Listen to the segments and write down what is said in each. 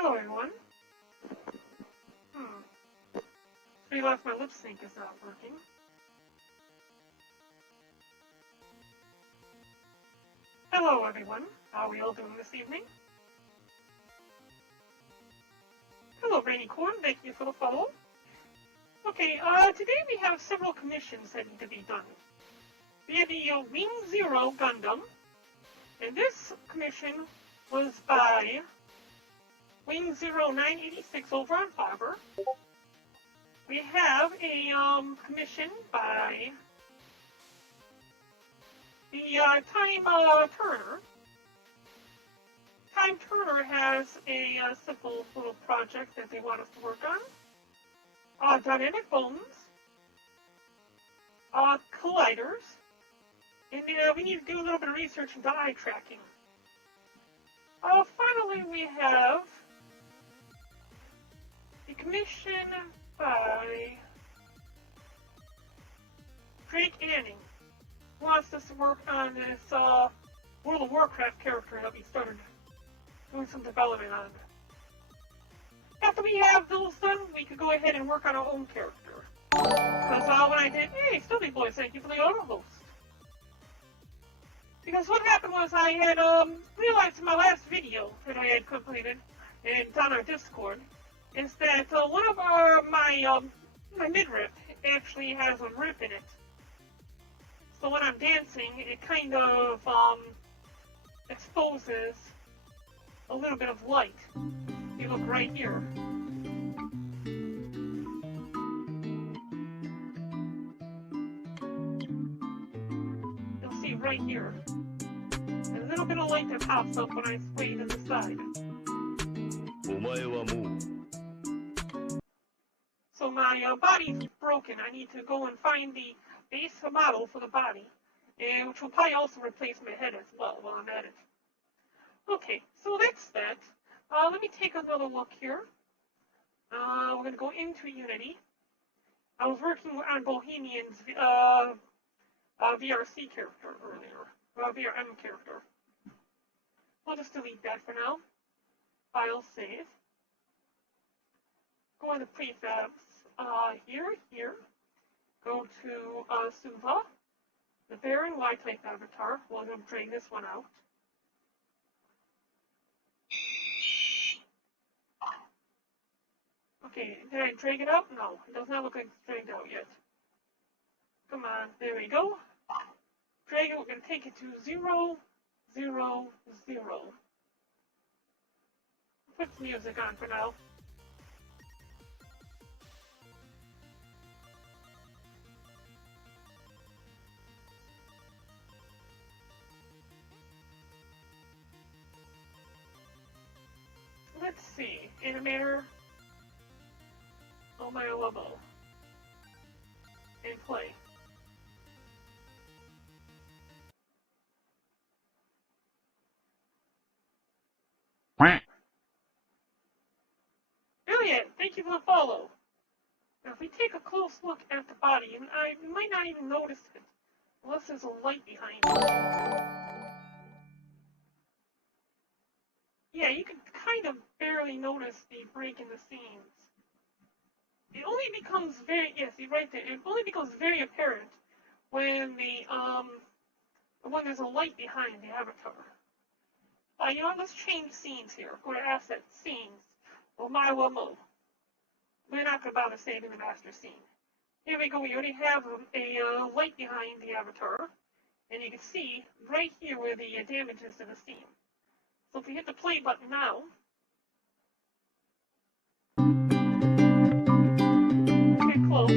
Hello, everyone. Realized my lip sync is not working. Hello, everyone. How are we all doing this evening? Hello, Rainy Corn. Thank you for the follow. Okay, today we have several commissions that need to be done. We have the Wing Zero Gundam, and this commission was by Wing Zero 986 over on Fiverr. We have a commission by the Time Turner. Time Turner has a simple little project that they want us to work on. Dynamic bones, colliders, and we need to do a little bit of research into eye tracking. Finally, we have the commission by Drake Anning, who wants us to work on this World of Warcraft character that we started doing some development on. After we have those done, we could go ahead and work on our own character. Because when I did, hey, Stubby Boys, thank you for the auto host. Because what happened was I had realized in my last video that I had completed and on our Discord is that one of my midriff actually has a rip in it. So when I'm dancing, it kind of exposes a little bit of light. You look right here. You'll see right here. A little bit of light that pops up when I sway to the side. So my body's broken. I need to go and find the base model for the body, and which will probably also replace my head as well while I'm at it. Okay, so that's that. Let me take another look here. We're going to go into Unity. I was working on Bohemian's VRC character earlier, VRM character. We'll just delete that for now. File save. Go into prefabs. Here. Go to Suva, the Baron Y-type avatar. We'll drag this one out. Okay, did I drag it out? No, it does not look like it's dragged out yet. Come on, there we go. Drag it, we're going to take it to 0, 0, 0. Put some music on for now. Let's see, animator, oh my elbow, and play. Brilliant, thank you for the follow. Now if we take a close look at the body, and you might not even notice it, unless there's a light behind it. Yeah, you can kind of barely notice the break in the seams. It only becomes very, yes, you're right there. It only becomes very apparent when when there's a light behind the avatar. You know, let's change scenes here. Go to Asset, Scenes, Omae-wa-mo. We're not going to bother saving the master scene. Here we go. We already have a light behind the avatar, and you can see right here where the damage is to the seam. So if we hit the play button now, get close.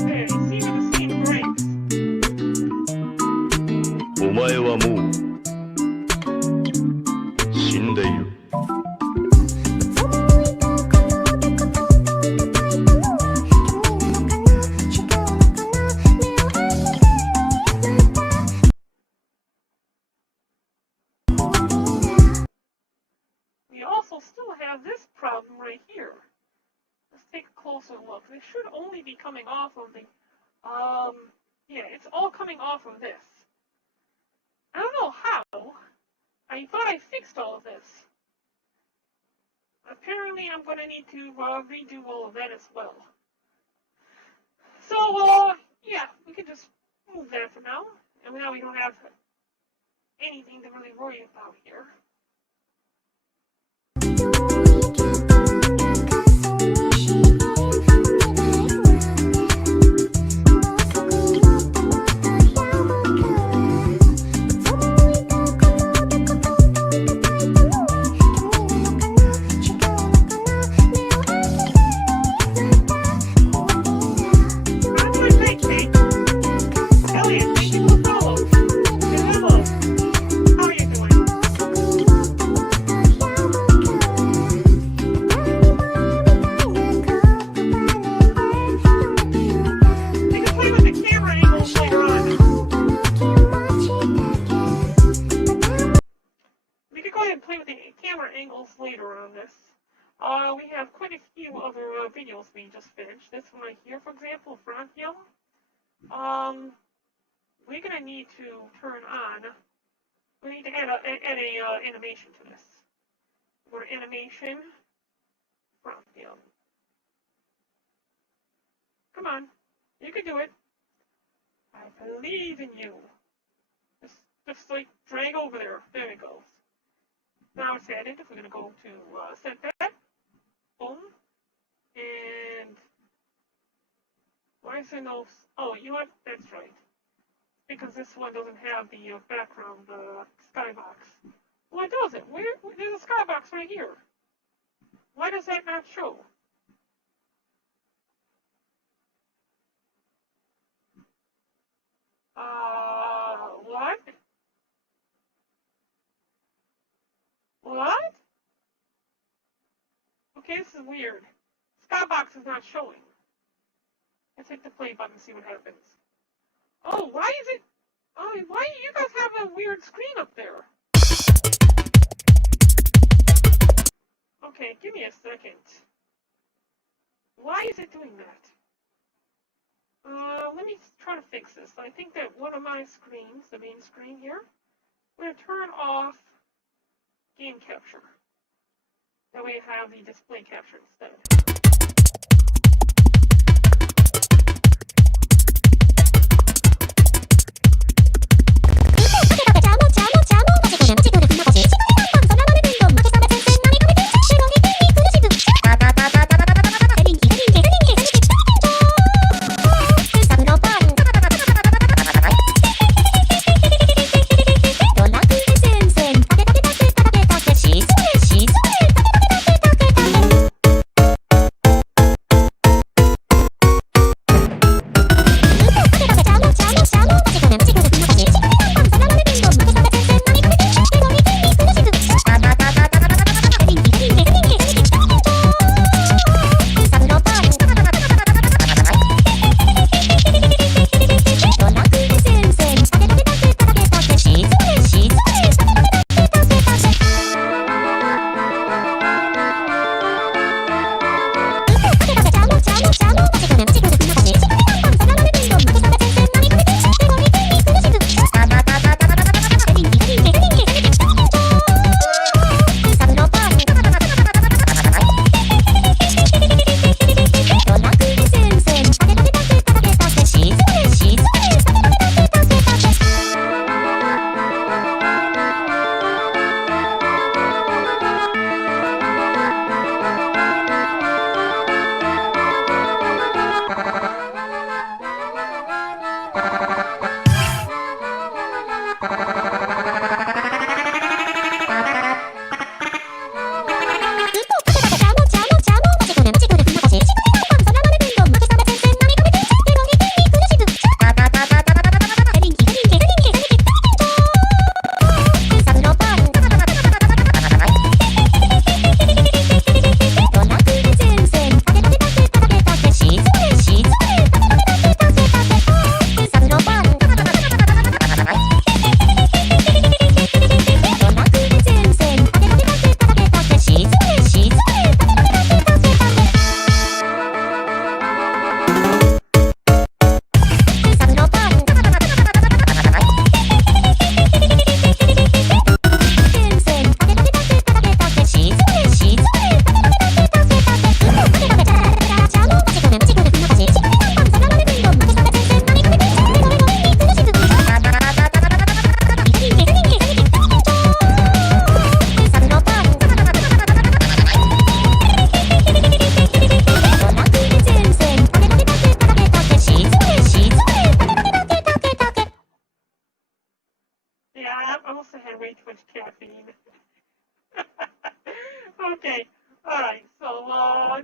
There, you see where the seam breaks. お前はもう死んでいる。We also still have this problem right here. Let's take a closer look. This should only be coming off of the Yeah, it's all coming off of this. I don't know how. I thought I fixed all of this. Apparently, I'm going to need to redo all of that as well. So, yeah, we can just move that for now. And now we don't have anything to really worry about here. Later on this. We have quite a few other videos we just finished. This one right here, for example, Frontium. We're gonna need to turn on. We need to add a animation to this. Go to animation, Frontium. Come on, you can do it. I believe in you. Just like drag over there. There it goes. Now it's added. We're going to go to set that. Boom. And why is there no... Oh, you know what? That's right. Because this one doesn't have the background skybox. Well, it doesn't. There's a skybox right here. Why does that not show? What? What? Okay, this is weird. Skybox is not showing. Let's hit the play button and see what happens. Oh, why is it... Oh, why do you guys have a weird screen up there? Okay, give me a second. Why is it doing that? Let me try to fix this. I think that one of my screens, the main screen here, I'm going to turn off game capture. That way I have the display capture instead.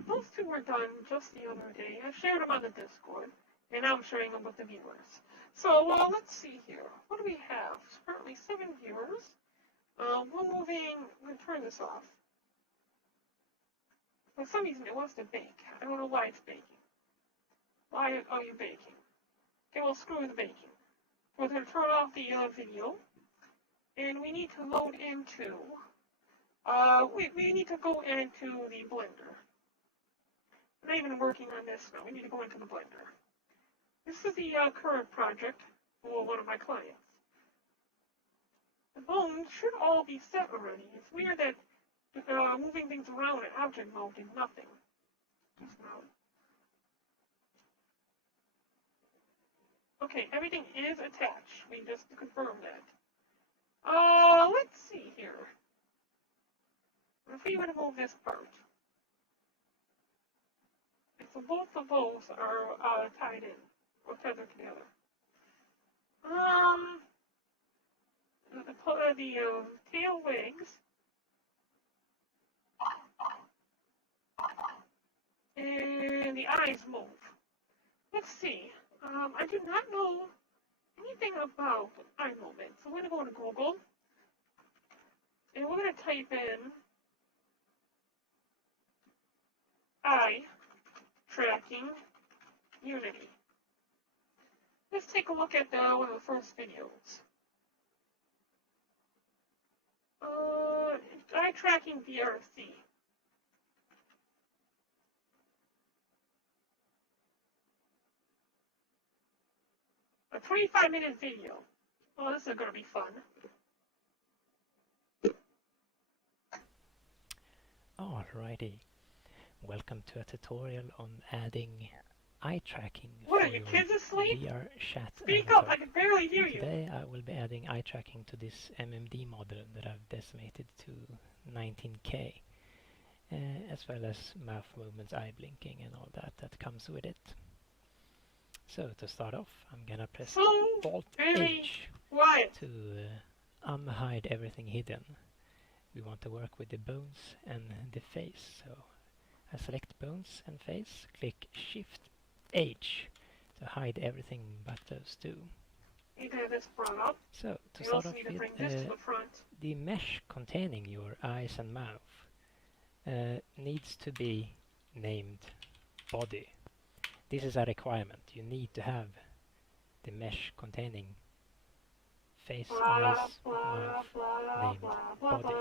Those two were done just the other day. I shared them on the Discord, and now I'm sharing them with the viewers. So, let's see here. What do we have? Currently 7 viewers. I'm going to turn this off. For some reason, it wants to bake. I don't know why it's baking. Why are you baking? Okay, well, screw the baking. We're going to turn off the video, and we need to load into, we need to go into the Blender. I'm not even working on this now. We need to go into the Blender. This is the current project for one of my clients. The bones should all be set already. It's weird that moving things around in object mode did nothing just now. Okay, everything is attached. We just confirmed that. Let's see here. If we were to move this part. So both of those are tied in or tethered together. The tail legs and the eyes move. Let's see. I do not know anything about eye movement, so we're going to go to Google, and we're going to type in eye tracking Unity. Let's take a look at one of the first videos. Eye tracking VRC. A 25-minute video. Oh, this is going to be fun. Alrighty. Welcome to a tutorial on adding eye tracking What for are you, your kids asleep? VR chat Speak avatar. up, I can barely hear you. Today I will be adding eye tracking to this MMD model that I've decimated to 19K, as well as mouth movements, eye blinking and all that comes with it. So to start off, I'm gonna press Alt H to unhide everything hidden. We want to work with the bones and the face, so I select bones and face, click Shift H to hide everything but those two. You can have this brought up. So to You start also off need to with, bring this to the front. the mesh containing your eyes and mouth needs to be named body. This is a requirement. You need to have the mesh containing face, eyes, mouth named body.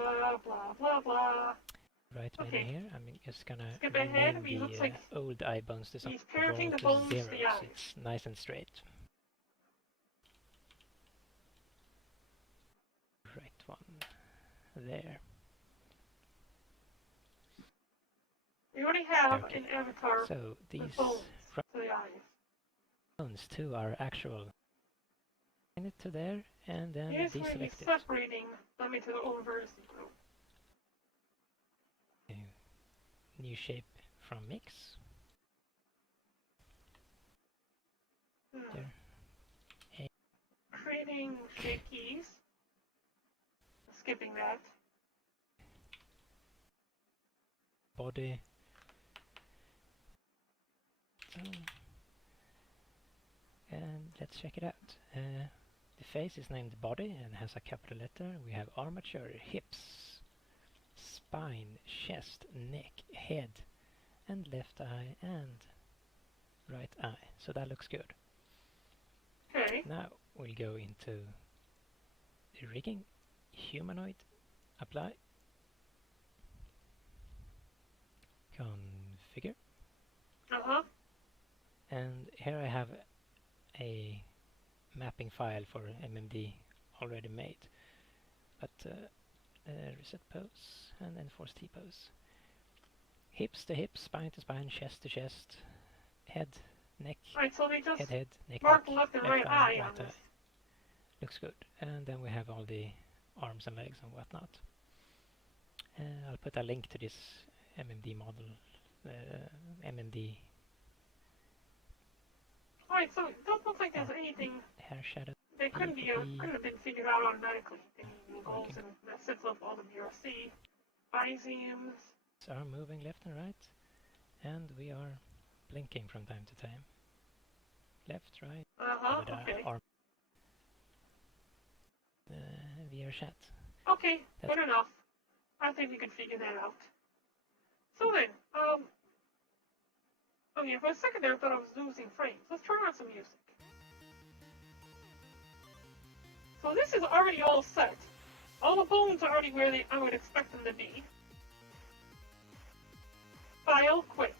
Right menu here, I'm just gonna rename the old eye bones to something to 0, so it's nice and straight. Right one there. We already have an avatar. So these bones too are actual. Find it to there and then here's where deselect you're it. separating them into the oversea group. New shape from mix. There. Creating shape keys. Skipping that. Body. So, and let's check it out. The face is named body and has a capital letter. We have armature, hips, spine, chest, neck, head, and left eye and right eye. So that looks good. Okay. Now we'll go into the rigging, humanoid, apply, configure. And here I have a mapping file for MMD already made. But reset pose and enforce T-pose. Hips to hips, spine to spine, chest to chest, head, neck, right, so they just head, neck, mark neck, left and right eye on this. Looks good. And then we have all the arms and legs and whatnot. I'll put a link to this MMD model, MMD. Alright, so it doesn't look like there's anything hair shadow. that couldn't have been figured out automatically. It goes and that sets up all the VRC, eye zooms. Arm moving left and right. And we are blinking from time to time. Left, right, with Okay. our via chat. Okay, good enough. I think we can figure that out. So then, okay, for a second there I thought I was losing frames. Let's turn on some music. So this is already all set. All the bones are already where I would expect them to be. File, quit.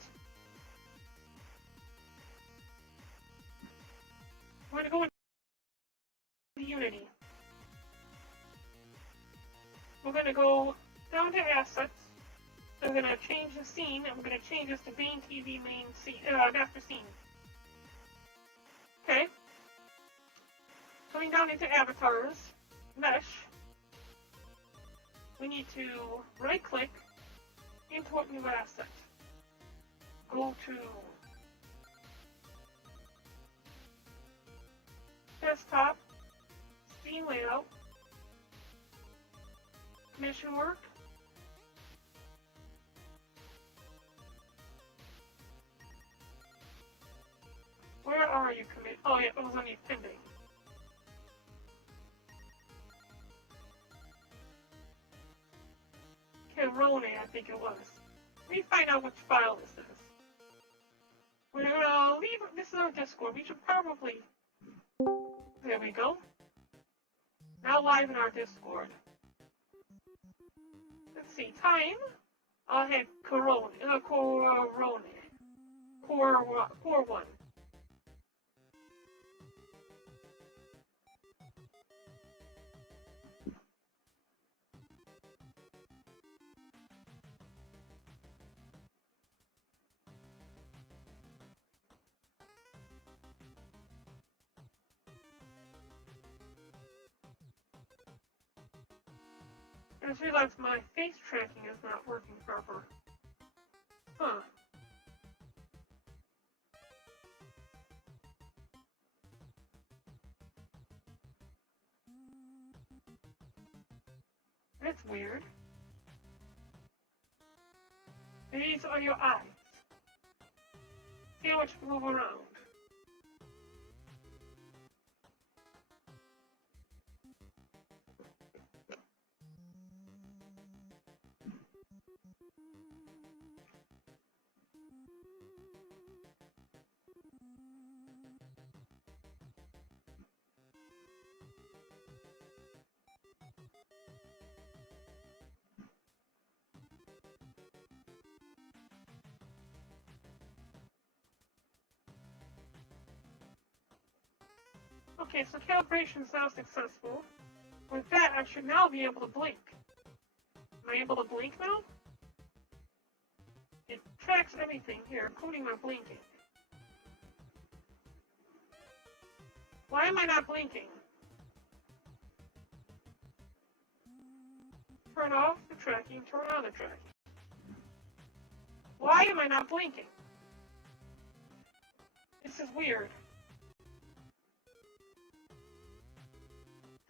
We're going to go into Unity. We're going to go down to Assets. I'm going to change the scene, and we're going to change this to main TV main scene, master scene. Okay. Going down into Avatars, Mesh. We need to right-click, import new asset. Go to Desktop, Scene Layout, Commission Work. Where are you, commit? Oh yeah, it was on the pending. Rone, I think it was. Let me find out which file this is. We're gonna leave. This is our Discord. We should probably. There we go. Now live in our Discord. Let's see. Time. I'll hit Corone. Core 1. I just realized my face tracking is not working proper. Huh. That's weird. These are your eyes. See how much move around. Okay, so calibration is now successful. With that, I should now be able to blink. Am I able to blink now? It tracks everything here, including my blinking. Why am I not blinking? Turn off the tracking, turn on the tracking. Why am I not blinking? This is weird.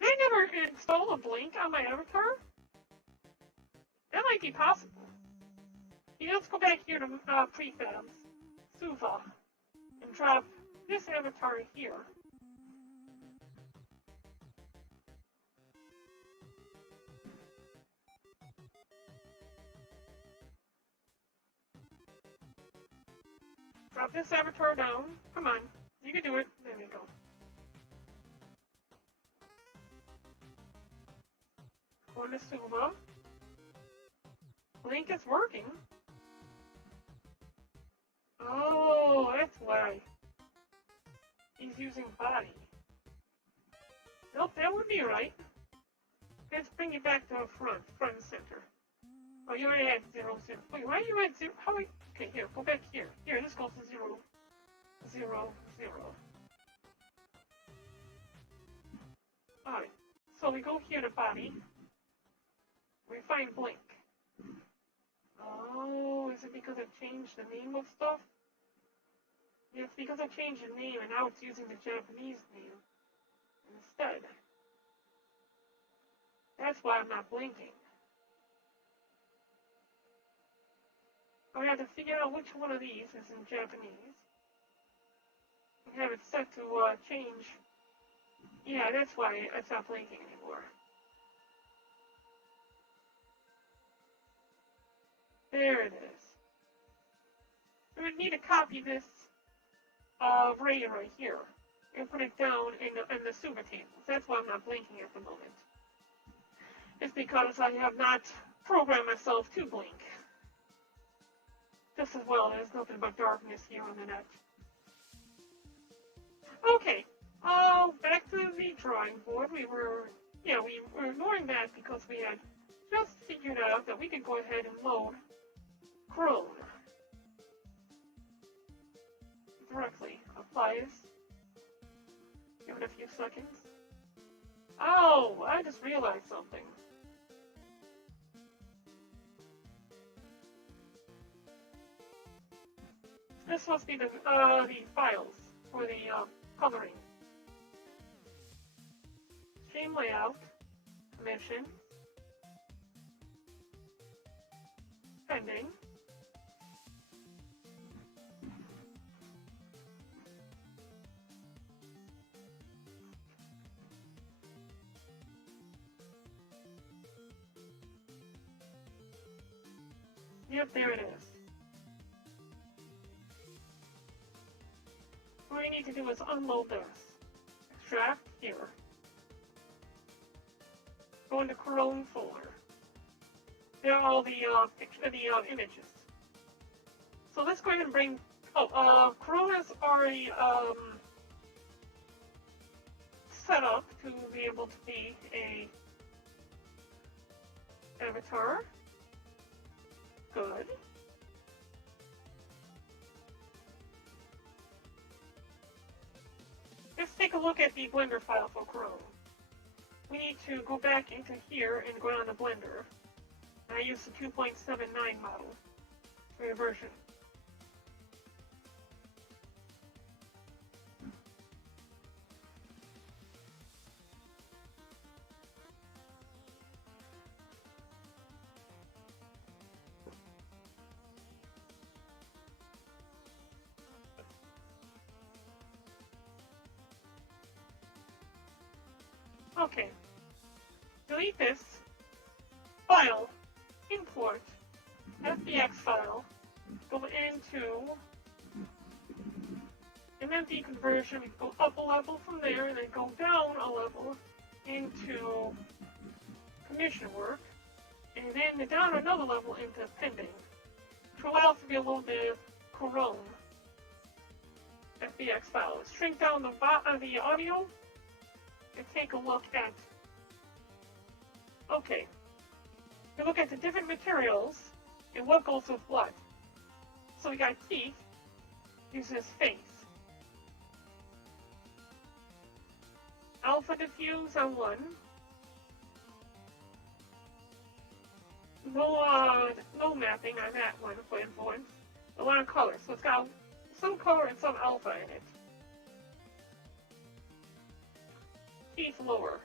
Did I never install a blink on my avatar? That might be possible. Yeah, let's go back here to prefabs, Suva, and drop this avatar here. Drop this avatar down. Come on, you can do it. There we go. Go into Suva. Blink is working. Oh, that's why. He's using body. Nope, that would be right. Let's bring you back to front and center. Oh, you already had 0, 0. Wait, why are you at 0? How? Okay, here, go back here. Here, this goes to 0, 0, 0. Alright, so we go here to body. We find blink. Oh, is it because I changed the name of stuff? Yeah, it's because I changed the name and now it's using the Japanese name instead. That's why I'm not blinking. I have to figure out which one of these is in Japanese. And have it set to change. Yeah, that's why it's not blinking anymore. There it is. We would need to copy this ray right here and put it down in the Suba tables. That's why I'm not blinking at the moment. It's because I have not programmed myself to blink. Just as well, there's nothing but darkness here on the net. Okay, back to the drawing board. We were ignoring that because we had just figured out that we could go ahead and load Chrome directly. Applies. Give it a few seconds. Oh, I just realized something. This must be the files for the coloring. Stream layout, Commission, pending. Yep, there it is. What we need to do is unload this. Extract here. Go into Chrome folder. There are all the images. So let's go ahead and bring. Chrome is already set up to be able to be a avatar. Good. Let's take a look at the Blender file for Chrome. We need to go back into here and go down to Blender. I use the 2.79 model for your version. Okay. Delete this file, import FBX file, go into an empty conversion, go up a level from there, and then go down a level into commission work, and then down another level into pending, which will allow for you to load the Chrome FBX file. Let's shrink down the audio and take a look at. Okay. We look at the different materials and what goes with what. So we got teeth, uses face. Alpha diffuse on one. No mapping on that one for influence. A lot of color, so it's got some color and some alpha in it. Teeth lower.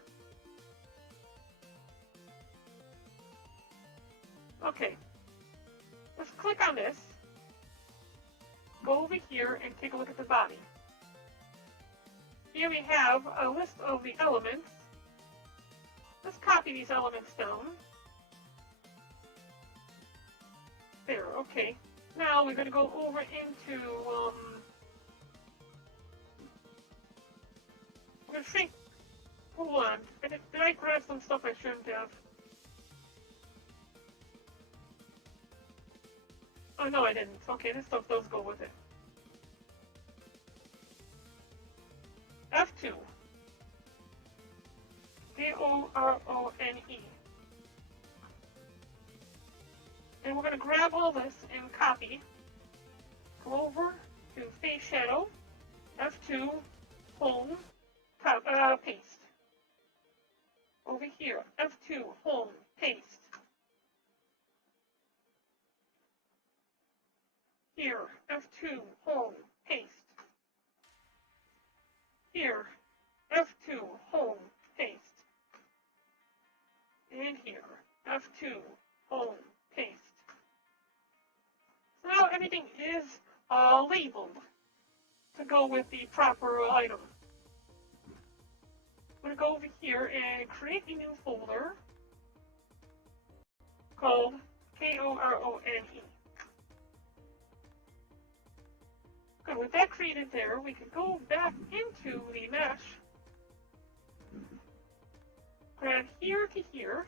Okay. Let's click on this. Go over here and take a look at the body. Here we have a list of the elements. Let's copy these elements down. There, okay. Now we're going to go over into, we're going to shrink. Hold on. Did I grab some stuff I shouldn't have? Oh, no, I didn't. Okay, this stuff does go with it. F2. D-O-R-O-N-E. And we're going to grab all this and copy. Go over to Face Shadow. F2. Home. Paste. Over here. F2. Home. Paste. Here, F2, home, paste. Here, F2, home, paste. And here, F2, home, paste. Now everything is labeled to go with the proper item. I'm going to go over here and create a new folder called Korone. Good, with that created there, we can go back into the mesh, grab here to here,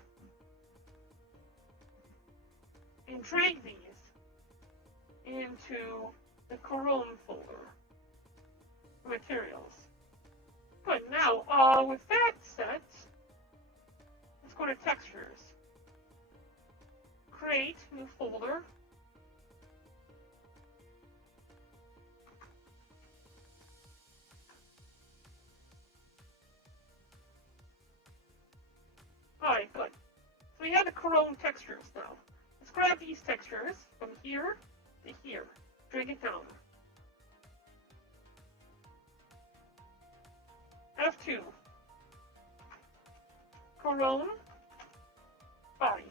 and drag these into the Korone folder materials. Good, now with that set, let's go to textures. Create new folder. Alright, good. So we have the Korone textures now. Let's grab these textures from here to here. Drag it down. F2. Korone body.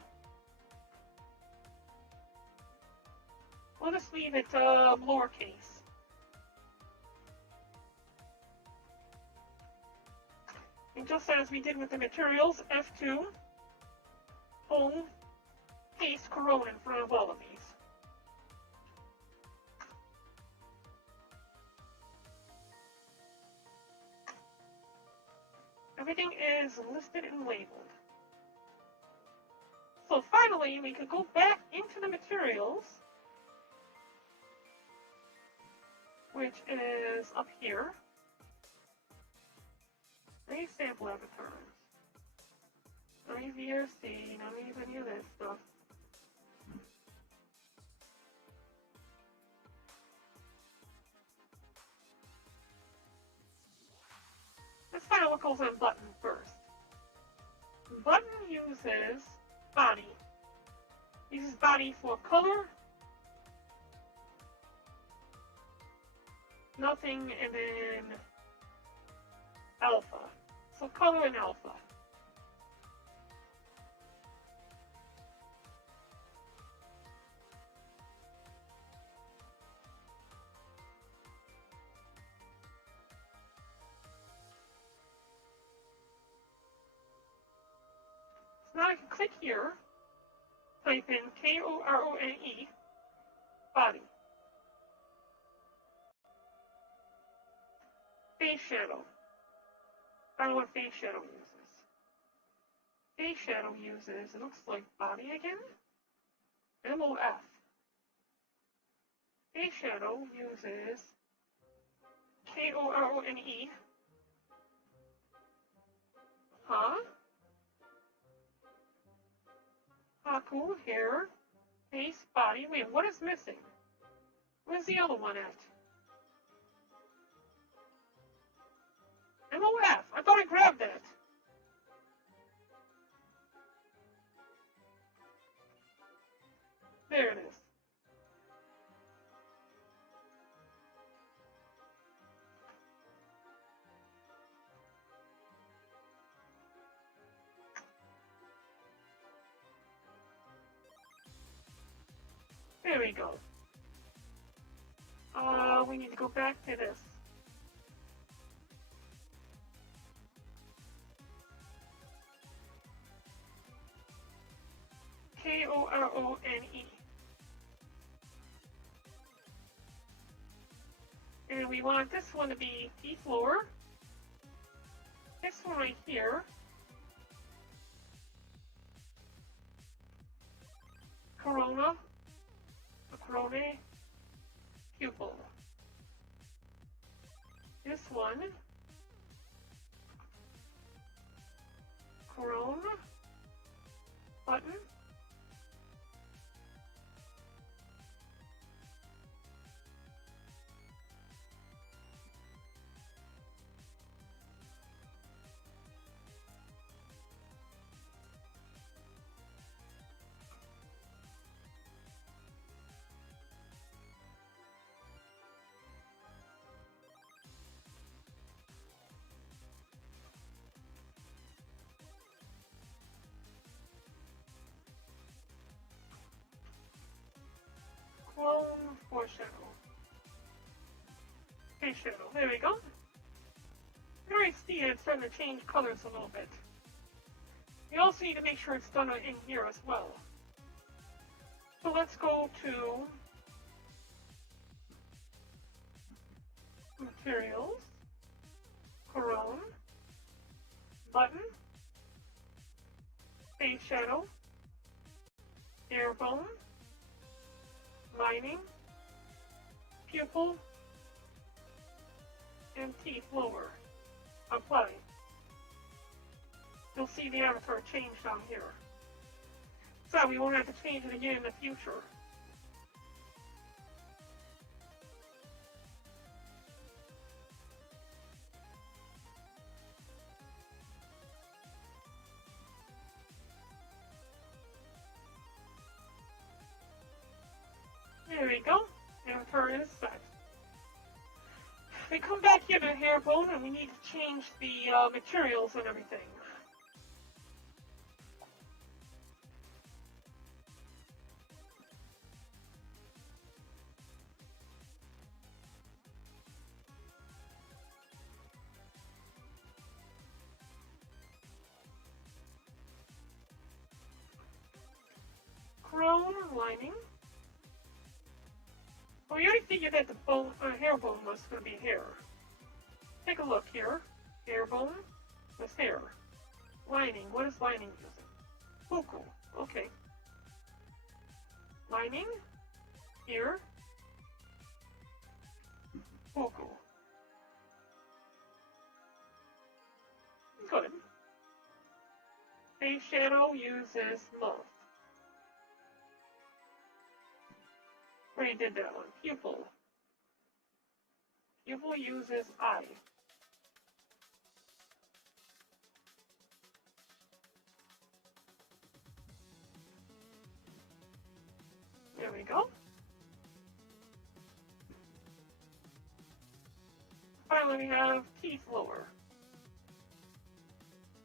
We'll just leave it lowercase. And just as we did with the materials, F2, home, paste Korone in front of all of these. Everything is listed and labeled. So finally, we could go back into the materials, which is up here. Any sample avatars. No VRC, no any of that stuff. Let's find out what goes on button first. Button uses body. Uses body for color, nothing, and then alpha. So color and alpha. So now I can click here, type in Korone, body. Face shadow. I don't know what face shadow uses. Face shadow uses, it looks like body again. MOF. Face shadow uses Korone. Huh? Haku, hair, face, body. Wait, what is missing? Where's the other one at? MOF. I thought I grabbed that. There it is. There we go. We need to go back to this. Korone. And we want this one to be P-floor. This one right here. Korone. Korone. Pupil. This one. Korone. Button. shadow. Face shadow. There we go. You already see it, it's starting to change colors a little bit. You also need to make sure it's done in here as well. So let's go to Materials, Corone, Button, Face Shadow, Airbone, Lining, Pupil, and Teeth Lower. Apply. You'll see the avatar change down here. So we won't have to change it again in the future. There we go. Avatar is set. We come back here to Hairbone and we need to change the materials and everything. Crown lining. Well, we already figured that the Hairbone was going to be hair. Take a look here. Hairbone was hair. Lining. What is lining using? Buku. Okay. Lining. Here. Buku. Good. Face shadow uses mouth. Already did that one. Pupil. Pupil uses eye. There we go. Finally, we have teeth lower.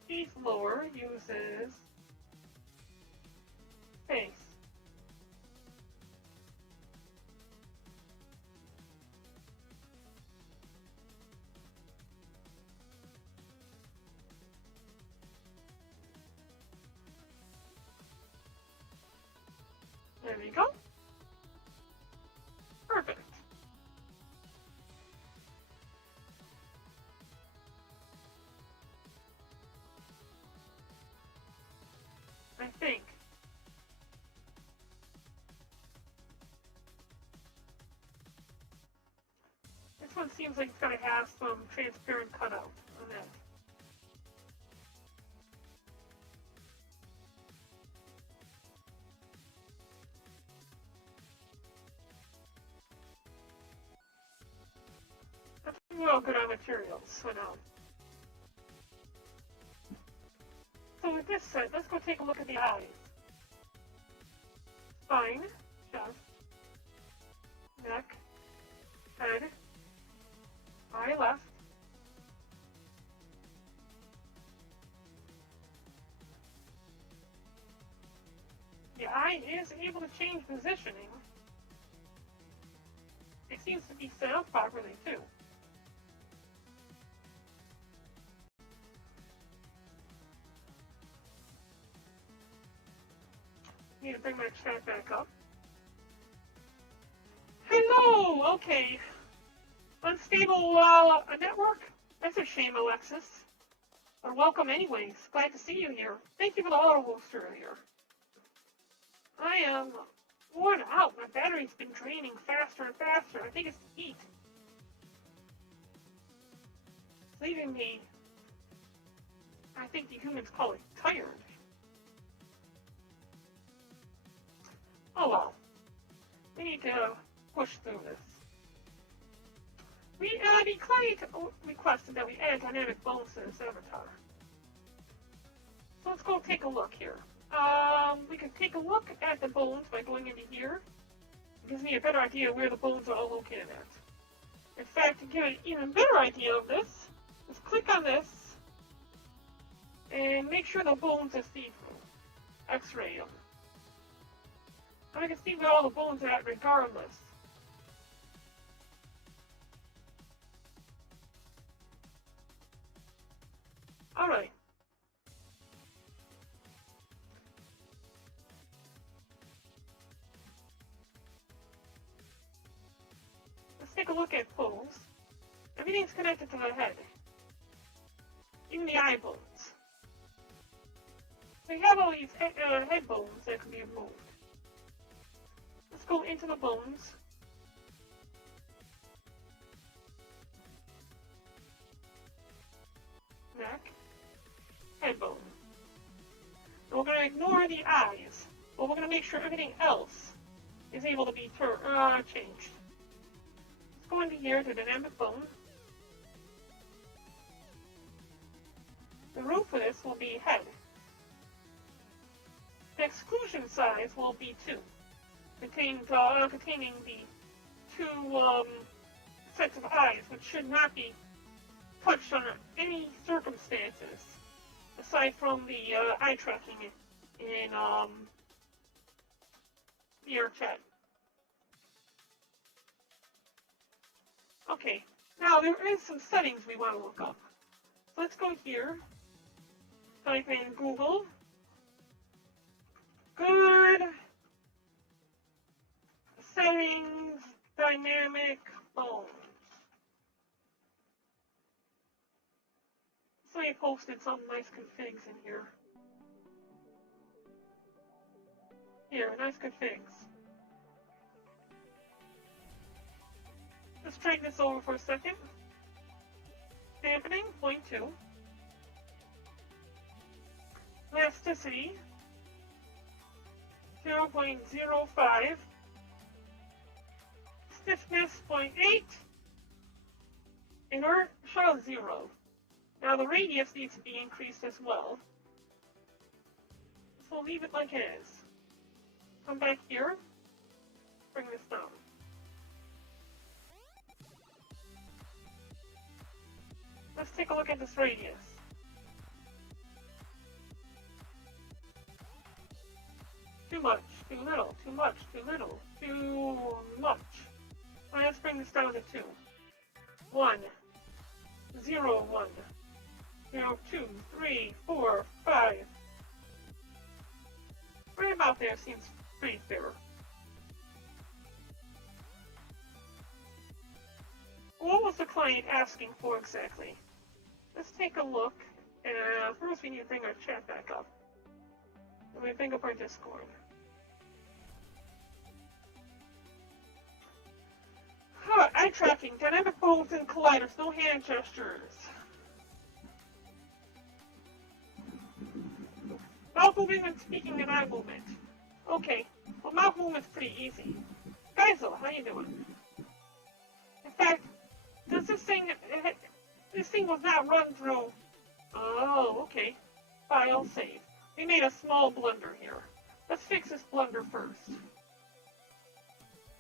Teeth lower uses face. There we go. Perfect. I think. This one seems like it's going to have some transparent cutout on it. We're all good on materials, so now. So with this set, let's go take a look at the eyes. Spine, chest, neck, head, eye left, the eye is able to change positioning. It seems to be set up properly too. Need to bring my chat back up. Hello! Okay. Unstable network? That's a shame, Alexis. But welcome anyways. Glad to see you here. Thank you for the auto host earlier. I am worn out. My battery's been draining faster and faster. I think it's the heat. It's leaving me, I think the humans call it tired. Oh well. We need to push through this. The client requested that we add dynamic bones to this avatar. So let's go take a look here. We can take a look at the bones by going into here. It gives me a better idea where the bones are all located at. In fact, to get an even better idea of this, let's click on this and make sure the bones are see-through. X-ray them. And I can see where all the bones are at regardless. look at pose, everything's connected to the head. Even the eye bones. We have all these head bones that can be removed. Let's go into the bones. Neck. Head bone. And we're going to ignore the eyes, but we're going to make sure everything else is able to be changed. Let's go into here to dynamic bone. The root for this will be head. The exclusion size will be 2, containing the 2 sets of eyes, which should not be touched under any circumstances, aside from the eye tracking in the air chat. Okay, now there is some settings we want to look up. So let's go here, type in Google, good settings, dynamic bones. Somebody posted some nice configs in here. Here, nice configs. Let's drag this over for a second. Dampening, 0.2. Elasticity, 0.05. Stiffness, 0.8. Inertia, 0. Now the radius needs to be increased as well. So leave it like it is. Come back here. Bring this down. Let's take a look at this radius. Too much, too little, too much, too little, too much. Well, let's bring this down to 2. 1, 0, 1, 0, 2, 3, 4, 5. Right about there seems pretty fair. What was the client asking for exactly? Let's take a look. First we need to bring our chat back up. Let me bring up our Discord. Eye tracking, dynamic bones and colliders, no hand gestures. Mouth movement and speaking and eye movement. Okay, well mouth movement's pretty easy. Geisel, how you doing? In fact, this thing was not run through. Oh, okay. File save. We made a small blunder here. Let's fix this blunder first.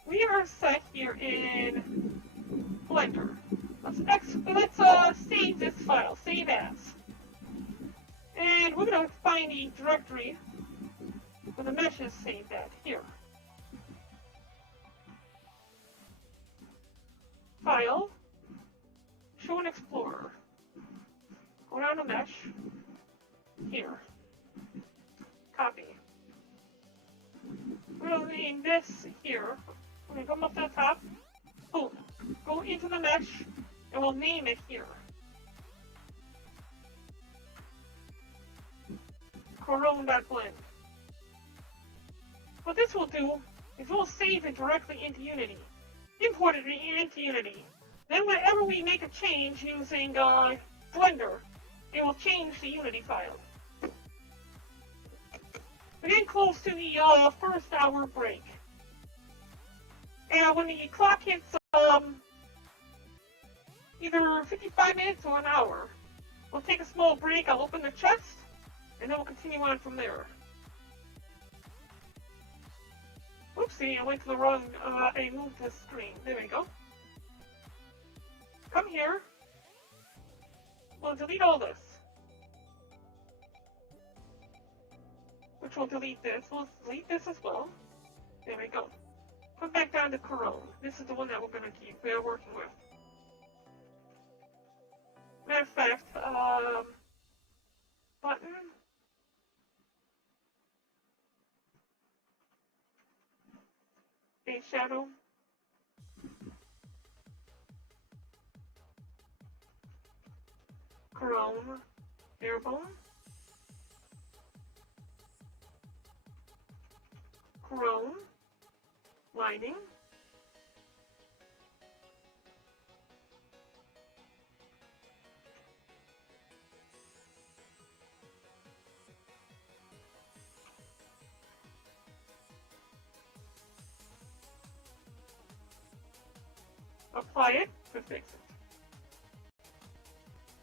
We are set here in Blender. Let's save this file. Save as. And we're going to find the directory where the mesh is saved at. Here. File. Show an Explorer. Go down to mesh. Here. Copy. We're going to name this here. We're going to come up to the top. Boom. Go into the mesh, and we'll name it here. Corone.blend. What this will do is we'll save it directly into Unity. Import it into Unity. Then whenever we make a change using Blender, it will change the Unity file. We're getting close to the first hour break. And when the clock hits either 55 minutes or an hour, we'll take a small break, I'll open the chest, and then we'll continue on from there. Oopsie, I went to the wrong, I moved the screen. There we go. Come here. We'll delete all this. Which will delete this. We'll delete this as well. There we go. Come back down to Corone. This is the one that we're going to keep. We're working with. Matter of fact, button. Base shadow. Chrome, barebone, chrome, lighting, apply it to fix it.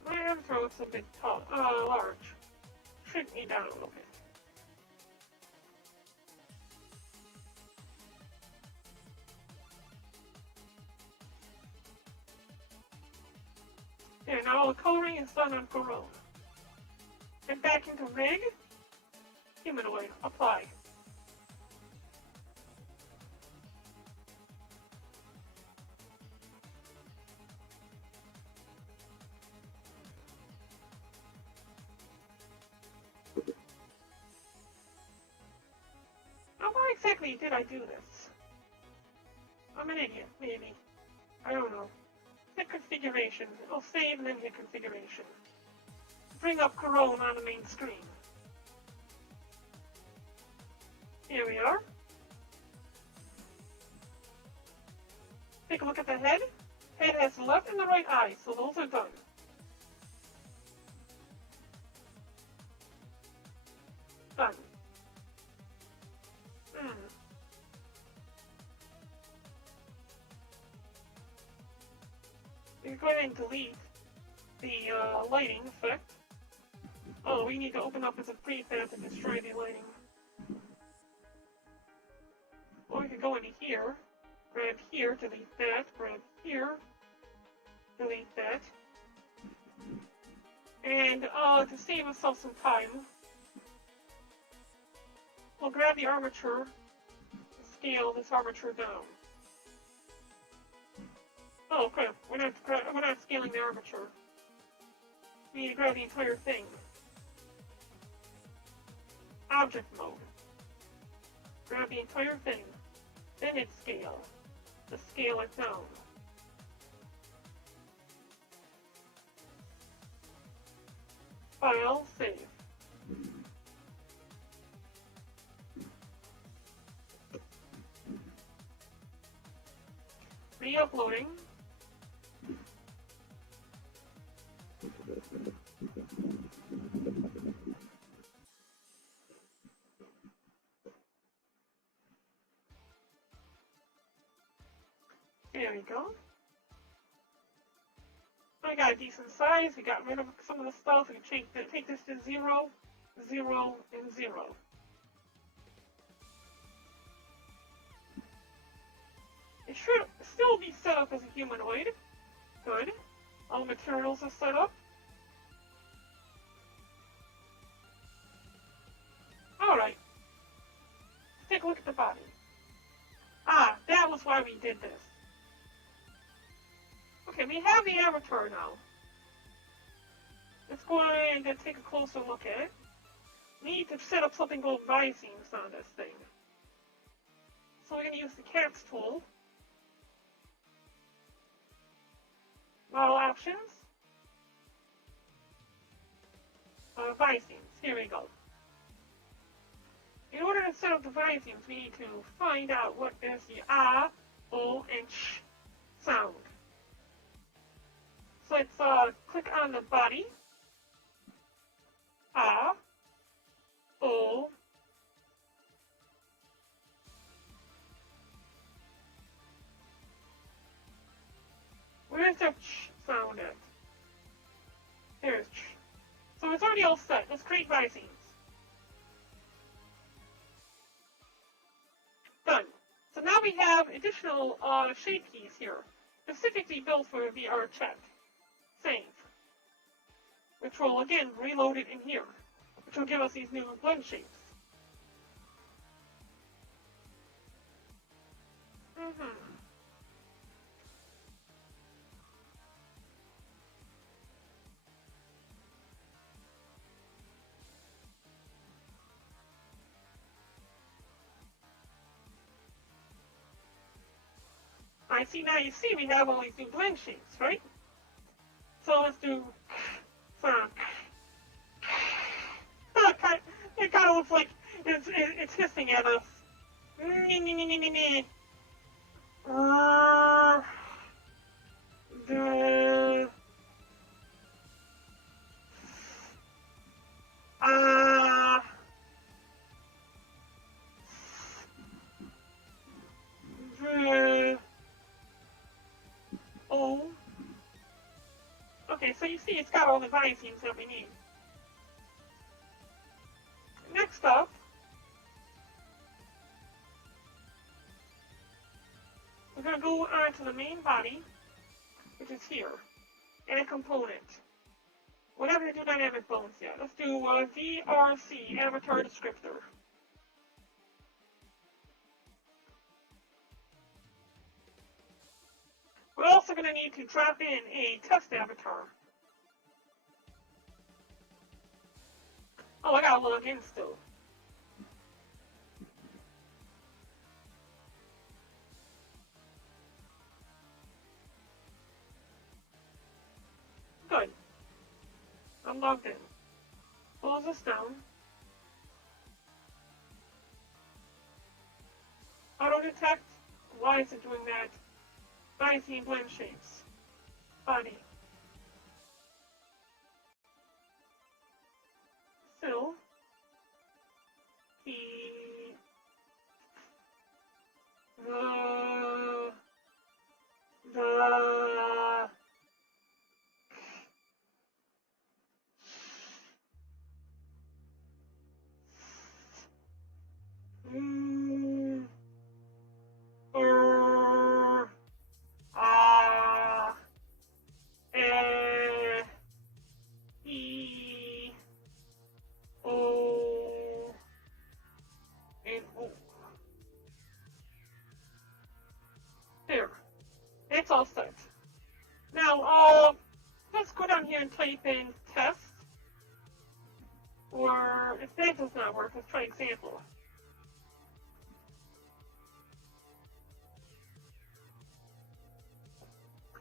My arm throat's a bit tall, large. Shrink me down a little bit. There, now all the coloring is done on Corona. And back into rig, humanoid, apply. Now why exactly did I do this? I'm an idiot, maybe. I don't know. Hit configuration. I'll save and then hit configuration. Bring up Corona on the main screen. Here we are. Take a look at the head. Head has the left and the right eye, so those are done. Done. You're going to delete the lighting effect. Oh, we need to open up as a prefab to destroy the lighting. Well, we can go into here, grab here, delete that, grab here, delete that. And to save ourselves some time, we'll grab the armature and scale this armature down. Oh crap, we're not scaling the armature. We need to grab the entire thing. Object mode. Grab the entire thing. Then hit scale. To scale it down. File, save. Re-uploading. There we go. I got a decent size. We got rid of some of the stuff. We can take this to 0, 0, and 0. It should still be set up as a humanoid. Good. All the materials are set up. Alright. Let's take a look at the body. Ah, that was why we did this. Okay, we have the avatar now. Let's go ahead and take a closer look at it. We need to set up something called biseams on this thing. So we're going to use the cats tool. Model options. Biseams. Here we go. In order to set up the biseams, we need to find out what is the ah, o, and sh sound. So let's click on the body. Ah, o, where's the ch sound at? There's ch. So it's already all set. Let's create biseams. Done. So now we have additional shape keys here, specifically built for VR chat. Save. Which will again reload it in here, which will give us these new blend shapes. I see, now you see we have all these new blend shapes, right? So let's do sound. It kind of looks like it's hissing at us. The oh. Okay, so you see it's got all the isomes that we need. Next up, we're going to go on to the main body, which is here, and component. Whatever to do dynamic bones yet. Let's do VRC, avatar descriptor. We're also going to need to drop in a test avatar. Oh, I gotta log in still. Good. I'm logged in. Close this down. Auto detect. Why is it doing that? Isine blend shapes. Body. Still. There. It's all set. Now, let's go down here and type in test. Or if that does not work, let's try example.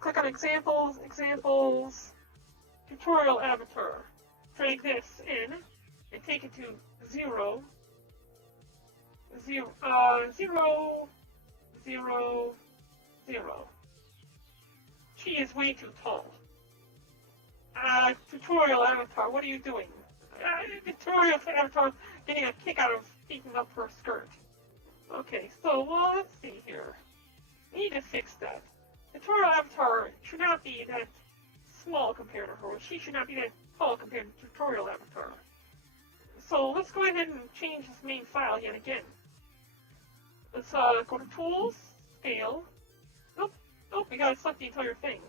Click on examples, tutorial avatar. Drag this in and take it to 0, 0, 0, 0, 0. She is way too tall. Tutorial avatar, what are you doing? Tutorial avatar getting a kick out of taking up her skirt. Okay, so, well, let's see here. We need to fix that. Tutorial avatar should not be that small compared to her. She should not be that tall compared to tutorial avatar. So let's go ahead and change this main file yet again. Let's go to Tools, Scale. Nope, we gotta select the entire thing.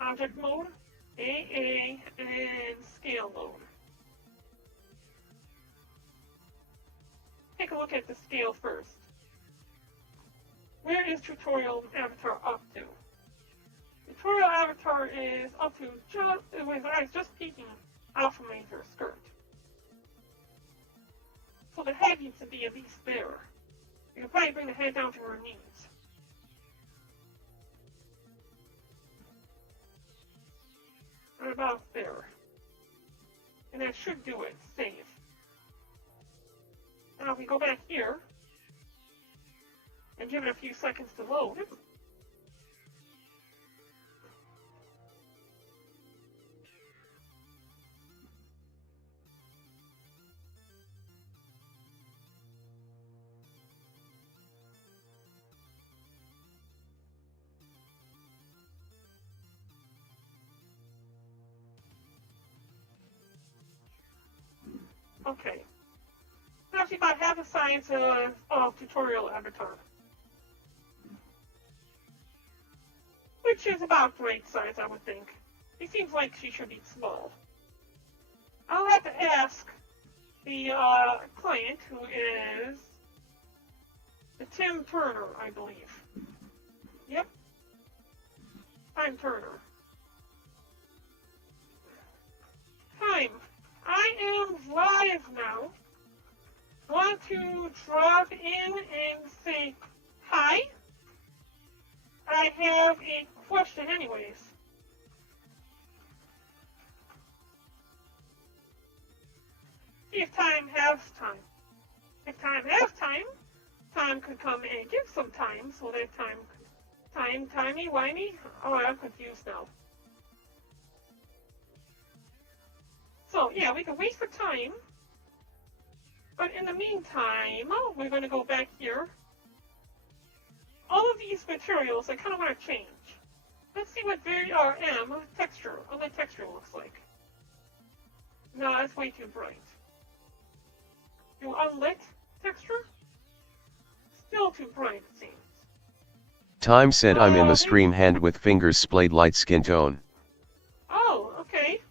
Object Mode, AA, and Scale Mode. Take a look at the scale first. Where is tutorial avatar up to? Tutorial avatar is up to just peeking out from her skirt. So the head needs to be at least there. You can probably bring the head down to her knees. Right about there. And that should do it. Save. Now if we go back here and give it a few seconds to load. Okay. Actually about half the size of tutorial avatar. Which is about the right size, I would think. It seems like she should be small. I'll have to ask the client, who is Tim Turner, I believe. Yep. Tim Turner. Time. I am live now. Want to drop in and say hi? I have a question anyways. if time has time. If time has time, time could come and give some time, so that timey-wimey. Oh, I'm confused now. So, yeah, we can wait for time. But in the meantime, we're going to go back here. All of these materials, I kind of want to change. Let's see what texture looks like. No, that's way too bright. Do unlit texture? Still too bright, it seems. Time said I'm in the stream hand with fingers splayed light skin tone. Oh, okay.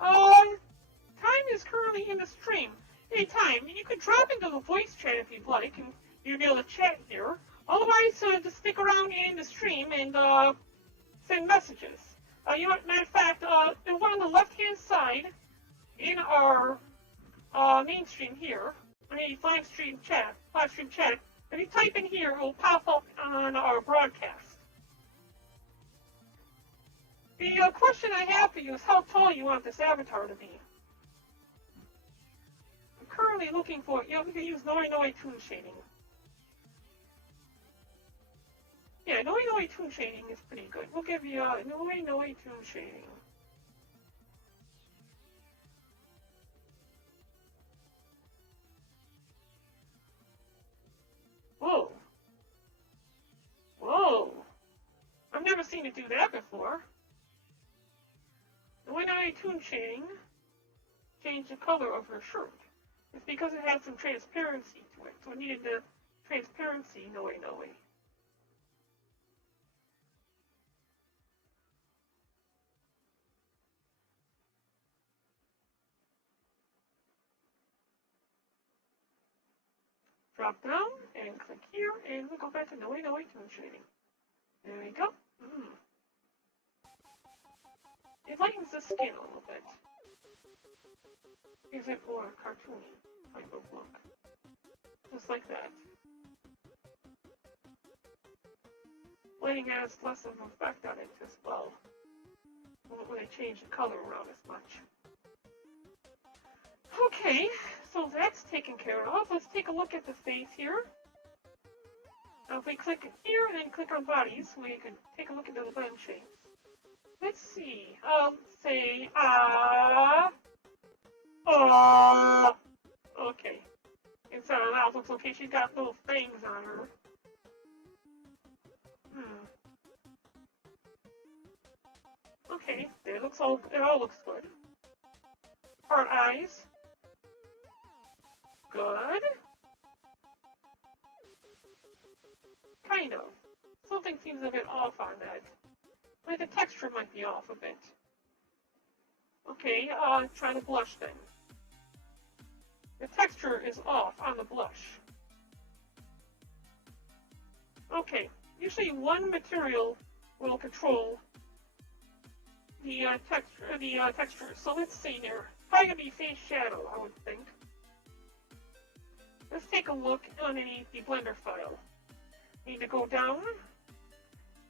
Time is currently in the stream. Hey, Time, you can drop into the voice chat if you'd like, and you'll be able to chat here. Otherwise, just stick around in the stream and send messages. Matter of fact, the one on the left-hand side in our main stream here, live stream chat, if you type in here, it will pop up on our broadcast. The question I have for you is how tall you want this avatar to be. I'm currently looking for, we can use Noi toon shading. Yeah, Noi toon shading is pretty good. We'll give you Noi toon shading. Whoa. Whoa. I've never seen it do that before. Noi toon shading changed the color of her shirt. It's because it had some transparency to it, so it needed the transparency Noi. Drop down and click here, and we'll go back to Noi toon shading. There we go. It lightens the skin a little bit. Gives it more cartoony type of look. Just like that. Lighting has less of an effect on it as well. When I change the color around as much. Okay, so that's taken care of. Let's take a look at the face here. Now if we click here and then click on bodies, we can take a look at the blend shapes. Let's see. Say okay. Inside her mouth looks okay. She's got little fangs on her. Okay, it all looks good. Her eyes. Good. Kind of. Something seems a bit off on that. Like the texture might be off a bit. Okay, try the blush then. The texture is off on the blush. Okay, usually one material will control the texture. So let's see here. Probably gonna be face shadow, I would think. Let's take a look underneath the Blender file. Need to go down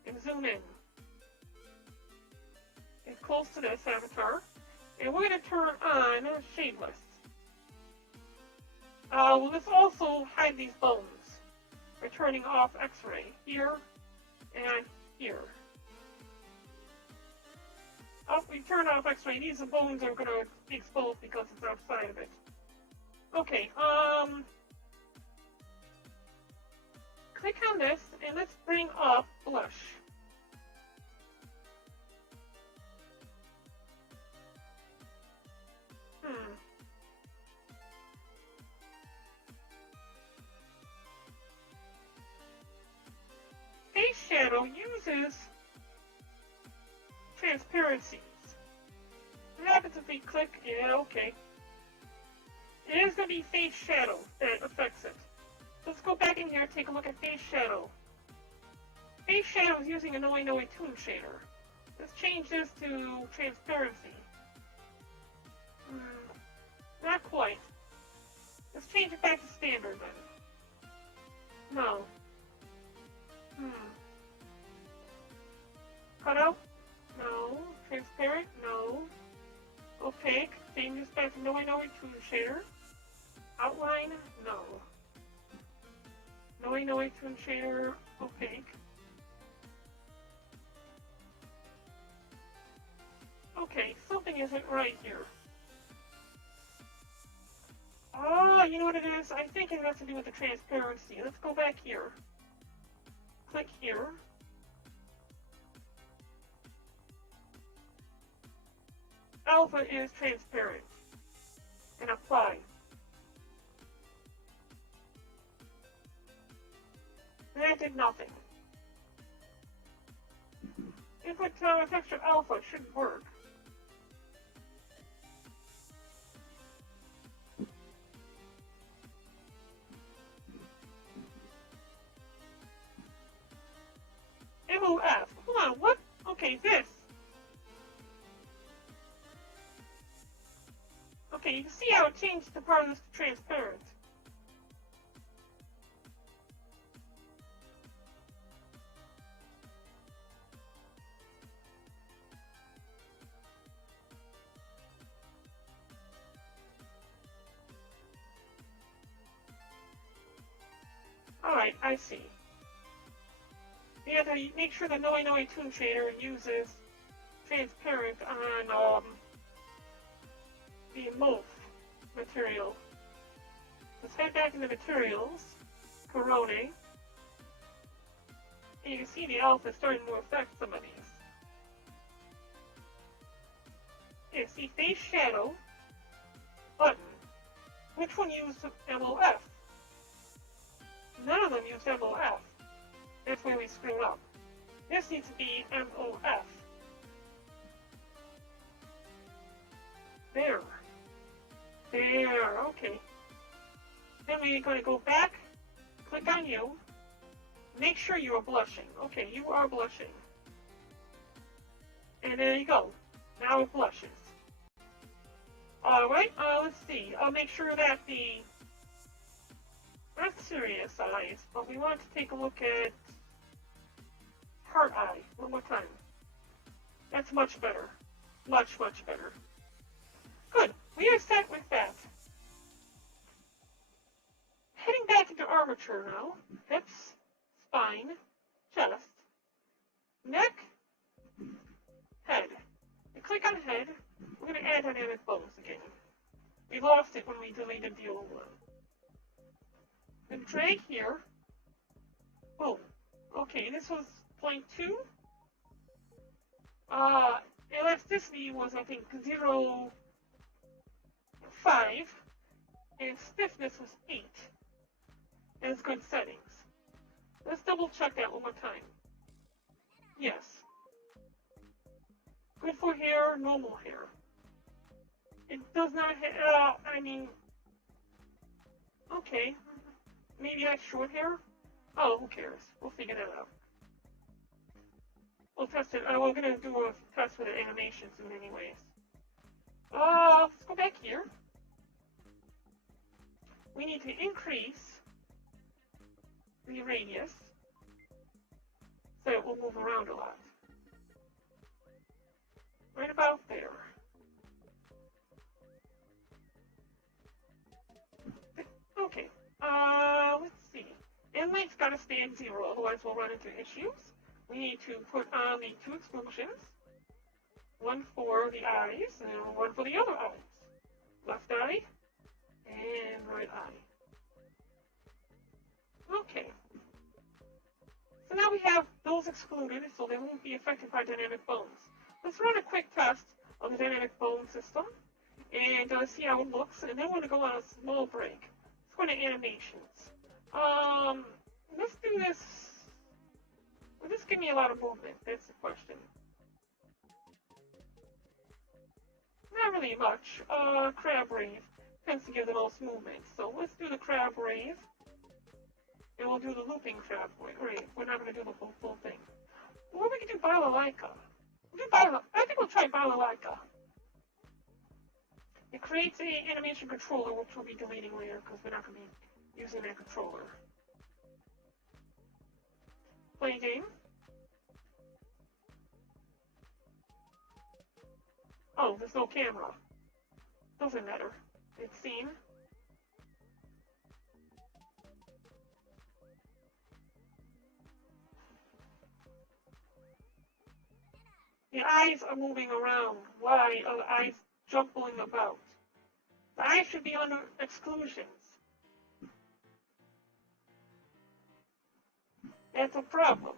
and zoom in. It's close to this avatar. And we're going to turn on shadeless. Let's also hide these bones by turning off X-ray here and here. If we turn off X-ray, these bones are going to be exposed because it's outside of it. Okay, click on this and let's bring up blush. Face shadow uses transparencies. What happens if we click? Yeah, okay. It is going to be face shadow that affects it. Let's go back in here and take a look at face shadow. Face shadow is using a Noi toon shader. Let's change this to transparency. Not quite. Let's change it back to standard then. No. Cutout? No. Transparent? No. Opaque? Change this back to Noi toon shader. Outline? No. Noi Toon Shader, opaque. Okay, something isn't right here. Oh, you know what it is? I think it has to do with the transparency. Let's go back here. Click here. Alpha is transparent. And apply. That did nothing. Input texture alpha shouldn't work. MOF. Hold on, what? Okay, this. Okay, you can see how it changed the part of this to transparent. Alright, I see. You have to make sure the Noi Toon Shader uses transparent on the MOF material. Let's head back into materials, Corone, and you can see the alpha starting to affect some of these. Yeah, see face shadow, button. Which one used MOF? None of them used MOF. That's where we screwed up. This needs to be MOF. There. There, okay. Then we're going to go back, click on you, make sure you are blushing. Okay, you are blushing. And there you go. Now it blushes. Alright, let's see. I'll make sure that the... Not serious eyes, but we want to take a look at heart eye one more time. That's much better. Much, much better. Good. We are set with that. Heading back into armature now. Hips, spine, chest, neck, head. We click on head. We're going to add dynamic bones again. We lost it when we deleted the old one. Then drag here. Boom. Okay, this was 0.2. Elasticity was, I think, 0.5. And stiffness was 8. As good settings. Let's double check that one more time. Yes. Good for hair, normal hair. It does not have, okay. Maybe that's short hair? Oh, who cares? We'll figure that out. We'll test it. We're going to do a test with an animation soon anyways. Let's go back here. We need to increase the radius so it will move around a lot. Right about there. Okay. Let's see. Inlight's got to stay at 0, otherwise we'll run into issues. We need to put on the 2 exclusions. One for the eyes, and one for the other eyes. Left eye, and right eye. Okay. So now we have those excluded, so they won't be affected by dynamic bones. Let's run a quick test of the dynamic bone system, and see how it looks, and then we're going to go on a small break. Let's go to animations. Let's do this. Will this give me a lot of movement? That's the question. Not really much. Crab rave tends to give the most movement. So let's do the crab rave. And we'll do the looping crab rave. We're not going to do the full thing. Or we can do balalaika. I think we'll try balalaika. It creates an animation controller, which we'll be deleting later because we're not going to be using that controller. Play game. Oh, there's no camera. Doesn't matter. It's seen. the eyes are moving around. Why are the eyes jumbling about? The eyes should be under exclusions. That's a problem.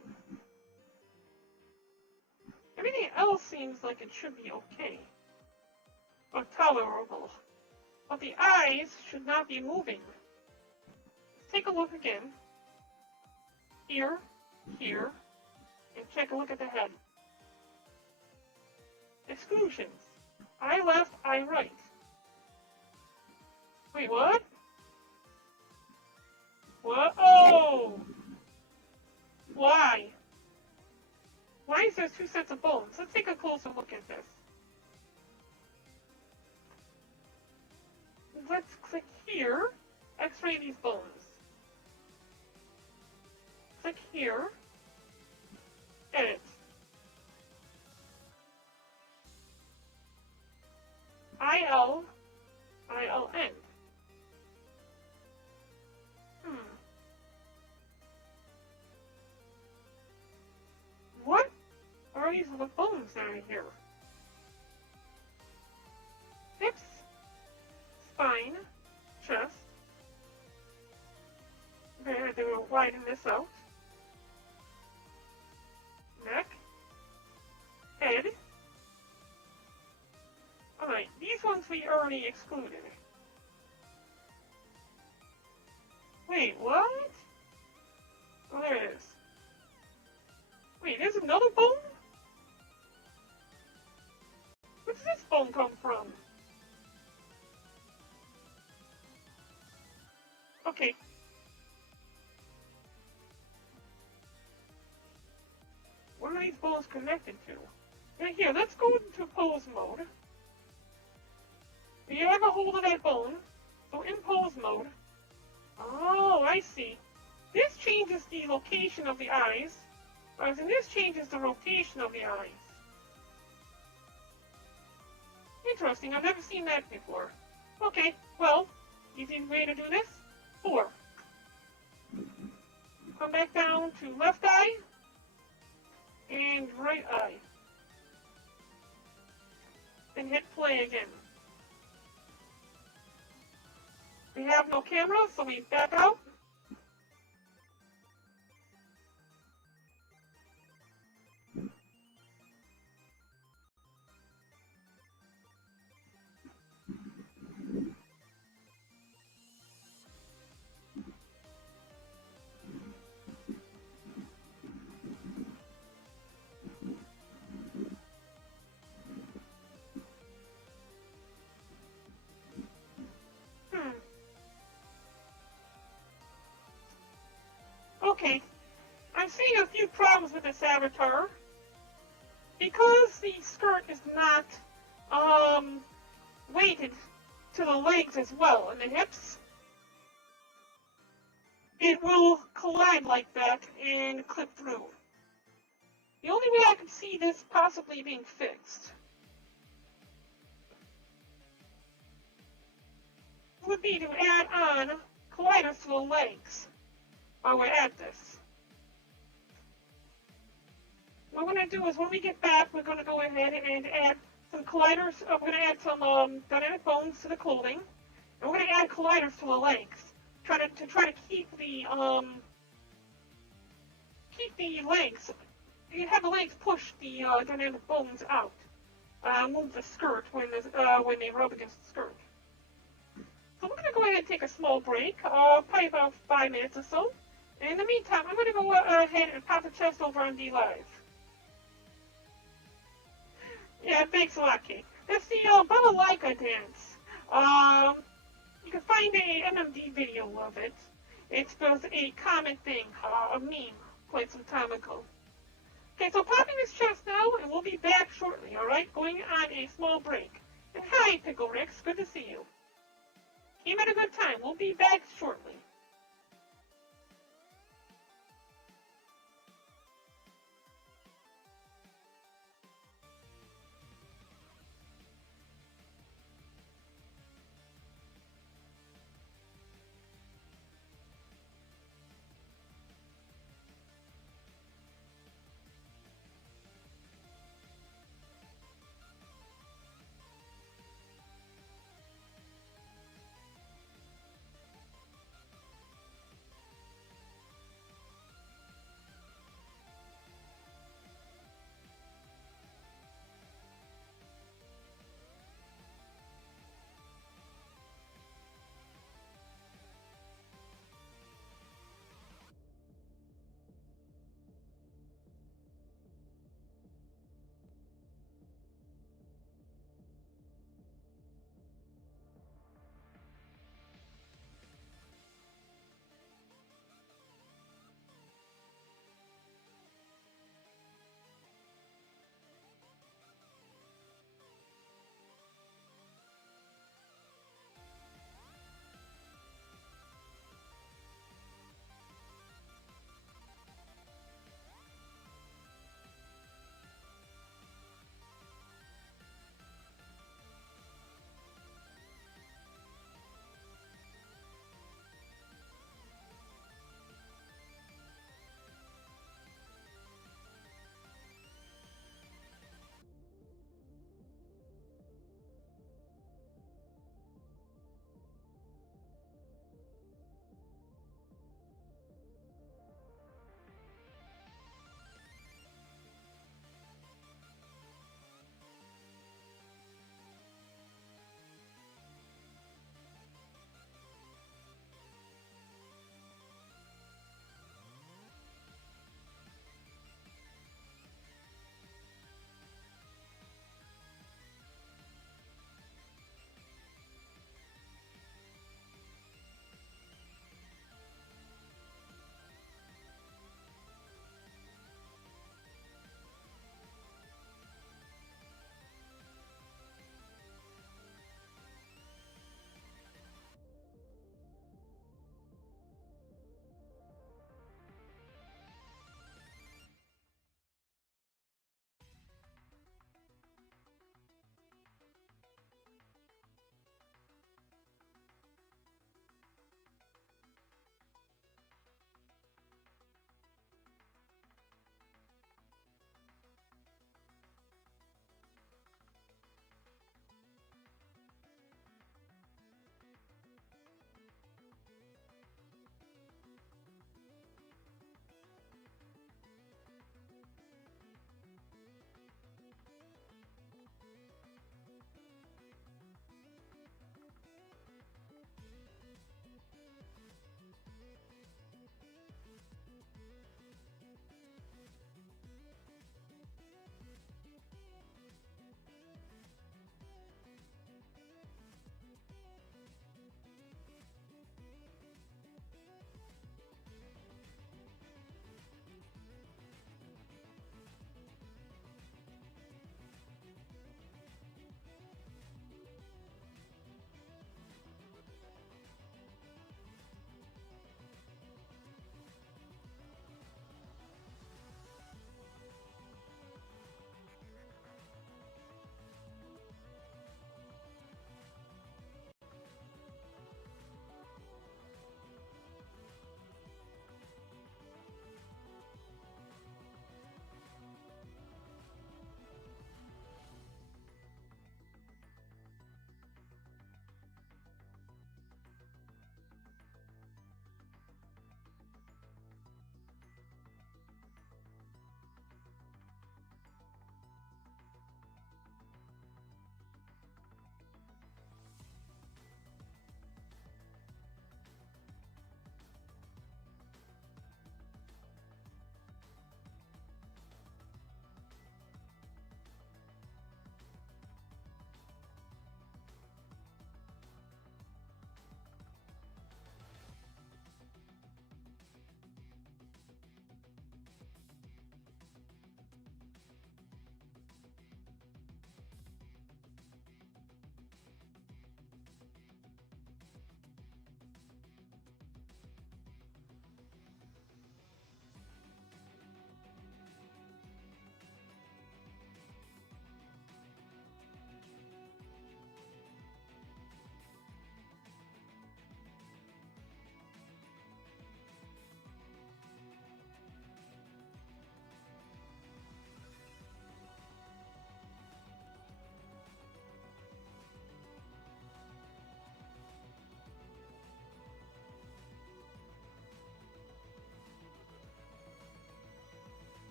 Everything else seems like it should be okay, or tolerable. But the eyes should not be moving. Let's take a look again. Here, here, and check a look at the head. Exclusions. Eye left, eye right. Wait, what? What? Oh! Why? Why is there two sets of bones? Let's take a closer look at this. Let's click here, X-ray these bones. Click here, edit. IL, ILN. What are these little bones down here? Hips, spine, chest. Okay, I have to widen this out. Neck, head. Alright, these ones we already excluded. Wait, what? Oh, there it is. Wait, there's another bone? Where does this bone come from? Okay. What are these bones connected to? Right here, let's go into pose mode. Do you have a hold of that bone? So in pose mode. Oh, I see. This changes the location of the eyes, whereas this changes the rotation of the eyes. Interesting, I've never seen that before. Okay, well, easy way to do this. 4. Come back down to left eye and right eye. Then hit play again. We have no camera, so we back out. Okay, I'm seeing a few problems with this avatar. Because the skirt is not weighted to the legs as well and the hips, it will collide like that and clip through. The only way I could see this possibly being fixed would be to add on colliders to the legs while we're at this. What we're going to do is when we get back, we're going to go ahead and add some colliders. We're going to add some dynamic bones to the clothing, and we're going to add colliders to the legs, try to keep the legs. You have the legs push the dynamic bones out. Move the skirt when they rub against the skirt. So we're going to go ahead and take a small break, probably about 5 minutes or so. And in the meantime, I'm going to go ahead and pop the chest over on D-Live. Yeah, thanks a lot, Kate. That's the Balalaika dance. You can find a MMD video of it. It was a common thing, a meme, quite some time ago. Okay, so popping this chest now, and we'll be back shortly, alright? Going on a small break. And hi, Pickle Ricks, good to see you. Came at a good time. We'll be back shortly.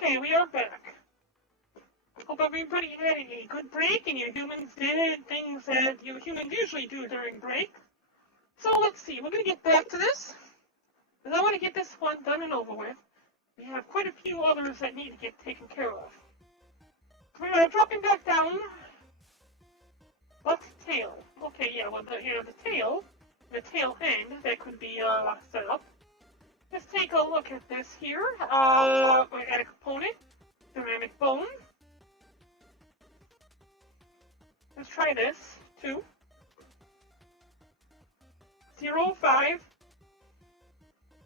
Okay, we are back. Hope everybody had a good break and you humans did things that you humans usually do during break. So let's see, we're going to get back to this, because I want to get this one done and over with. We have quite a few others that need to get taken care of. We're dropping back down. What's tail? Okay, yeah, well, the tail end that could be set up. Let's take a look at this here. We got a component, ceramic bone. Let's try this, 2. 0, 5,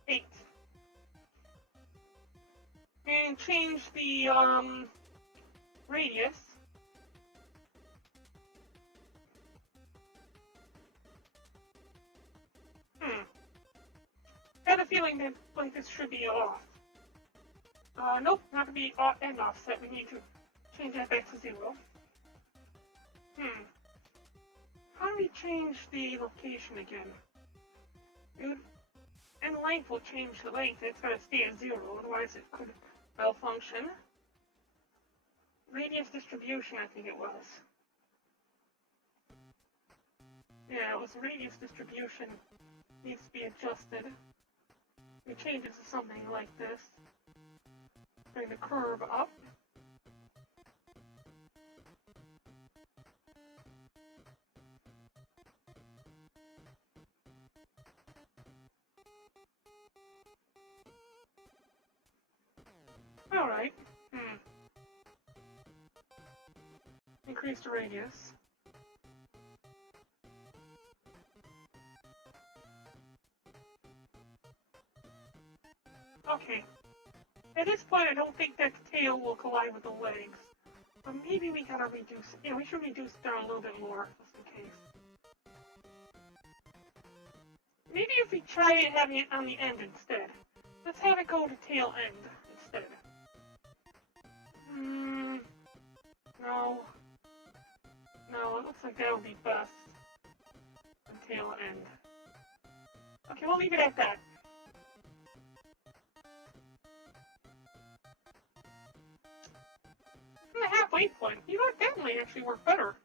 8. And change the radius. I had a feeling that like this should be off. Nope, not gonna be off and offset. We need to change that back to 0. How do we change the location again? And length will change the length. It's gotta stay at 0, otherwise it could malfunction. Radius distribution, I think it was. Yeah, it was radius distribution. Needs to be adjusted. We change it to something like this. Bring the curve up. Alright. Increase the radius. Okay. At this point, I don't think that the tail will collide with the legs. But maybe we gotta reduce it. Yeah, we should reduce it down a little bit more, just in case. Maybe if we try it having it on the end instead. Let's have it go to tail end instead. No. No, it looks like that would be best. On tail end. Okay, we'll leave it at that. From the halfway point, you know what, that might actually work better.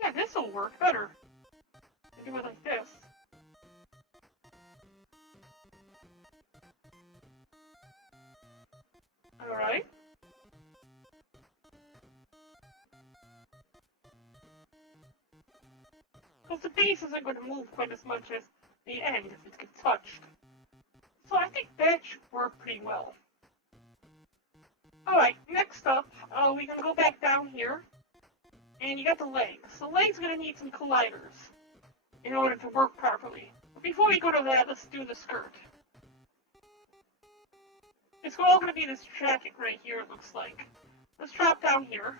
Yeah, this will work better. Do it like this. Alright. Because the base isn't going to move quite as much as the end if it gets touched. So I think that should work pretty well. Alright, next up, we can go back down here. And you got the legs. The legs are going to need some colliders in order to work properly. But before we go to that, let's do the skirt. It's all going to be this jacket right here, it looks like. Let's drop down here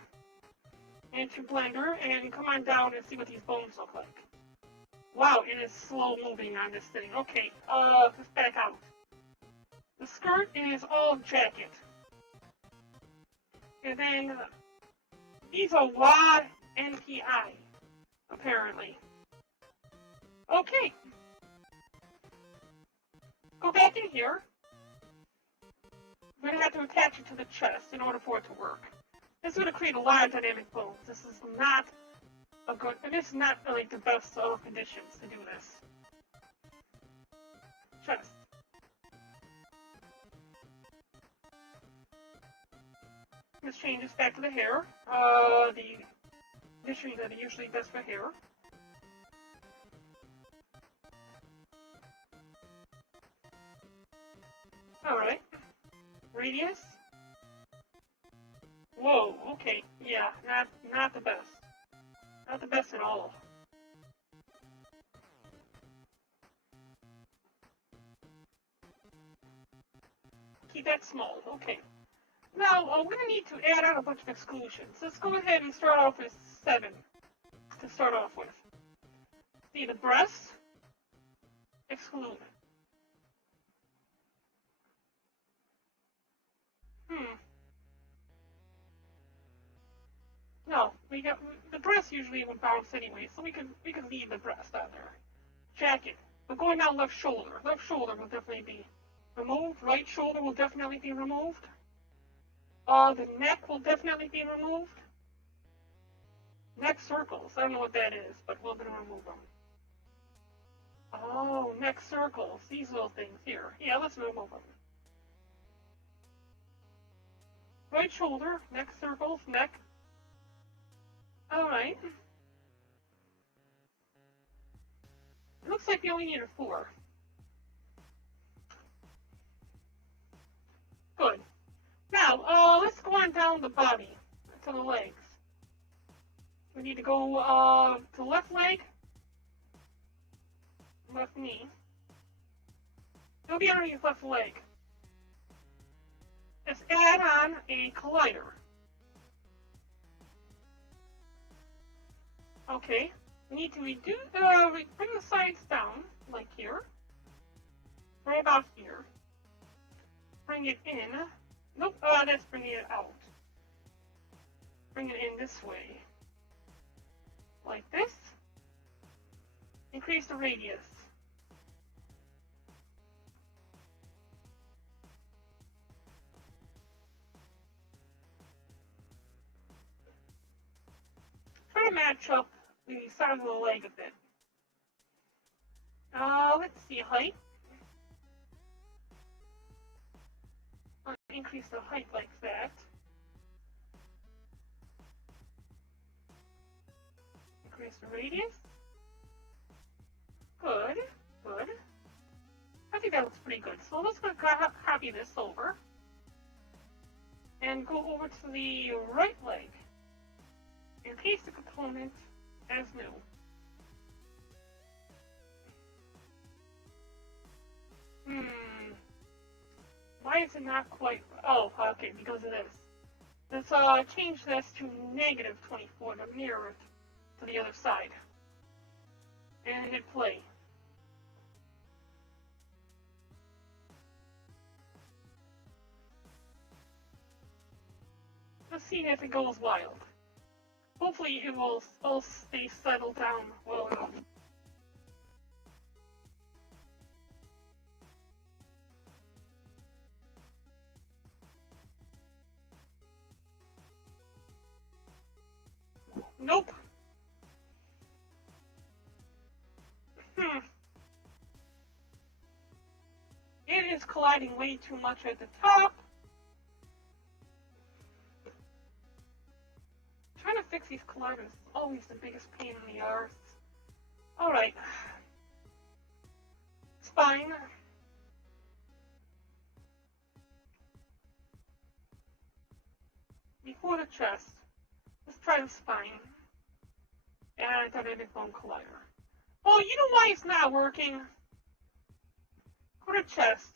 into Blender and come on down and see what these bones look like. Wow, it is slow moving on this thing. Okay, let's back out. The skirt is all jacket. And then these are WAD NPI, apparently. Okay. Go back in here. We're going to have to attach it to the chest in order for it to work. This is going to create a lot of dynamic bones. This is not a good, and it's not like the best of conditions to do this. Chest. Let's change this back to the hair. The conditions that are usually best for hair. Alright. Radius. Whoa, okay. Yeah, not the best. Not the best at all. Keep that small, okay. Now, we're going to need to add on a bunch of exclusions. Let's go ahead and start off with 7 to start off with. See, the breast, exclude. No, we got the breast usually would bounce anyway, so we could leave the breast on there. Jacket. We're going down left shoulder. Left shoulder will definitely be removed. Right shoulder will definitely be removed. The neck will definitely be removed. Neck circles. I don't know what that is, but we're going to remove them. Oh, neck circles. These little things here. Yeah, let's remove them. Right shoulder, neck circles, neck. Alright. It looks like we only needed 4. Good. Now, let's go on down the body to the legs. We need to go to left leg, left knee. It'll be underneath left leg. Let's add on a collider. Okay, we need to reduce, bring the sides down, like here. Right about here. Bring it in. Nope, let's bring it out. Bring it in this way. Like this. Increase the radius. Try to match up the size of the leg a bit. Let's see, height. Increase the height like that. Increase the radius. Good, good. I think that looks pretty good. So let's go copy this over. And go over to the right leg. And paste the component as new. Why is it not quite... Oh, okay, because of this. Let's change this to -24 to mirror it to the other side. And hit play. Let's see if it goes wild. Hopefully it will all stay settled down well enough. Nope. It is colliding way too much at the top. Trying to fix these colliders is always the biggest pain in the arse. Alright. Spine. Before the chest. Let's try the spine. And dynamic bone collider. Oh, you know why it's not working? Go to chest.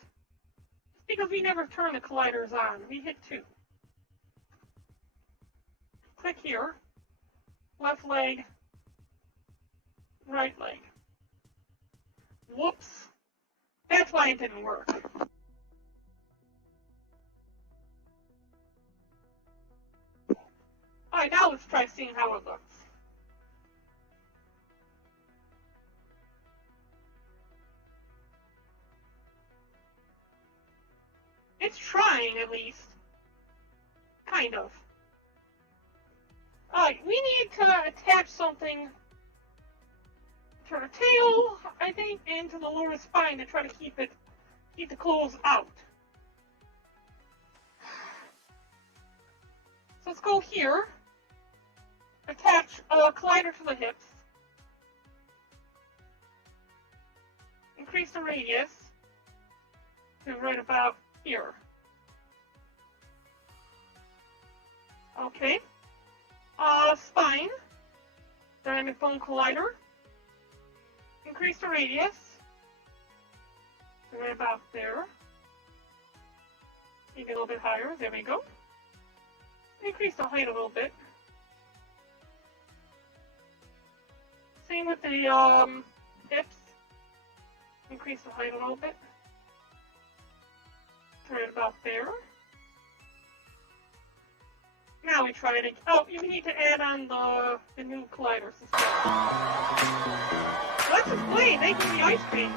It's because we never turn the colliders on. We hit 2. Click here. Left leg. Right leg. Whoops. That's why it didn't work. Alright, now let's try seeing how it looks. It's trying, at least. Kind of. Alright, we need to attach something to the tail, I think, and to the lower spine to try to keep the clothes out. So let's go here. Attach a collider to the hips. Increase the radius to right about here. Okay. Spine. Dynamic bone collider. Increase the radius to right about there. Maybe a little bit higher. There we go. Increase the height a little bit. Same with the hips. Increase the height a little bit. Turn it about there. Now we try it again. Oh, you need to add on the new colliders as well. Let's explain. They give me ice cream.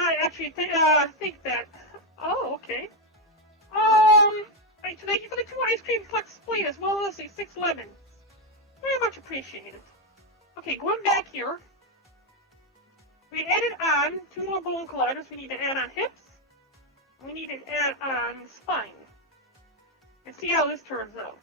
I actually think that. Oh, okay. Thank you for the 2 ice cream flex spleen as well as the 6 lemons. Very much appreciated. Okay, going back here. We added on 2 more bone colliders. We need to add on hips. We need to add on spine. And see how this turns out.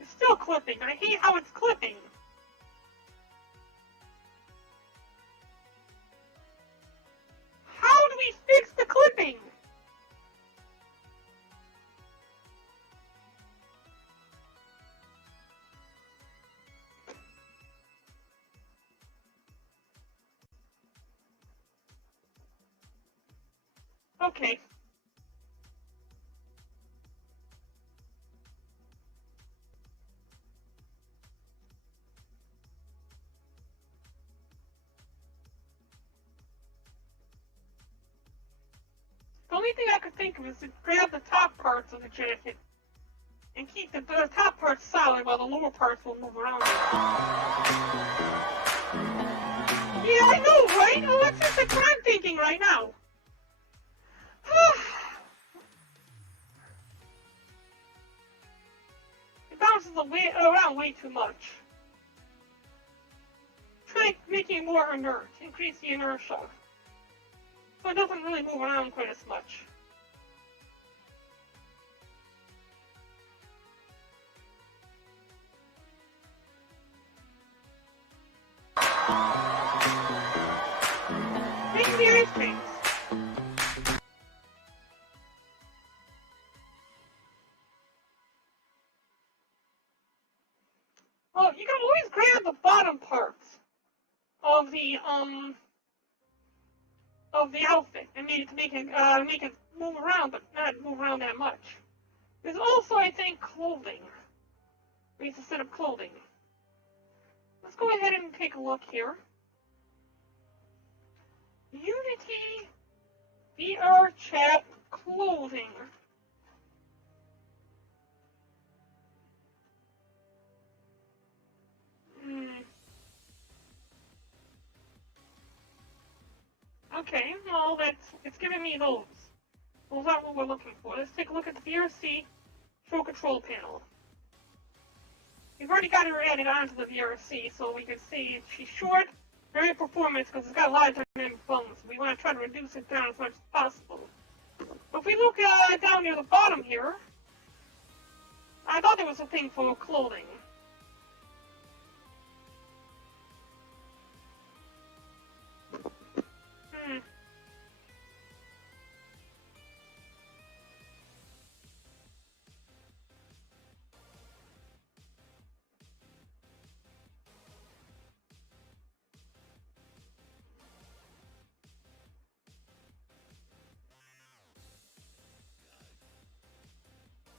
It's still clipping. I hate how it's clipping. How do we fix the clipping? Okay. The only thing I could think of is to grab the top parts of the jacket and keep the top parts solid while the lower parts will move around. Yeah, I know, right? Oh, that's just what I'm thinking right now. It bounces around way too much. Try making it more inert, increase the inertia. So it doesn't really move around quite as much. Making the ice creams. Well, you can always grab the bottom parts of the outfit and make it move around, but not move around that much. There's also, I think, clothing. Ways to set up clothing. Let's go ahead and take a look here. Unity VR chat clothing. Okay, well, it's giving me those. Those aren't what we're looking for. Let's take a look at the VRC show control panel. We've already got her added onto the VRC, so we can see she's short, very performance, because it's got a lot of dynamic bones. We want to try to reduce it down as much as possible. But if we look down near the bottom here, I thought there was a thing for clothing.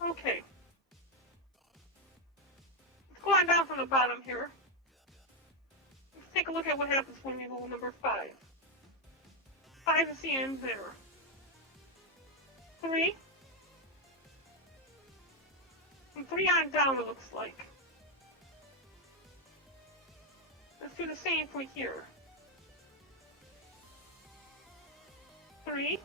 Okay. Let's go on down from the bottom here. Let's take a look at what happens when we go number 5. 5 is the end there. 3. From 3 on down, it looks like. Let's do the same for here. 3.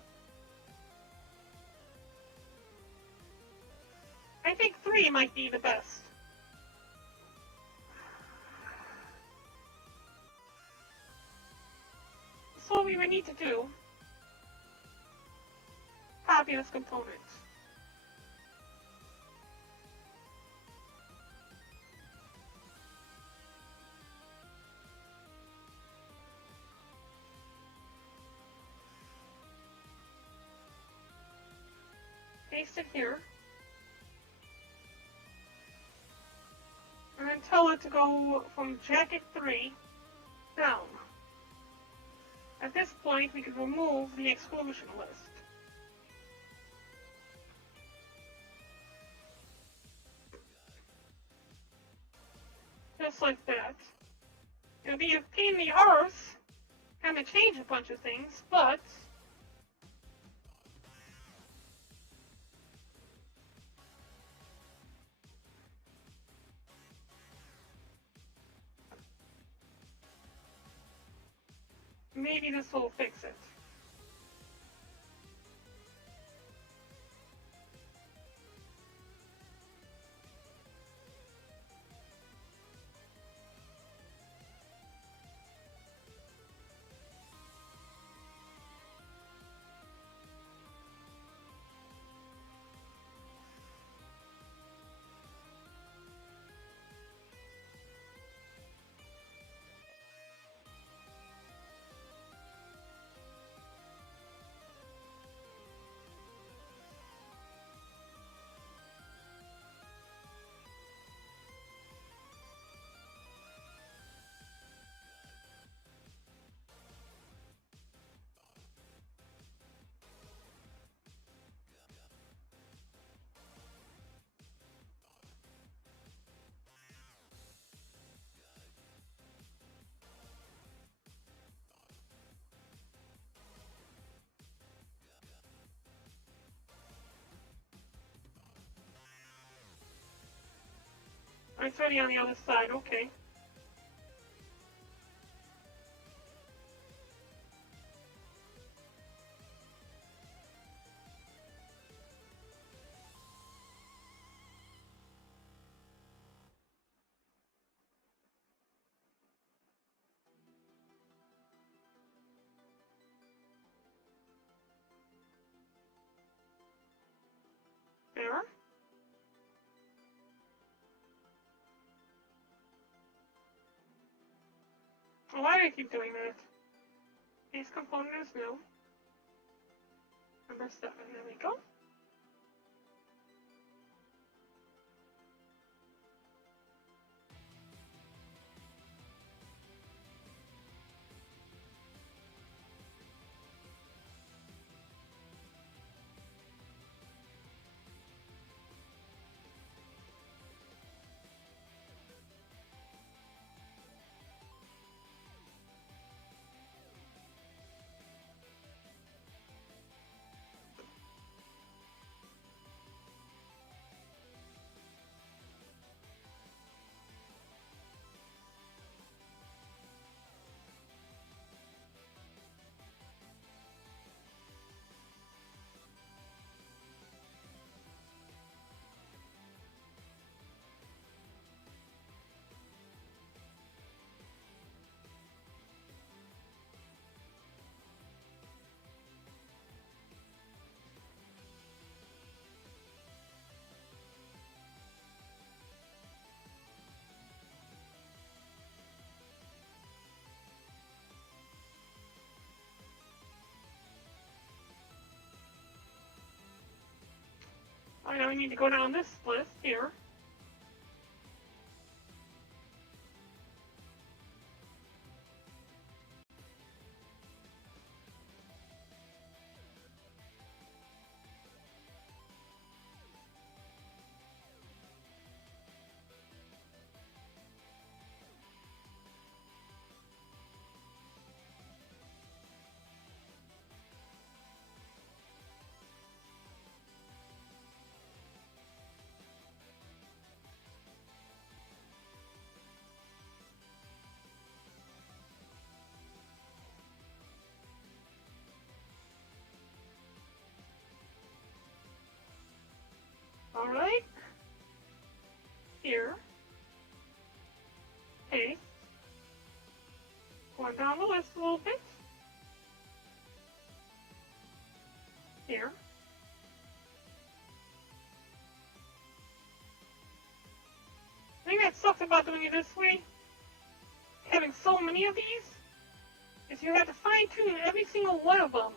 I think 3 might be the best. So what we would need to do, copy this component. Paste it here. And then tell it to go from jacket 3 down. At this point, we can remove the exclusion list. Just like that. It'll be a pain in the arse, kind of change a bunch of things, but maybe this will fix it. It's already on the other side, okay. There. Why do I keep doing that? These components, no. Number 7, there we go. I know we need to go down this list here. Alright. Here. Paste. Going down the list a little bit. Here. I think that sucks about doing it this way. Having so many of these is you have to fine tune every single one of them.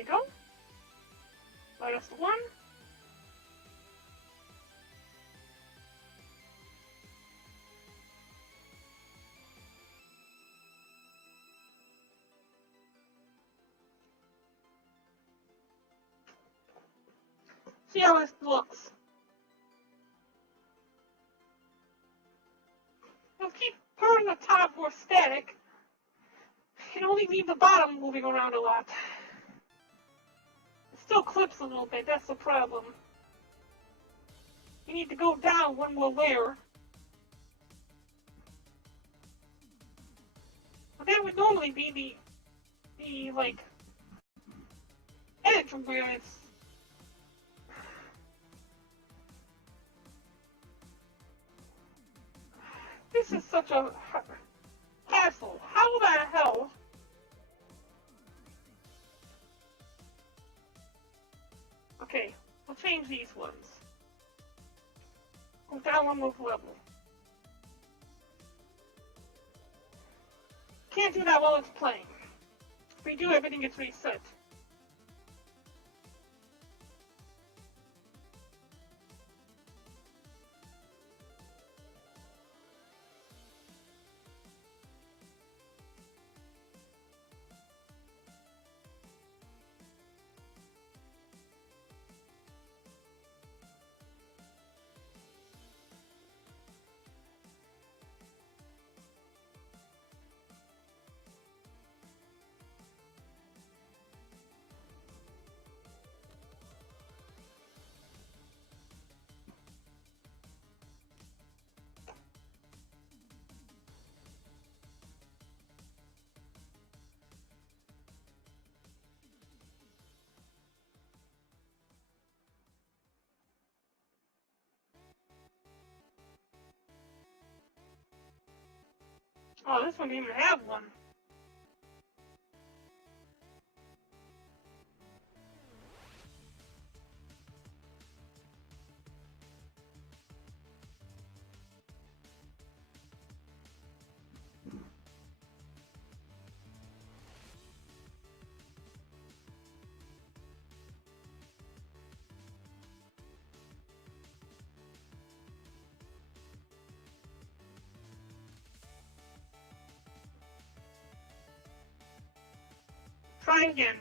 we go. Last one. See how this looks. We'll keep part of the top more static and only leave the bottom moving around a lot. It still clips a little bit, that's the problem. You need to go down one more layer. But that would normally be the like edge where it's this is such a hassle. How the hell? Okay, we'll change these ones. Go down one more level. Can't do that while it's playing. If we do, everything gets reset. Oh, this one didn't even have one. Try again.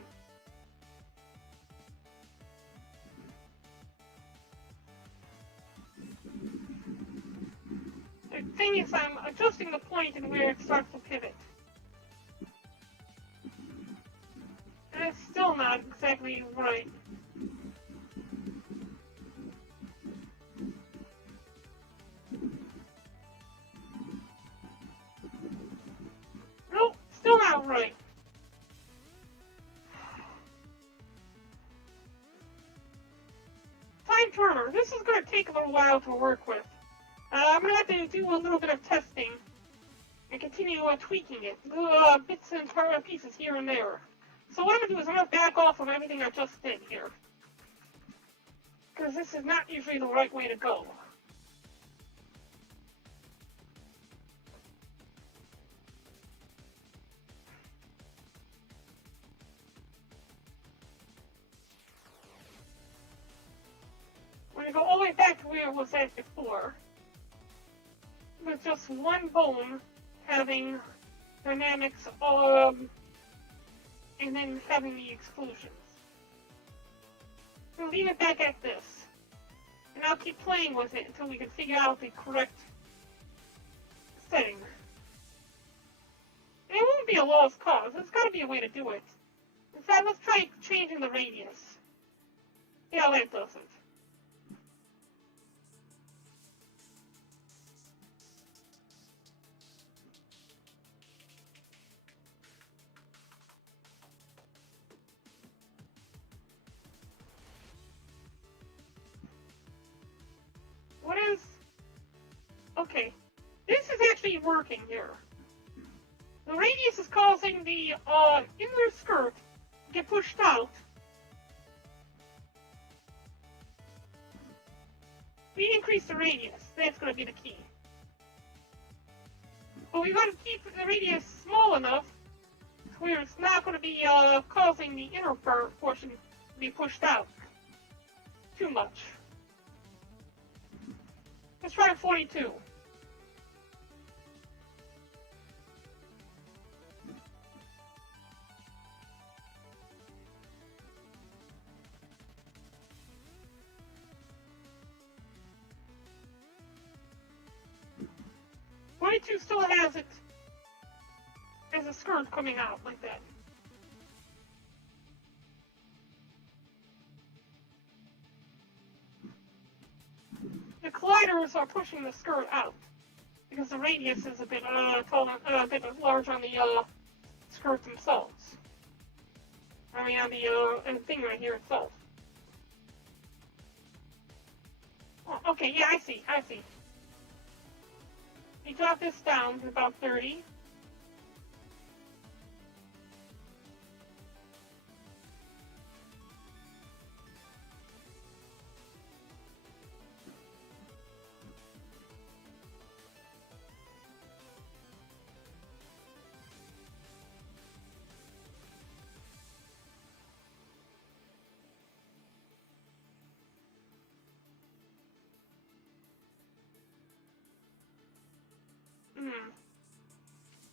The thing is, I'm adjusting the point and where it starts to pivot. And it's still not exactly right. Nope, still not right. Time turner. This is going to take a little while to work with. I'm going to have to do a little bit of testing and continue tweaking it. Bits and pieces here and there. So what I'm going to do is I'm going to back off of everything I just did here. Because this is not usually the right way to go. We're going to go all the way back to where it was at before. With just one bone having dynamics and then having the exclusions. We'll leave it back at this. And I'll keep playing with it until we can figure out the correct setting. And it won't be a lost cause. There's got to be a way to do it. In fact, let's try changing the radius. See how that does it. What is... Okay. This is actually working here. The radius is causing the inner skirt to get pushed out. We increase the radius. That's going to be the key. But we want to keep the radius small enough where it's not going to be causing the inner portion to be pushed out too much. Let's try 42. Still has it as a skirt coming out like that. The colliders are pushing the skirt out because the radius is a bit taller, a bit large on the skirt themselves. I mean, on the thing right here itself. Oh, okay, yeah, I see. You drop this down to about 30.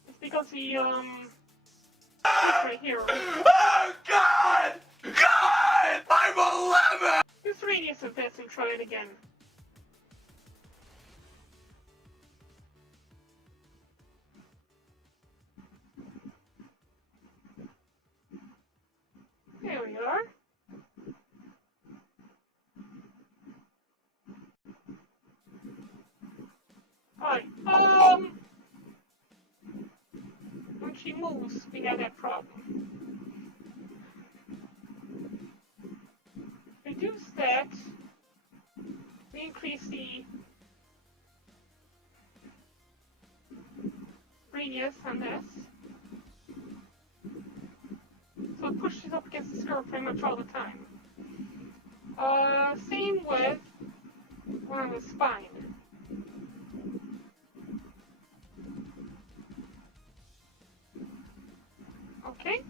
It's because the right here. Oh God! God! I'm a lemon! This radius of this and try it again. There we are. Alright, when she moves, we have that problem. Reduce that. We increase the radius on this. So it pushes up against the skirt pretty much all the time. Same with on the spine. Okay.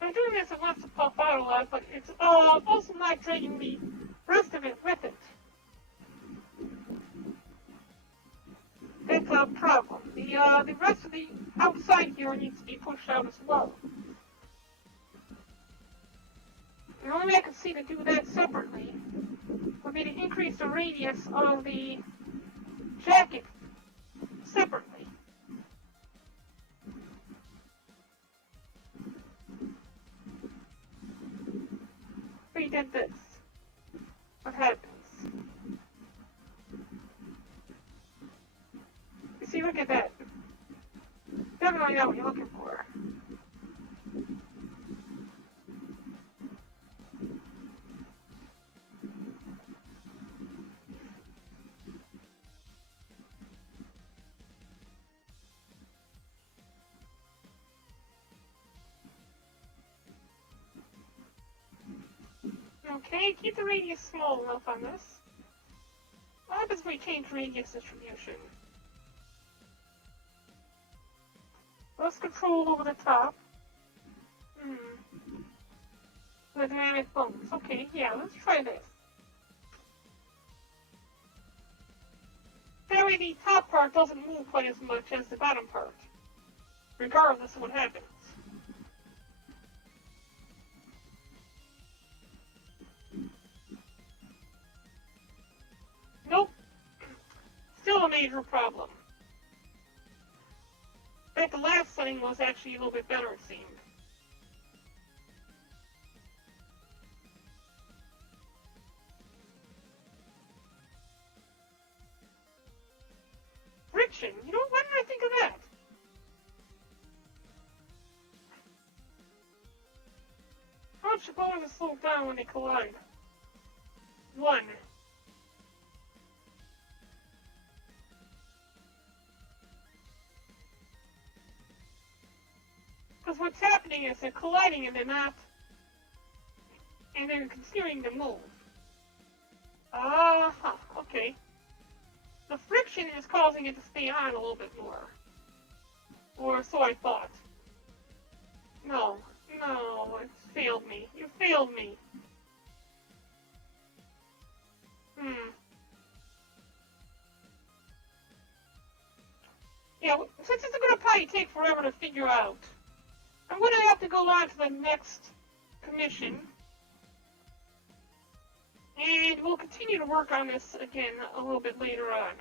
I'm doing this, it wants to pop out a lot, but it's also not dragging the rest of it with it. That's a problem. The rest of the outside here needs to be pushed out as well. The only way I can see to do that separately would be to increase the radius of the jacket separately. We did this. What happens? You see, look at that. Definitely not what you're looking for. Okay, keep the radius small enough on this. What happens if we change radius distribution? Less control over the top. The dynamic bones. Okay, yeah, let's try this. That way the top part doesn't move quite as much as the bottom part, regardless of what happens. Nope. Still a major problem. In fact, the last setting was actually a little bit better, it seemed. Friction. You know, why did I think of that? How much the bone is slowed down when they collide? 1. Because what's happening is they're colliding and they're not, and they're continuing to move. Okay. The friction is causing it to stay on a little bit more. Or so I thought. No, it failed me. You failed me. Yeah, since it's going to probably take forever to figure out, I'm going to have to go on to the next commission. And we'll continue to work on this again a little bit later on.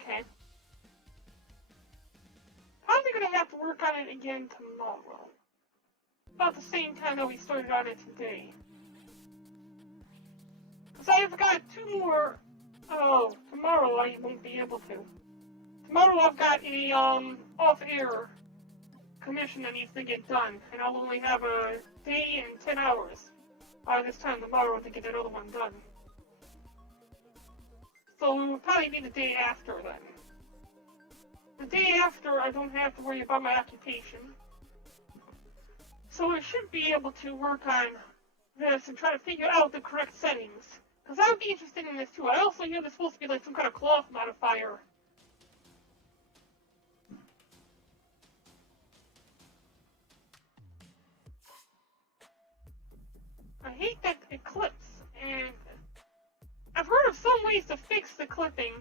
Okay. Probably going to have to work on it again tomorrow. About the same time that we started on it today. Because I have got 2 more... Oh, tomorrow I won't be able to. Tomorrow I've got a, off-air commission that needs to get done. And I'll only have a day and 10 hours by this time tomorrow to get that other one done. So it will probably be the day after then. The day after, I don't have to worry about my occupation. So I should be able to work on this and try to figure out the correct settings. Because I would be interested in this too. I also hear there's supposed to be like some kind of cloth modifier. I hate that it clips, and I've heard of some ways to fix the clipping.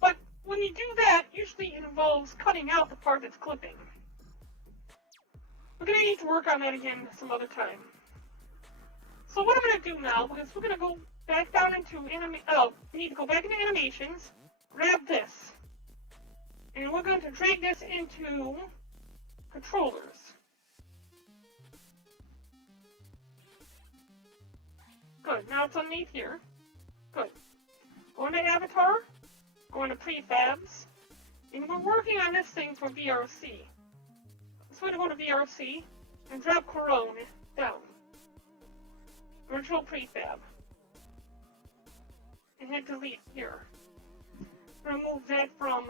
But when you do that, usually it involves cutting out the part that's clipping. We're going to need to work on that again some other time. So what I'm going to do now, because we're going to go back down into we need to go back into animations, grab this, and we're going to drag this into controllers. Good, now it's underneath here. Good. Go into Avatar, go into Prefabs, and we're working on this thing for VRC. So we're going to go to VRC and drop Corone down. Virtual Prefab. And hit delete here. Remove that from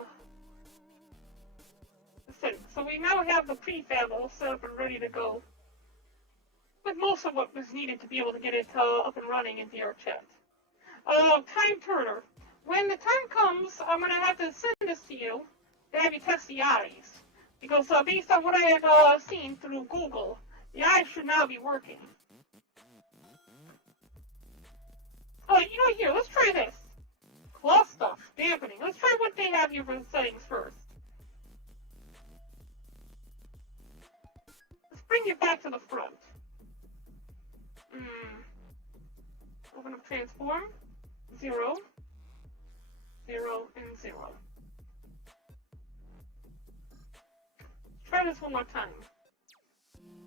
the settings. So we now have the prefab all set up and ready to go. With most of what was needed to be able to get it up and running in VR chat. Time turner. When the time comes, I'm going to have to send this to you to have you test the eyes. Because based on what I have seen through Google, the eyes should now be working. Oh, you know, here, let's try this. Cloth stuff, dampening. Let's try what they have here for the settings first. Let's bring you back to the front. Open up transform. 0, 0, and 0. Try this one more time.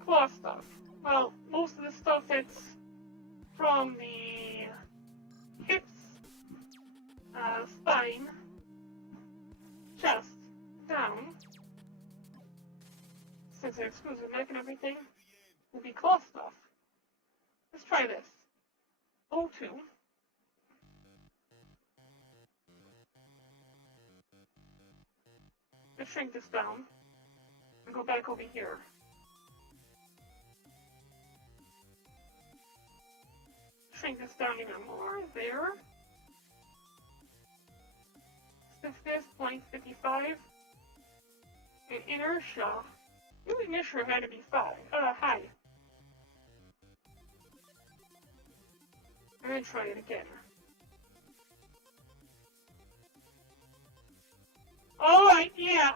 Cloth stuff. Well, most of the stuff that's from the hips, spine, chest, down, since it excludes the neck and everything, will be cloth stuff. Let's try this. O2. Let's shrink this down and go back over here. Shrink this down even more. There. Stiffness, 0.55. And inertia. Ooh, inertia had to be high. And then try it again. Alright, yeah,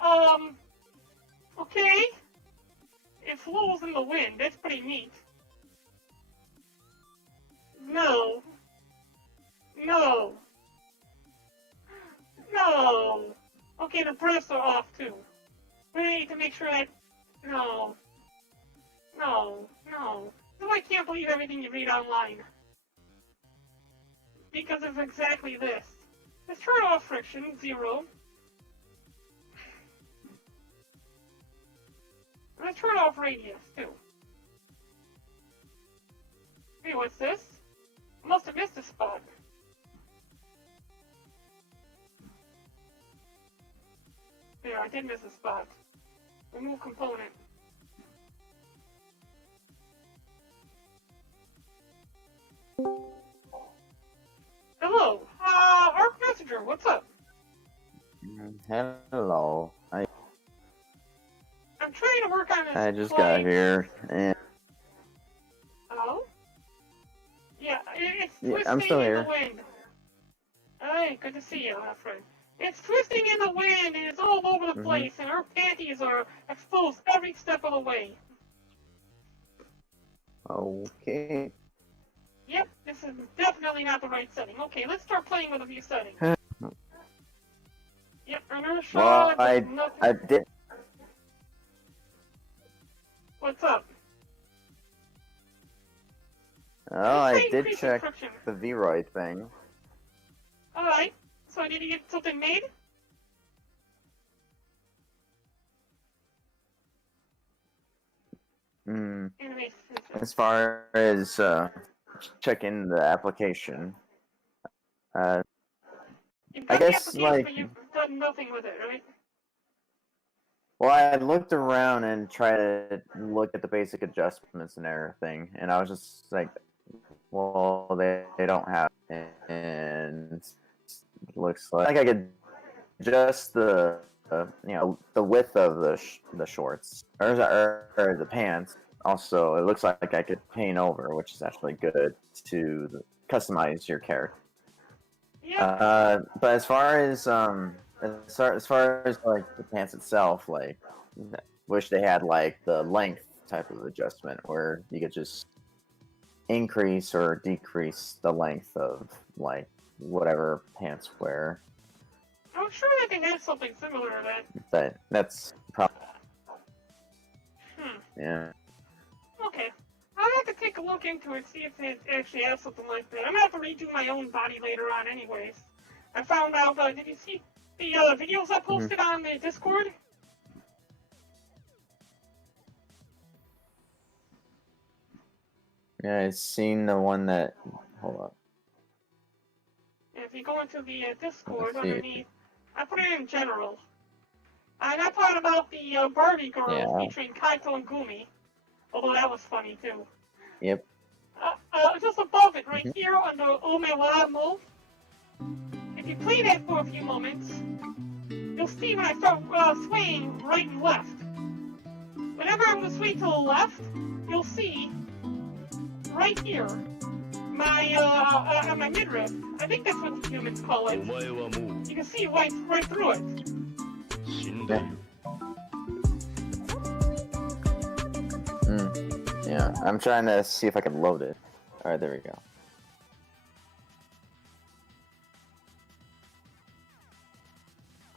okay. It flows in the wind. That's pretty neat. No. No. No. Okay, the breaths are off too. We need to make sure that... No. No. No. I can't believe everything you read online. Because of exactly this. Let's turn off friction, 0. Let's turn off radius, too. Hey, what's this? I must have missed a spot. There, I did miss a spot. Remove component. Hello, Arc Messenger, what's up? Hello. I'm trying to work on this. I just got here and Oh? Yeah, it's yeah, twisting I'm still in here. the wind. Alright, good to see you, my friend. It's twisting in the wind and it's all over the place, and our panties are exposed every step of the way. Okay. Yep, this is definitely not the right setting. Okay, let's start playing with a few settings. Yep, inertia. Well, I did. What's up? Oh, I did Increase check encryption. the Vroid thing. Alright, so did you get something made? Anyway, As far as checking the application, you've I got the guess, application, like, but you've done nothing with it, right? well, I looked around and tried to look at the basic adjustments and everything, and I was just like, well, they don't have it, and it looks like I could adjust the the width of the shorts or the pants. Also, it looks like I could paint over, which is actually good to customize your character. Yeah. But as far as like the pants itself, like, wish they had like the length type of adjustment where you could just increase or decrease the length of like whatever pants wear. I'm sure they can have something similar to that. But that's probably Hmm. yeah. Okay. I'll have to take a look into it, see if it actually has something like that. I'm gonna have to redo my own body later on anyways. I found out, did you see the videos I posted on the Discord? Yeah, I've seen the one that. Hold up. If you go into the Discord Let's see. underneath, I put it in general. And I thought about the Barbie girl Yeah. featuring Kaito and Gumi, although that was funny too. Yep. Just above it, right here under Omewa move. If you play that for a few moments, you'll see when I start swaying right and left. Whenever I'm going to sway to the left, you'll see right here my midriff. I think that's what the humans call it. You can see right through it. Yeah, I'm trying to see if I can load it. Alright, there we go.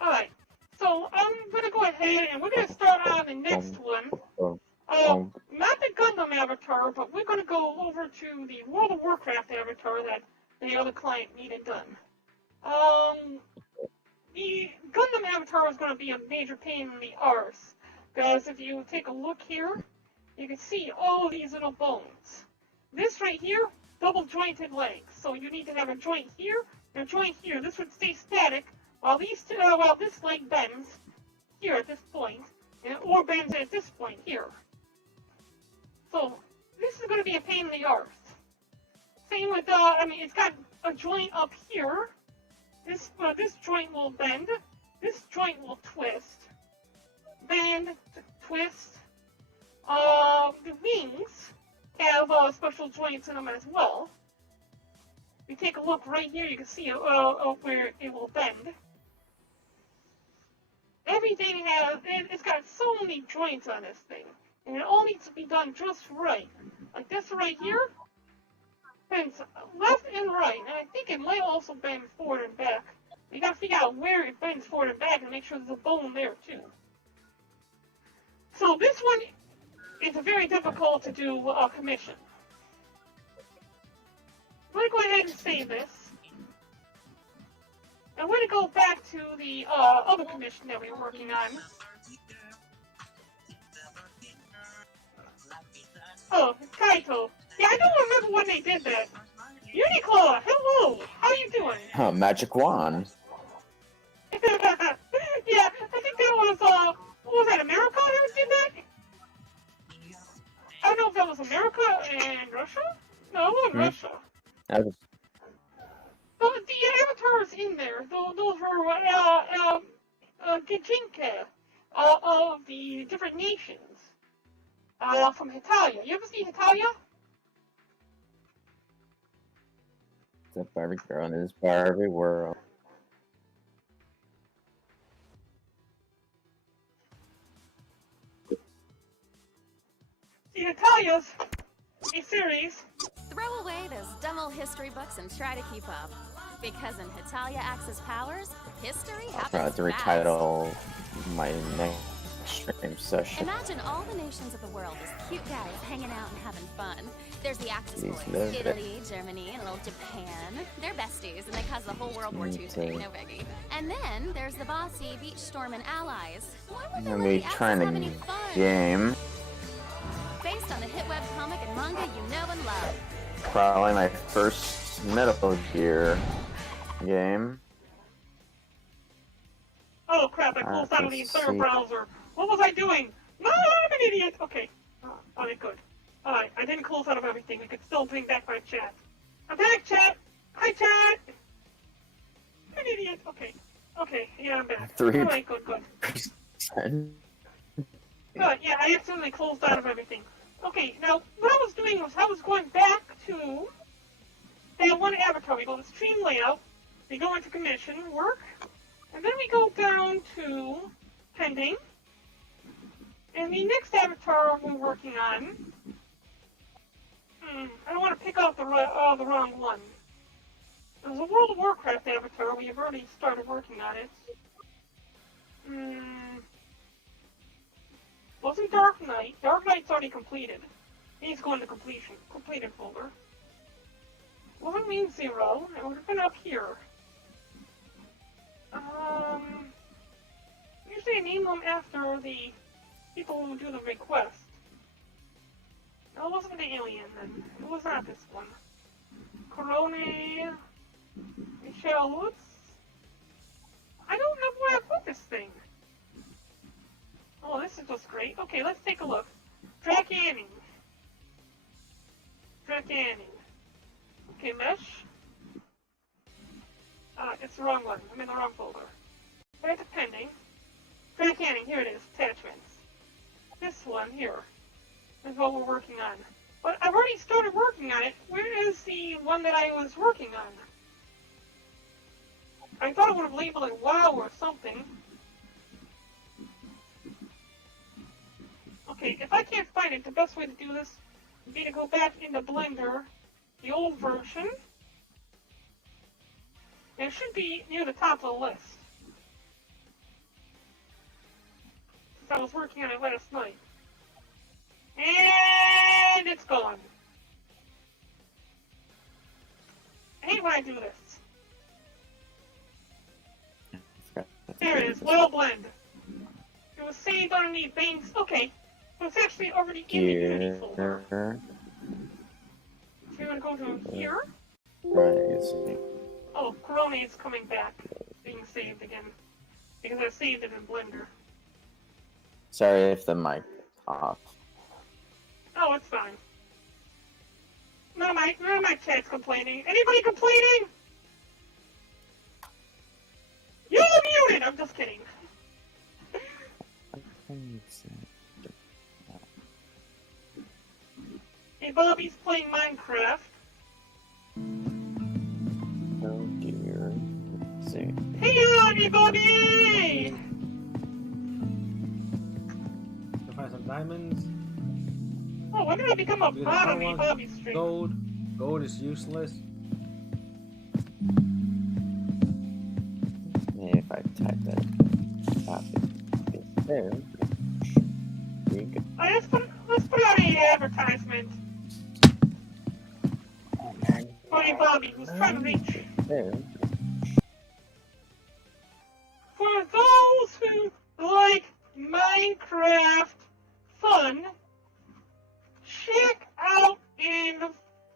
Alright, so I'm going to go ahead and we're going to start on the next one. Not the Gundam avatar, but we're going to go over to the World of Warcraft avatar that the other client needed done. The Gundam avatar is going to be a major pain in the arse, because if you take a look here, you can see all these little bones. This right here, double jointed legs. So you need to have a joint here and a joint here. This would stay static while while this leg bends here at this point, or bends at this point here. So this is going to be a pain in the arse. Same with it's got a joint up here. This joint will bend. This joint will twist. Bend, twist. The wings have special joints in them as well. If you take a look right here, you can see where it will bend. Everything it's got so many joints on this thing, and it all needs to be done just right. Like this right here, bends left and right, and I think it might also bend forward and back. You gotta figure out out where it bends forward and back and make sure there's a bone there too. So this one is a very difficult to do commission. I'm going to go ahead and save this. I'm going to go back to the other commission that we were working on. Oh, Kaito. Yeah, I don't remember when they did that. Uniqlo, hello! How you doing? Oh, magic wand. Yeah, I think that was, what was that, America that did that? I don't know if that was America and Russia? No, it wasn't Russia. The avatars in there, those were, Gijinka, of the different nations. From Hitalia. You ever see Hitalia? The Barbie girl in this Barbie world. See, Hitalia's a series. Throw away those dumb old history books and try to keep up. Because in Hitalia Axis Powers, history happens To retitle my next stream session. Imagine all the nations of the world as cute guys hanging out and having fun. There's the Axis These boys, little Italy, Germany, and little Japan. They're besties, and they caused the whole World War II thing, no biggie. And then there's the bossy Beach Storm and allies. Why would they I'm let gonna be the Axis trying have any to fun? game. Based on the hit web comic and manga you know and love. Probably my first Metal Gear game. Oh crap, I closed out of the entire browser. What was I doing? No, I'm an idiot! Okay. Alright, good. Alright, I didn't close out of everything. I could still bring back my chat. I'm back, chat! Hi, chat! I'm an idiot. Okay. Okay, yeah, I'm back. 3%. Alright, good. Good, yeah, I accidentally closed out of everything. Okay, now, what I was doing was I was going back to that one avatar. We go to stream layout, we go into commission, work, and then we go down to pending, and the next avatar we're working on, I don't want to pick out the wrong one. There's a World of Warcraft avatar, we have already started working on it. Wasn't Dark Knight. Dark Knight's already completed. He's going to completed folder. Wasn't Mean Zero. It would have been up here. Usually I name them after the people who do the request. No, it wasn't the alien then. It was not this one. Corone, Michelle Woods. I don't know where I put this thing. Oh, this is just great. Okay, let's take a look. Dracanning. Okay, mesh. It's the wrong one. I'm in the wrong folder. Right to pending. Dracanning, here it is. Attachments. This one here is what we're working on. But I've already started working on it. Where is the one that I was working on? I thought I would have labeled it WoW or something. Okay, if I can't find it, the best way to do this would be to go back into Blender, the old version, and it should be near the top of the list. Since I was working on it last night. And it's gone. I hate when I do this. There it is, Well Blend. It was saved underneath Bane's. Okay. So it's actually already in the Unity folder. So you're going to go to here. Right. Oh, Corona is coming back. It's being saved again. Because I saved it in Blender. Sorry if the mic off. Oh, it's fine. None of my chat's complaining. Anybody complaining? You're muted! I'm just kidding. Hey, Bobby's playing Minecraft. Oh dear. Let's see. Hey, Bobby! Go find some diamonds. Oh, when did I become a Do the bot on other the one. Bobby stream? Gold is useless. If type that. Copy. There. There you go. Let's put out an advertisement for a Bobby who's trying to reach. There. For those who like Minecraft fun, check out and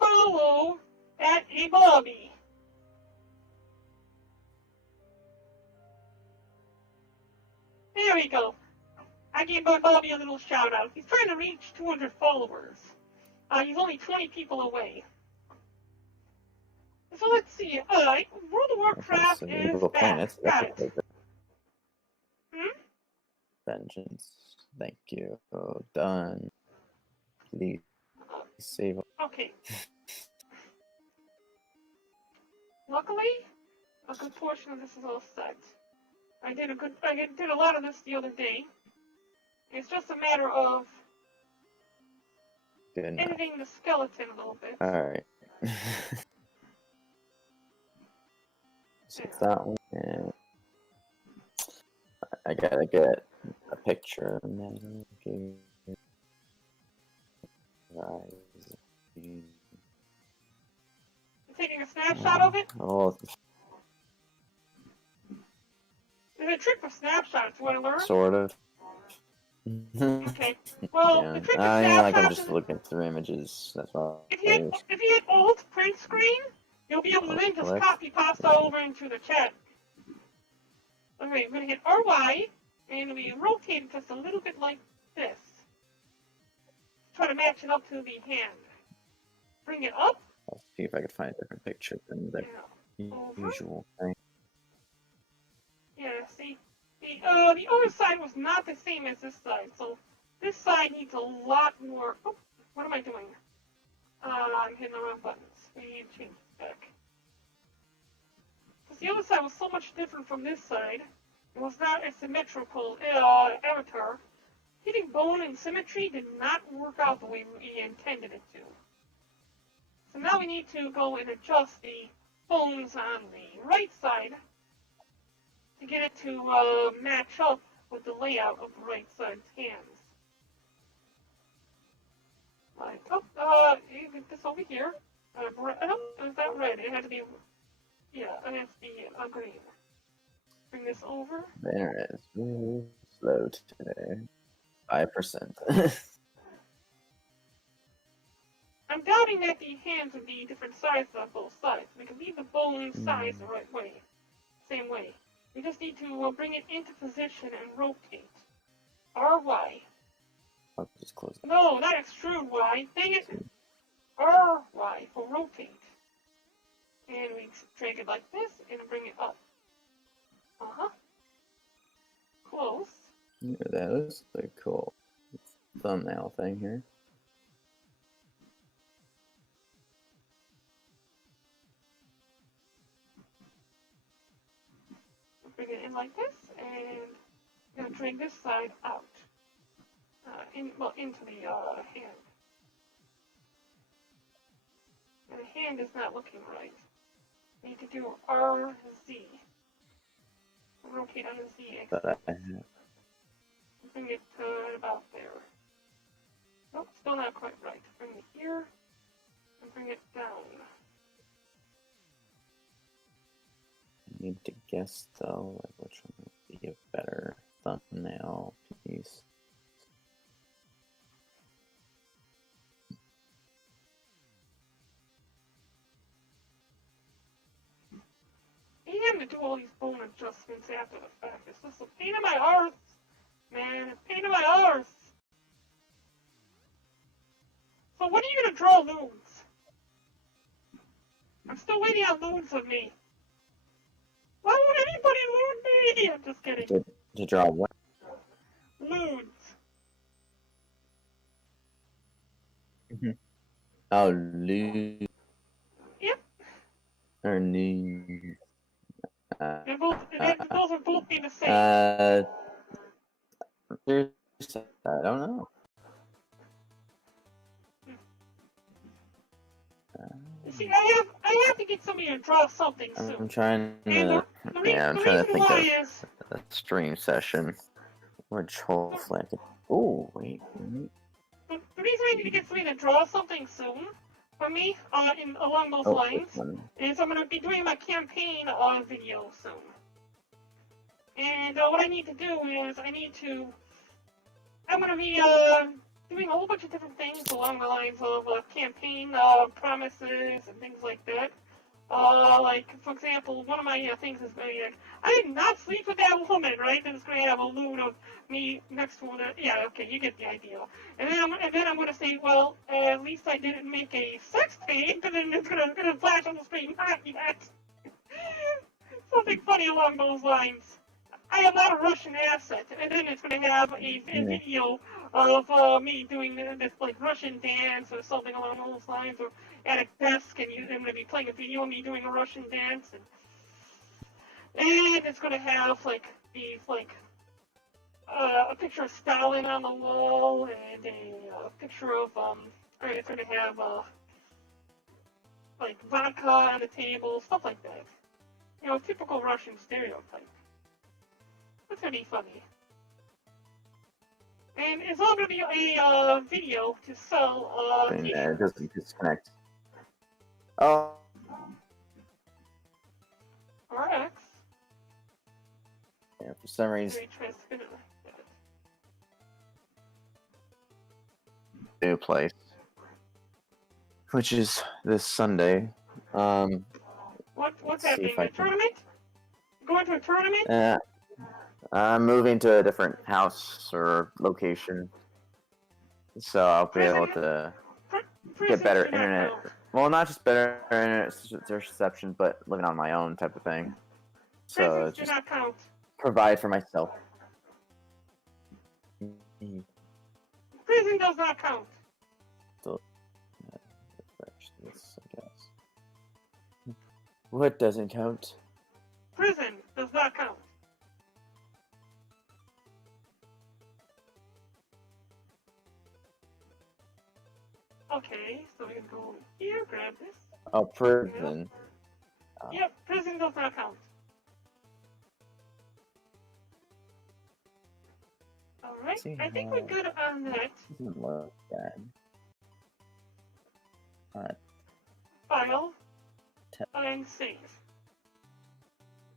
follow at a Bobby. There we go. I gave my Bobby a little shout out. He's trying to reach 200 followers. He's only 20 people away. So let's see. World of Warcraft is back. Got it. Vengeance. Thank you. Oh, done. Please save. Okay. Luckily, a good portion of this is all set. I did a lot of this the other day. It's just a matter of editing the skeleton a little bit. Alright. So it's that one. And I gotta get a picture and then You taking a snapshot of it? Oh, There's a trick for snapshots, you want to learn? sort of. Okay. Well, Yeah. the trick I with mean, like I'm snapshots just is looking through images. That's all. if you hit Alt print screen, you'll be able to then just copy pasta over into the chat. Okay, we're gonna hit RY and we rotate it just a little bit like this. Try to match it up to the hand. Bring it up. I'll see if I can find a different picture than the usual thing. Yeah, see, the other side was not the same as this side, so this side needs a lot more. Oh, what am I doing? I'm hitting the wrong buttons. We need to change this back. Because the other side was so much different from this side. It was not a symmetrical avatar. Hitting bone and symmetry did not work out the way we intended it to. So now we need to go and adjust the bones on the right side to get it to match up with the layout of the right side's hands. Like, you get this over here. Is that red? It had to be, yeah, it has to be green. Bring this over. There it is. Really slow today. 5%. I'm doubting that the hands would be different sizes on both sides. We can leave the bone size the right way. Same way. We just need to bring it into position and rotate. RY. I'll just close it. No, not extrude Y. Dang it. RY for rotate. And we drag it like this and bring it up. Close. Yeah, that is the cool thumbnail thing here. Bring it in like this, and I'm going to drag this side out. Into the hand. And the hand is not looking right. We need to do RZ. Rotate on the Z axis. But I have. Bring it to about there. Nope, still not quite right. Bring it here, and bring it down. I need to guess though, like which one would be a better thumbnail piece. You have to do all these bone adjustments after the fact. It's just a pain in my arse, man. A pain in my arse. So when are you gonna draw loons? I'm still waiting on loons of me. Why won't anybody loon me? I'm just kidding. To draw what? Loons. Oh, Lou. Yep. Or new. Those are both being the same. I don't know. You see, I have to get somebody to draw something soon. I'm trying And to. Yeah, I'm the trying to reason think why of is a stream session. Which hopefully I could. Oh, wait. the reason I need to get somebody to draw something soon for me, along those Oh, lines, this one. is I'm going to be doing my campaign video soon. And what I need to do is I'm going to be doing a whole bunch of different things along the lines of campaign promises and things like that. Like, for example, one of my things is going to be like, I did not sleep with that woman, right? Then it's going to have a loon of me next to one. Yeah, okay, you get the idea. And then I'm going to say, well, at least I didn't make a sex tape, and then it's going to flash on the screen, not yet. Something funny along those lines. I am not a Russian asset, and then it's going to have a video of me doing this like Russian dance or something along those lines, or at a desk, and I'm going to be playing a video of me doing a Russian dance, and it's going to have like these like a picture of Stalin on the wall and a picture of or it's going to have like vodka on the table, stuff like that. You know, typical Russian stereotype. That's gonna be funny. And it's all gonna be a video to sell And it t-shirts. doesn't disconnect. Oh. RX. Yeah, for some reason, Very transparent. new place, which is this Sunday. What's Let's see happening? if I A can- tournament? Going to a tournament? I'm moving to a different house or location, so I'll be able to get better Prisons do not internet. count. Well, not just better internet reception, but living on my own type of thing. So Prisons do just not count. provide for myself. Prison does not count. Refresh this, I guess. What doesn't count? Prison does not count. Okay, so we can go here, grab this. Oh, prison. Yep, prison does not count. Alright, See I think how- we're good on that. Doesn't look bad. File Te- and save.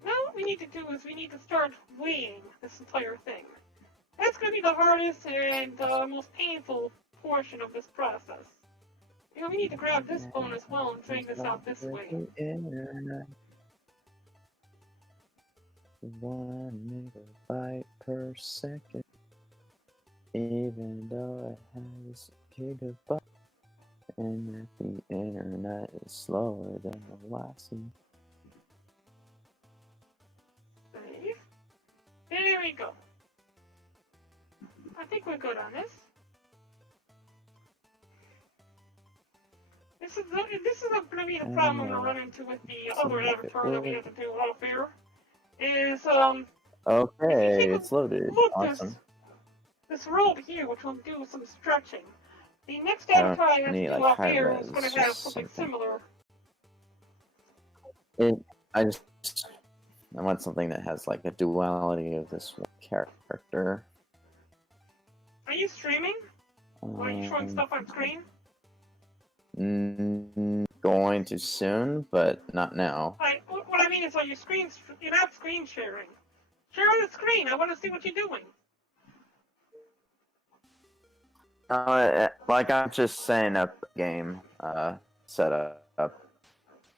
Now what we need to do is we need to start weighing this entire thing. That's going to be the hardest and most painful portion of this process. You know, we need to grab this bone as well and drag this out this way. Internet. 1 megabyte per second. Even though it has gigabyte. And that the internet is slower than the last one. Save. There we go. I think we're good on this. This is going to be the problem I'm going to run into with the other avatar that we have to do off air. Is Okay, you it's loaded. look, Awesome. this robe here, which will do some stretching. The next I don't avatar I have to need, do like, off high air res, is going to have just something something. similar. I want something that has like a duality of this one character. Are you streaming? Or are you showing stuff on screen? Going to soon, but not now. What I mean is, you're not screen sharing. Share on the screen. I want to see what you're doing. Like I'm just setting up a game setup.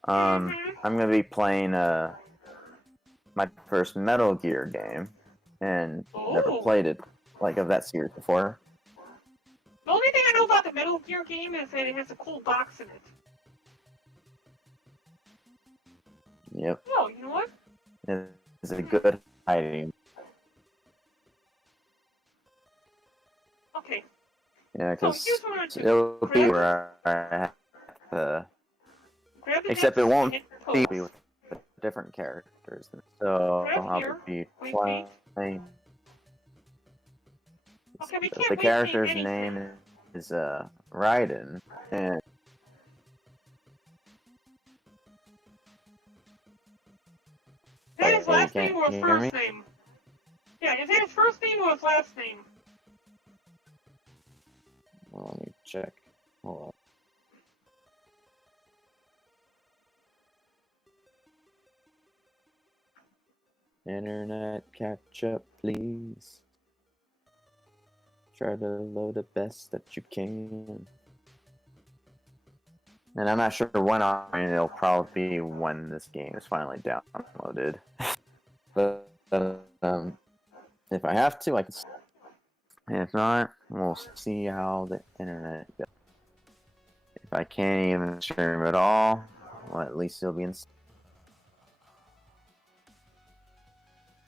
I'm gonna be playing my first Metal Gear game, and never Oh. played it like of that series before. The only thing I know about the Metal Gear game is that it has a cool box in it. Yep, Oh, you know what? it's a good hiding. Okay. Yeah, So because here's what I do. it'll be where I have to, Grab the except disc it won't and be pose. with different characters. So Grab I'll here, be wait, playing. Okay, we can't The wait to character's anything. name is Raiden, and that his last Hey, name or his can you hear first me? name? Yeah, is that his first name or his last name? Well, let me check. Hold on. Internet, catch up, please. Try to load the best that you can. And I'm not sure when it'll probably be when this game is finally downloaded. But if I have to, I can. If not, we'll see how the internet goes. If I can't even stream at all, well, at least it'll be in.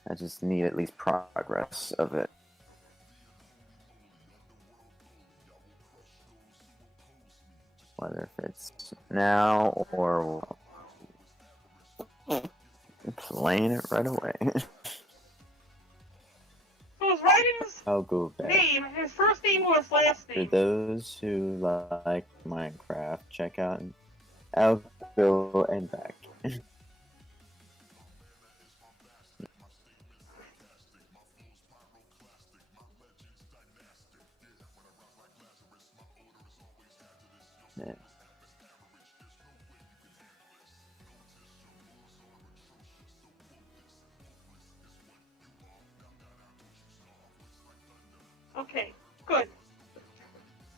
I just need at least progress of it. Whether if it's now or playing it right away. So his writing's I'll go back. name, his first name or his last For name? those who like Minecraft, check out I'll go and back. Yeah. Okay, good.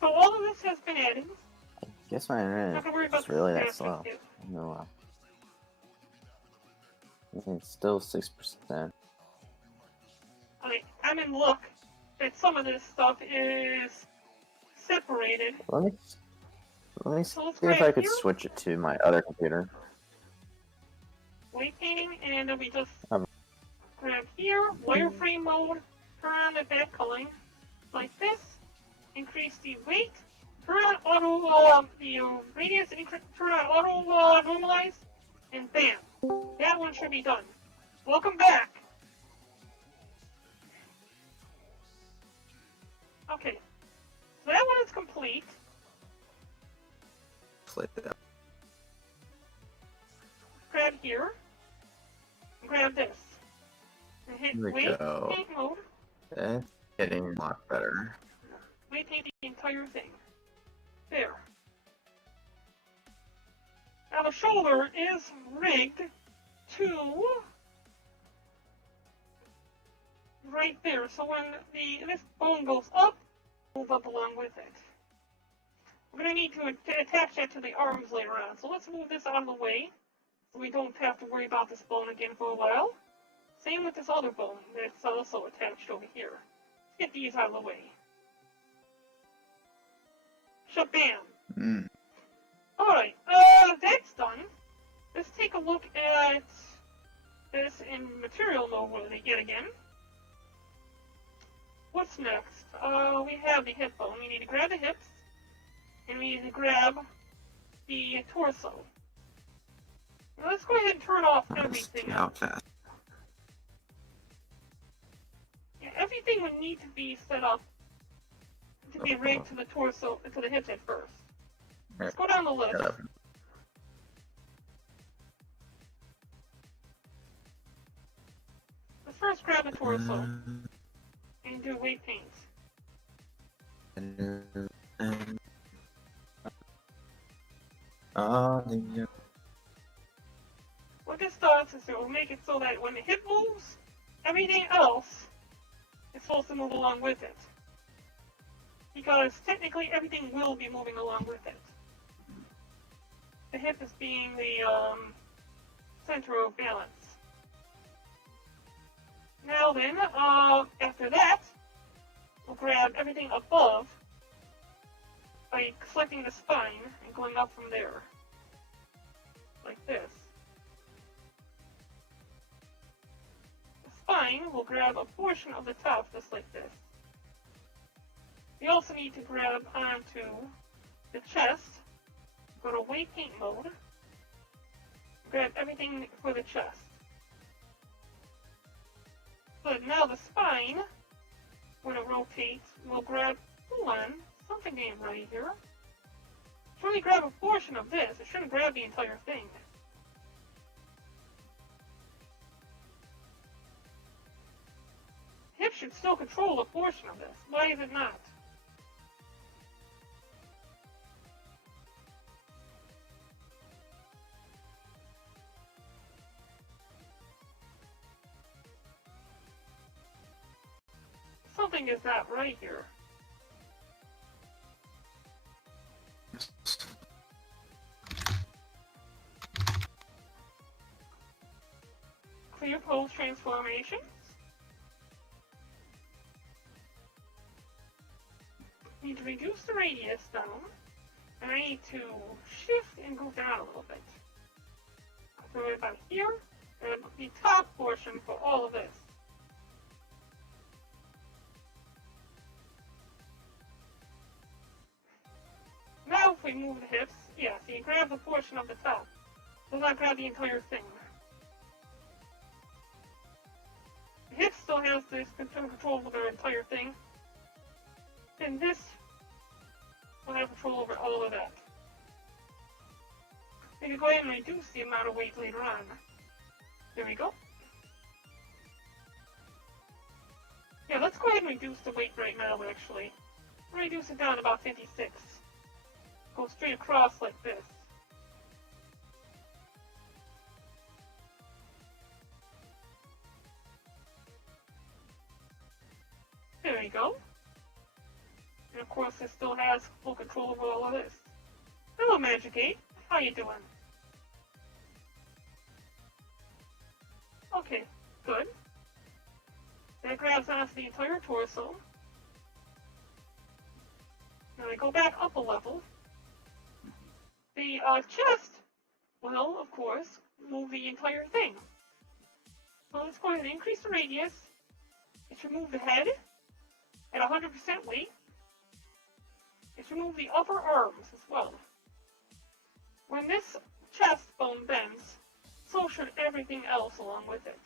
So all of this has been added. Guess my Not internet gonna worry is about just really the that stats slow. yet. No, it's still 6%. Okay, I'm in luck that some of this stuff is separated. Let me see So let's if I grab could here, switch it to my other computer. weight painting, and then we just Um, grab here, wireframe mode, turn on the backculling, like this, increase the weight, turn on auto, the radius, and turn on auto normalize, and bam, that one should be done. Welcome back. Okay, so that one is complete. Play that. Grab here, and grab this, and hit Here we weight go. paint mode, That's getting a lot better. weight paint the entire thing. There. Now the shoulder is rigged to right there, so when this bone goes up, move up along with it. We're going to need to attach that to the arms later on, so let's move this out of the way, so we don't have to worry about this bone again for a while. Same with this other bone that's also attached over here. Let's get these out of the way. Shabam! Alright, that's done. Let's take a look at this in material mode yet again. What's next? We have the hip bone. We need to grab the hips, and we need to grab the torso. Now let's go ahead and turn off everything else. Yeah, everything would need to be set up to be rigged to the torso, to the hips at first. Let's go down the list. Let's first grab the torso and do weight paints. What this does is it will make it so that when the hip moves, everything else is supposed to move along with it. Because technically everything will be moving along with it. The hip is being the center of balance. Now then, after that, we'll grab everything above by selecting the spine and going up from there. Like this. The spine will grab a portion of the top just like this. We also need to grab onto the chest, go to weight paint mode, grab everything for the chest. But now the spine, when it rotates, will grab, hold on, something ain't right here. It's only grab a portion of this, it shouldn't grab the entire thing. should still control a portion of this. Why is it not? Something is not right here. Clear pose transformations. Need to reduce the radius down, and I need to shift and go down a little bit. So right about here, and the top portion for all of this. Now if we move the hips, yeah, so you grab the portion of the top. Does not grab the entire thing. The hips still has this control over their entire thing. And this will have control over all of that. We can go ahead and reduce the amount of weight later on. There we go. Yeah, let's go ahead and reduce the weight right now, actually. Reduce it down to about 56. Go straight across like this. There we go. And of course, it still has full control over all of this. Hello, Magic 8. How you doing? Okay, good. That grabs onto the entire torso. Now I go back up a level. The chest will, of course, move the entire thing. So let's go ahead and increase the radius. It should move the head at 100% weight. It should move the upper arms as well. When this chest bone bends, so should everything else along with it.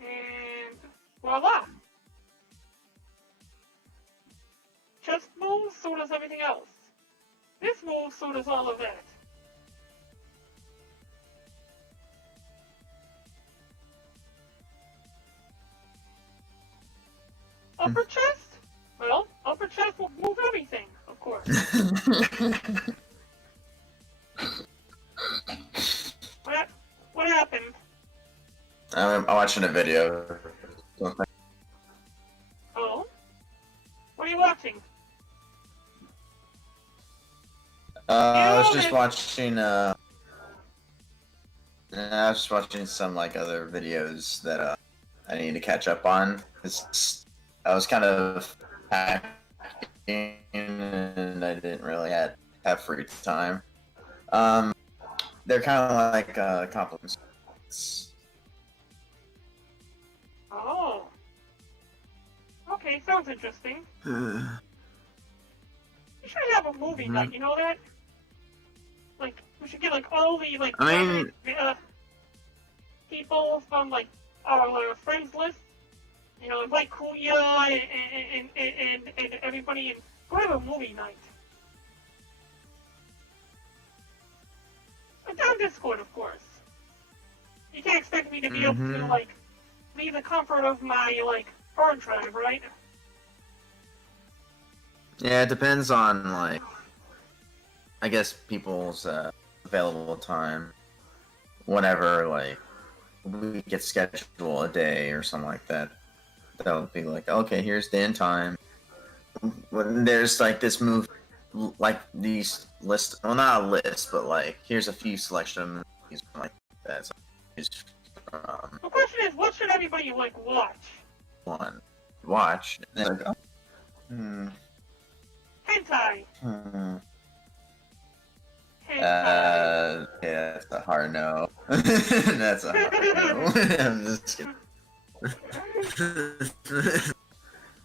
And voila! Chest moves, so does everything else. This moves, so does all of that. Upper chest? Well, upper chest will move everything, of course. What happened? I'm watching a video. Oh? What are you watching? I was just watching some like other videos that I need to catch up on. I was kind of packing and I didn't really have free time. They're kind of like compliments. Oh. Okay, sounds interesting. You should have a movie night, you know that? Like, we should get like all the like people from like our friends list. You know, invite Kuya and everybody and go have a movie night. It's on Discord, of course. You can't expect me to be able to like leave the comfort of my like hard drive, right? Yeah, it depends on like I guess people's available time. Whenever like we get schedule a day or something like that. They'll be like, okay, here's the end time. When there's like this move, like these lists, well, not a list, but like here's a few selection movies like that. So the question is, what should everybody like watch? Watch. And like, oh, Hentai. Hentai. Yeah, that's a hard no. That's a hard no. I'm just kidding.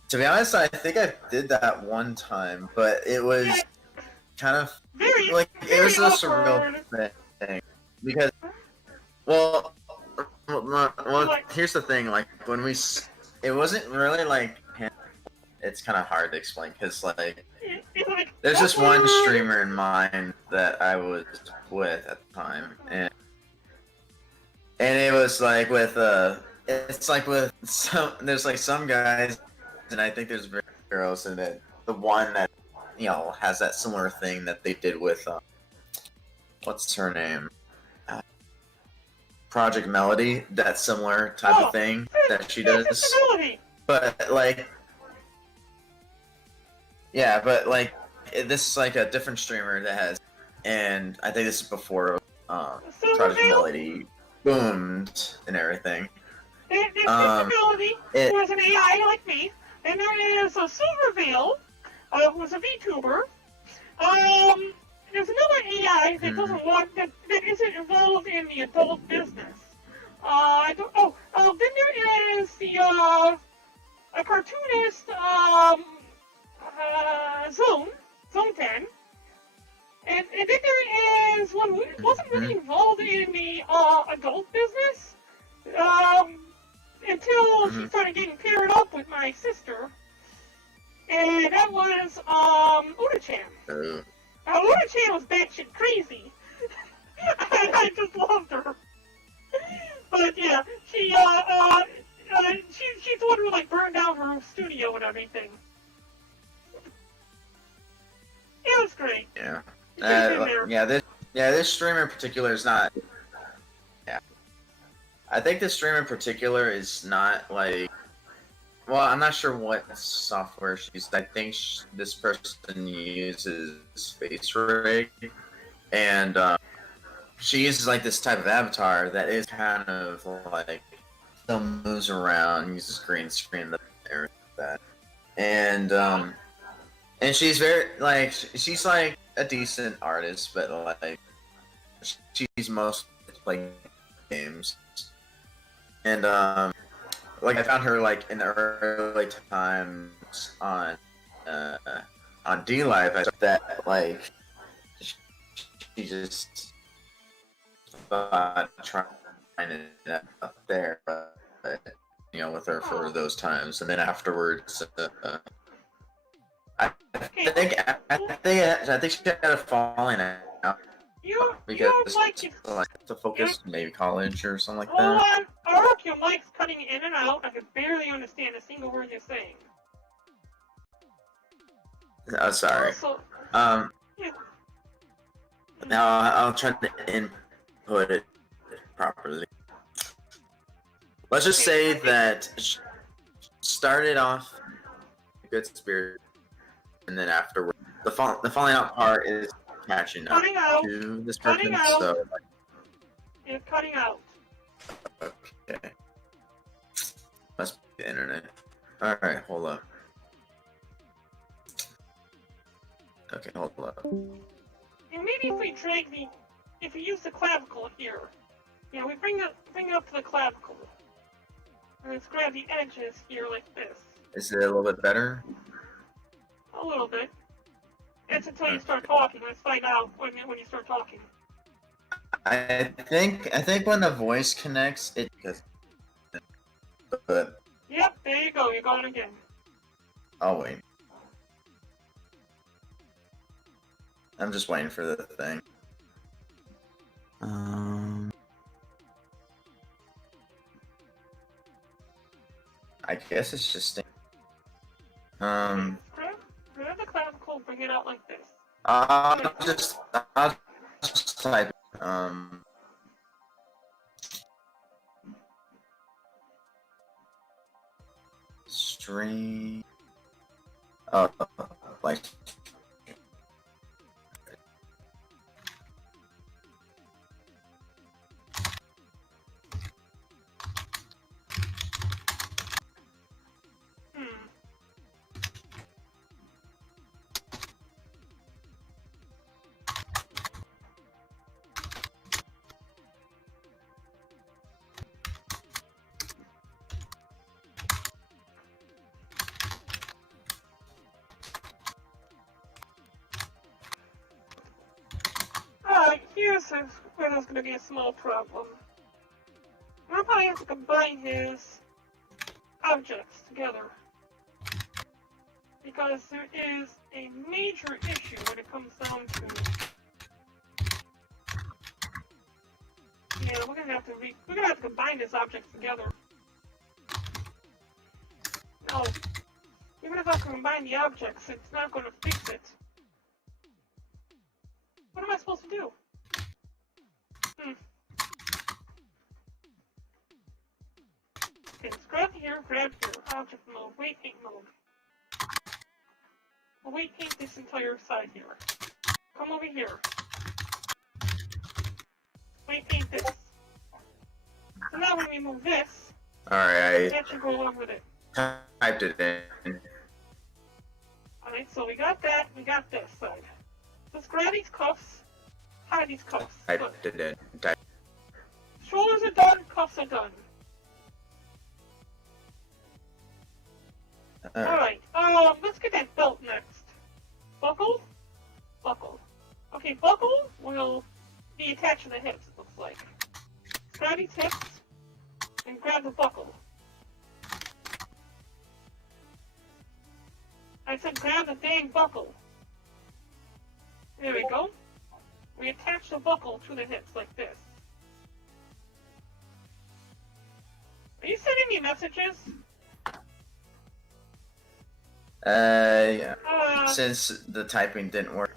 To be honest, I think I did that one time, but it was kind of like it was a surreal thing because, well, here's the thing: like when it wasn't really like it's kind of hard to explain because like there's just one streamer in mind that I was with at the time, and And it was like with it's like with some there's like some guys, and I think there's girls, and then the one that has that similar thing that they did with what's her name, Project Melody, that similar type of thing that she does. Disability. But like, yeah, but like this is like a different streamer that has, and I think this is before Project Melody boomed and everything. There's disability, who is an AI like me, and there is a Silverveil, who's a VTuber. There's another AI that doesn't want that isn't involved in the adult business. Then there is the a cartoonist, Zone 10. And then there is one who wasn't really involved in the adult business until she started getting paired up with my sister. And that was Una-chan. Una-chan was batshit crazy. I just loved her. But yeah, she's the one who like burned down her studio and everything. It was great. Yeah. This streamer in particular is not. Yeah. I think this streamer in particular is not like. Well, I'm not sure what software she uses. I think this person uses Face Rig, and she uses like this type of avatar that is kind of like still moves around, uses green screen, everything like that, and she's very like she's like a decent artist, but like she's mostly playing games, and like I found her like in the early times on D-Live. I thought that like she just trying it up there, but with her for those times, and then afterwards, I think she had a falling out because like to focus maybe college or something like hold that. on, Ark, your mic's cutting in and out. I can barely understand a single word you're saying. Oh, sorry. Also, Now I'll try to input it properly. Let's just say that she started off a good spirit, and then afterward, the falling out part is catching up to this person. So it's cutting out. Okay, must be the internet. All right, hold up. Okay, hold up. And maybe if we use the clavicle here, we bring it up to the clavicle, and let's grab the edges here like this. Is it a little bit better? A little bit. It's until you start talking. Let's find out when you start talking. I think when the voice connects, it does. But yep, there you go. You got it again. I'll wait. I'm just waiting for the thing. I guess it's just. Grab the clavicle, bring it out like this. I'll just type. Stream. Like. Here's where there's going to be a small problem. We'll probably have to combine his objects together, because there is a major issue when it comes down to Yeah, we're gonna have to combine these objects together. No. Even if I combine the objects, it's not gonna fix it. What am I supposed to do? Okay, let's grab here, object mode, weight paint mode. We'll weight paint this entire side here. Come over here. Weight paint this. So now when we move this, Alright, that should go along with it. typed it in. Alright, so we got that, we got this side. Let's grab these cuffs. Hide these cuffs. Good. Typed it in. Shoulders are done, cuffs are done. Alright, let's get that belt next. Buckle? Buckle. Okay, buckle will be attached to the hips, it looks like. Grab these hips, and grab the buckle. I said grab the dang buckle. There we go. We attach the buckle to the hips like this. Are you sending me messages? Yeah. Uh, Since the typing didn't work.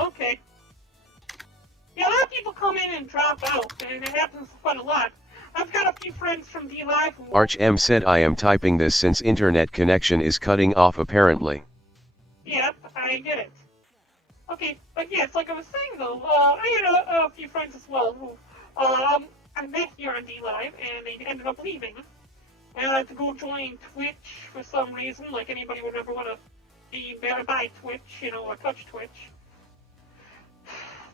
Okay. Yeah, a lot of people come in and drop out, and it happens quite a lot. I've got a few friends from D-Live who... Arch M said I am typing this since internet connection is cutting off apparently. Yep, I get it. Okay, but yes, like I was saying though, I had a few friends as well who I met here on D-Live, and they ended up leaving. And I had to go join Twitch for some reason, like anybody would ever want to be by Twitch, you know, or touch Twitch.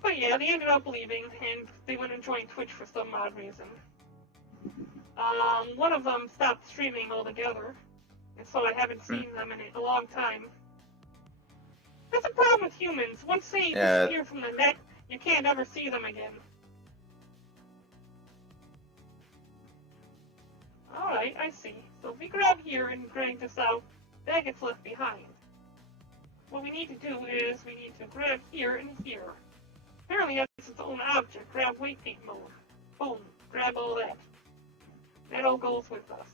But yeah, they ended up leaving, and they went and joined Twitch for some odd reason. One of them stopped streaming altogether, and so I haven't seen them in a long time. That's a problem with humans. Once they disappear from the net, you can't ever see them again. Alright, I see. So if we grab here and drag this out, that gets left behind. What we need to do is we need to grab here and here. Apparently that's its own object. Grab weight paint mode. Boom. Grab all that. That all goes with us.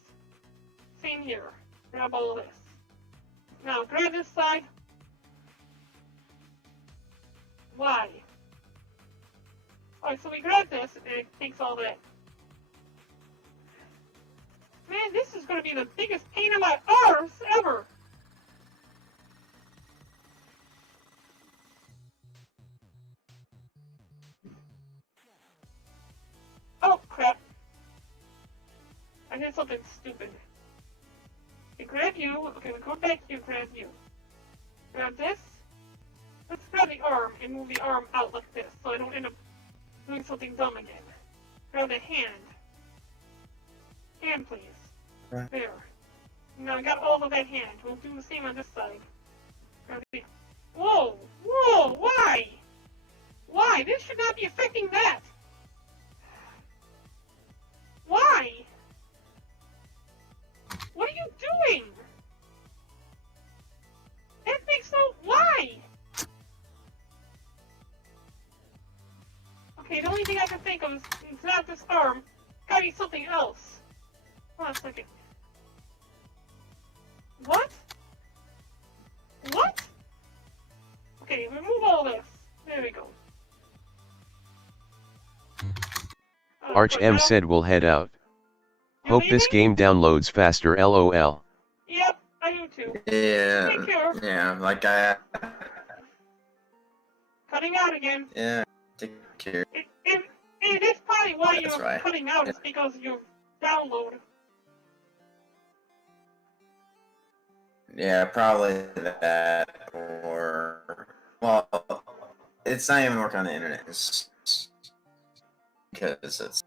Same here. Grab all this. Now grab this side. Why? Alright, so we grab this and it takes all that. Man, this is going to be the biggest pain in my arse ever! Oh, crap. I did something stupid. Okay, grab you. Okay, we go back here, grab you. Grab this. Let's grab the arm and move the arm out like this so I don't end up doing something dumb again. Grab the hand. Hand, please. Right. There. Now I got all of that hand. We'll do the same on this side. Grab the... Whoa! Whoa! Why? Why? This should not be affecting that! Why? What are you doing? That makes no... Why? Okay, the only thing I can think of is it's not this arm. It's gotta be something else. Hold on a second. What? What? Okay, remove all this. There we go. Arch M said we'll head out. You Hope this leaving? game downloads faster LOL. Yep, I do too. Yeah. Take care. Yeah, like I. Cutting out again. Yeah, take care. That's probably why That's you're right. cutting out. It's because you download. Yeah, probably that, or well, it's not even working on the internet. It's because it's.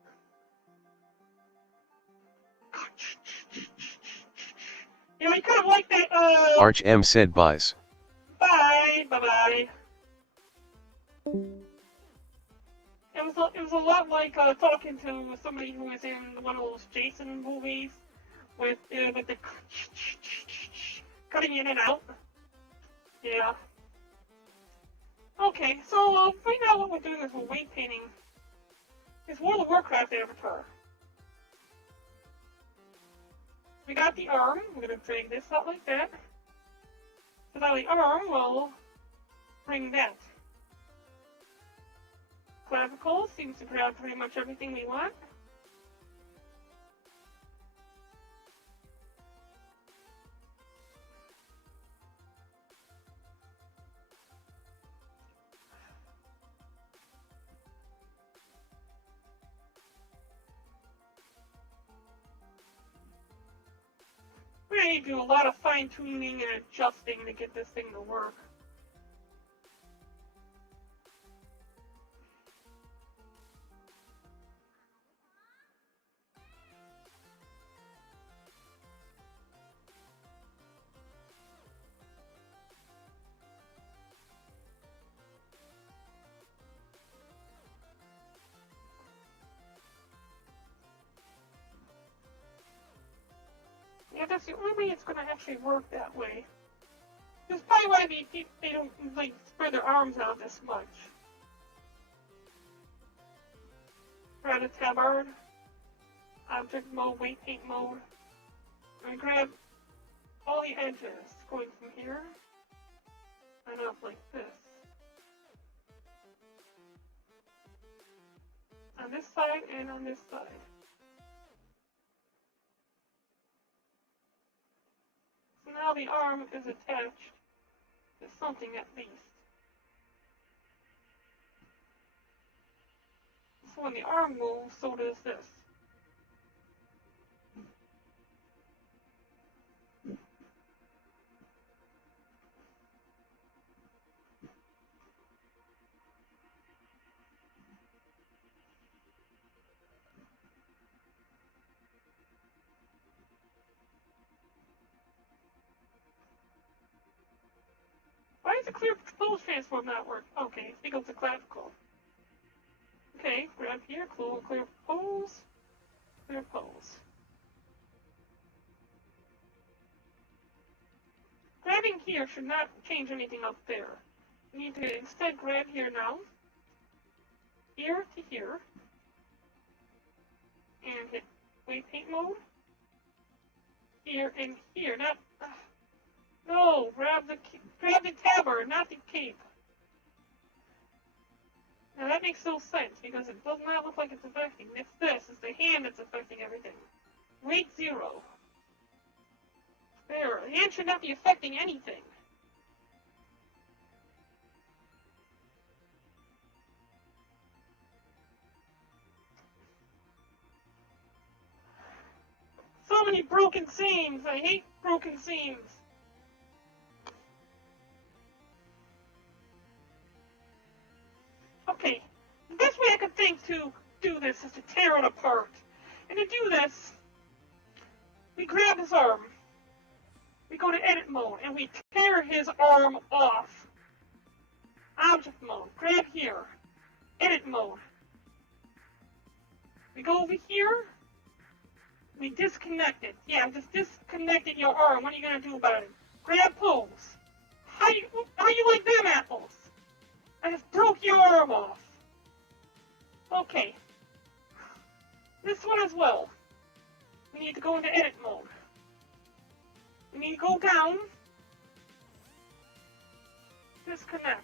You know, you kind of like that, Arch M said buys. bye, bye-bye. It was a lot like talking to somebody who was in one of those Jason movies, with the cutting in and out. Yeah. Okay, so right now what we're doing is we're weight painting. It's World of Warcraft avatar. We got the arm. We're gonna drag this out like that. So now the arm will bring that. Clavicle seems to grab pretty much everything we want. We need to do a lot of fine-tuning and adjusting to get this thing to work. Yeah, that's the only way it's going to actually work that way. That's probably why they don't like spread their arms out this much. Grab a tabard, object mode, weight paint mode, and grab all the edges going from here and up like this. On this side and on this side. So now the arm is attached to something at least. So when the arm moves, so does this. Why does the clear pose transform not work? Okay, it's because of clavicle. Okay, grab here, clear pose, clear pose. Grabbing here should not change anything up there. You need to instead grab here now, here to here, and hit weight paint mode. Here and here, not. No, grab the tabard, not the cape. Now that makes no sense because it does not look like it's affecting. It's this. It's the hand that's affecting everything. Weight 0. There. The hand should not be affecting anything. So many broken scenes. I hate broken scenes. Okay, the best way I could think to do this is to tear it apart. And to do this, we grab his arm. We go to edit mode, and we tear his arm off. Object mode, grab here. Edit mode. We go over here. We disconnect it. Yeah, just disconnected your arm. What are you going to do about it? Grab pose. How you like them apples? I just broke your arm off. Okay. This one as well. We need to go into edit mode. We need to go down. Disconnect.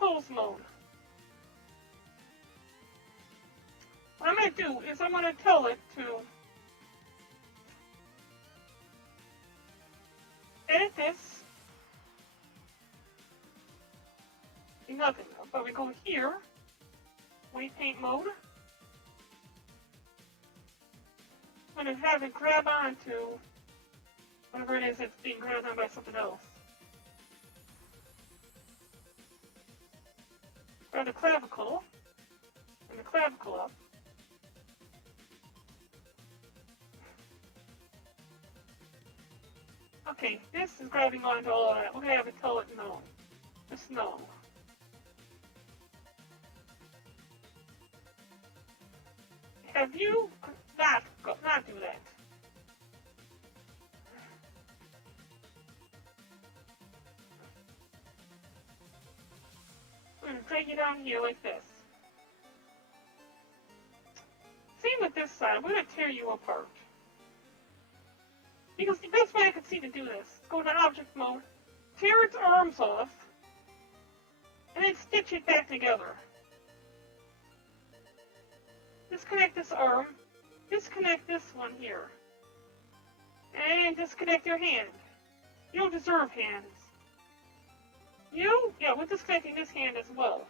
Pose mode. What I'm going to do is I'm going to tell it to edit this. Nothing, but we go here, weight paint mode. I'm going to have it grab onto whatever it is that's being grabbed on by something else. Grab the clavicle, and the clavicle up. Okay, this is grabbing onto all of that. We're going to have it tell it no. Just no. Have you not do that? drag you down here like this. Same with this side. I'm going to tear you apart. Because the best way I could see to do this, go to object mode, tear its arms off, and then stitch it back together. Disconnect this arm, disconnect this one here, and disconnect your hand. You don't deserve hands. You? Yeah, we're disconnecting this hand as well.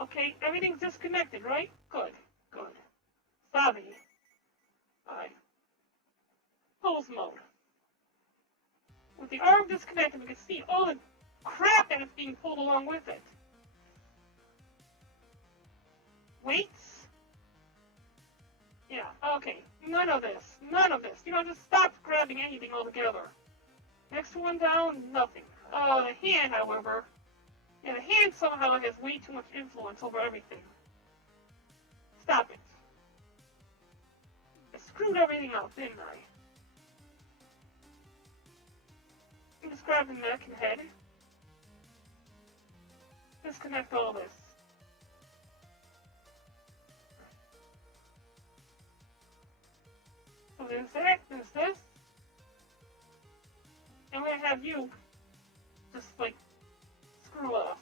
Okay, everything's disconnected, right? Good, good. Sabi. Alright. Pose mode. With the arm disconnected, we can see all the crap that is being pulled along with it. Weights? Yeah, okay. None of this. None of this. You know, just stop grabbing anything altogether. Next one down, nothing. The hand, however, yeah, the hand somehow has way too much influence over everything. Stop it. I screwed everything up, didn't I? You just grab the neck and head. Disconnect all this. So there's that, there's this. And we're gonna have you just like screw off.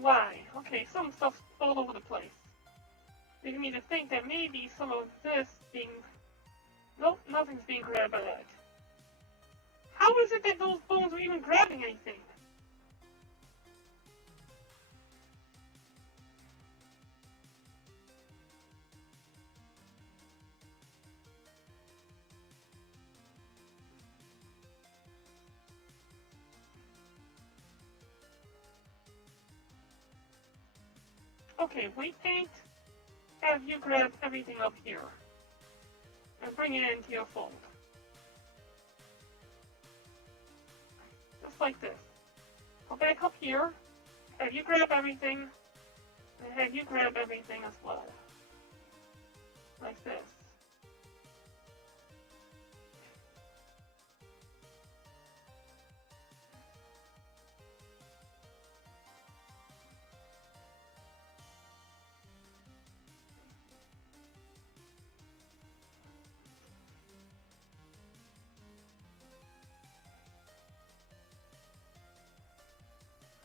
Why? Okay, some stuff's all over the place. Leading me to think that maybe some of this being... Nope, nothing's being grabbed by that. How is it that those bones are even grabbing anything? Okay, weight paint. Have you grab everything up here and bring it into your fold. Just like this. Go back up here. Have you grab everything, and have you grab everything as well. Like this.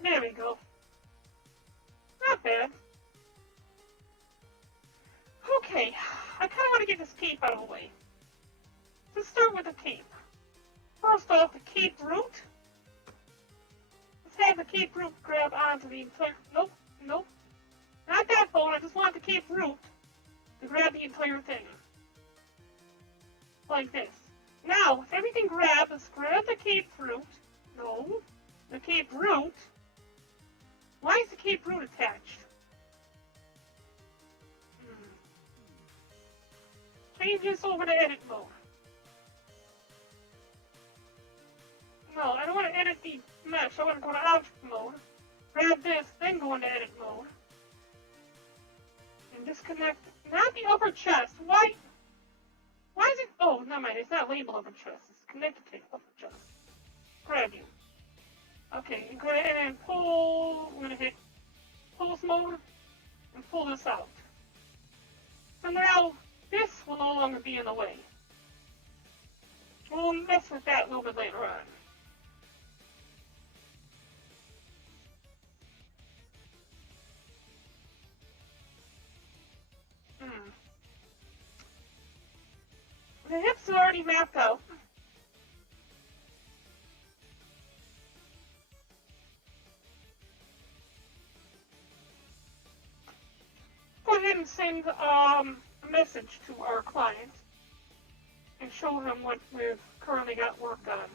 There we go. Not bad. Okay, I kind of want to get this cape out of the way. Let's start with the cape. First off, the cape root. Let's have the cape root grab onto the entire... Nope, nope. Not that bone, I just want the cape root to grab the entire thing. Like this. Now, if everything grabs, let's grab the cape root. No, the cape root. Why is the cape root attached? Change this over to edit mode. No, I don't want to edit the mesh. I want to go to object mode. Grab this, then go into edit mode. And disconnect, not the upper chest. Why is it, oh, never mind, it's not labeled upper chest. It's connected to upper chest. Grab you. Okay, and go ahead and pull, we're going to hit pulse mode, and pull this out. So now, this will no longer be in the way. We'll mess with that a little bit later on. The hips are already mapped out. Go ahead and send a message to our client and show him what we've currently got worked on.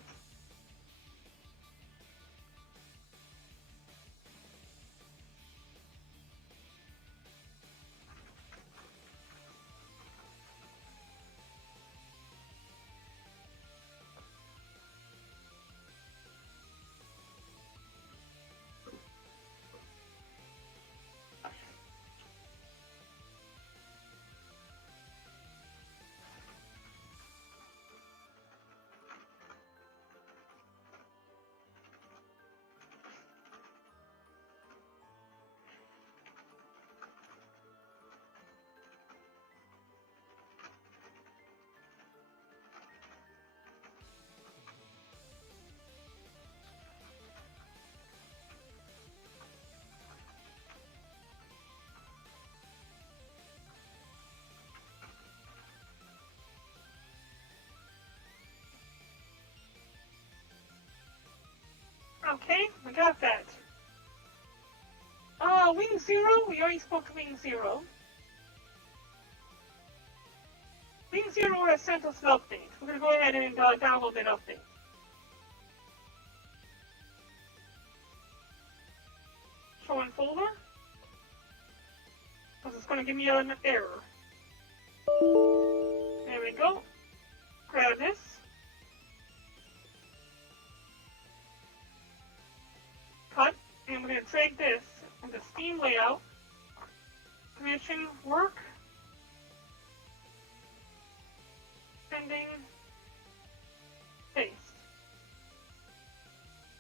we already spoke to Wing Zero. Wing Zero has sent us an update. We're going to go ahead and download that update. Show in folder. Because it's going to give me an error. There we go. Grab this. Cut. And we're going to drag this into Steam layout. Commission work. Pending. Paste.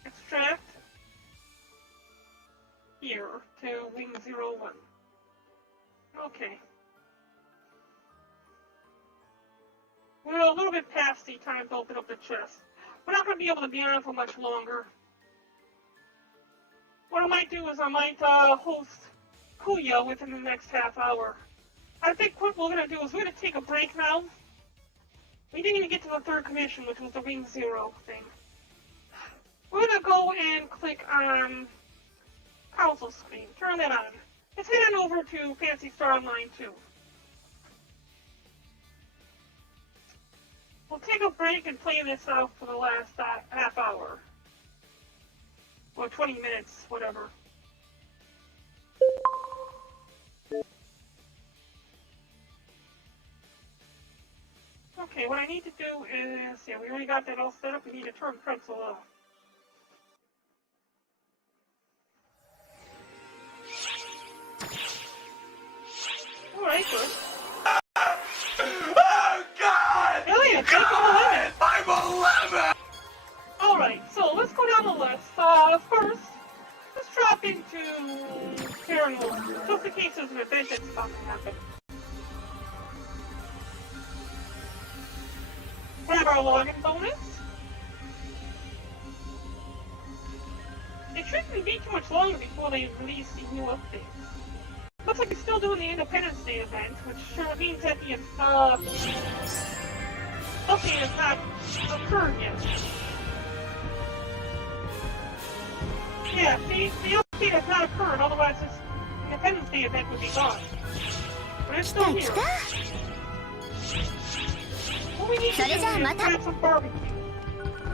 Extract. Here to Wing 01. Okay. We're a little bit past the time to open up the chest. We're not going to be able to be on for much longer. What I might do is I might host Kuya within the next half hour. I think what we're going to do is we're going to take a break now. We didn't even get to the third commission, which was the Wing Zero thing. We're going to go and click on console screen. Turn that on. Let's head on over to Fantasy Star Online 2. We'll take a break and play this out for the last half hour. Or 20 minutes, whatever. Okay, what I need to do is, yeah, we already got that all set up. We need to turn Pretzel off. Alright, good. Oh God! Elliot, take a limit! I'm a lemon! Alright, so let's go down the list. First, let's drop into Paranormal, just in case there's an event that's about to happen. Grab our login bonus. It shouldn't be too much longer before they release the new updates. Looks like they're still doing the Independence Day event, which sure means that the update has not occurred yet. Yeah, see, the update has not occurred, otherwise this Independence Day event would be gone. But it's still here. What we need to do is grab some barbecue.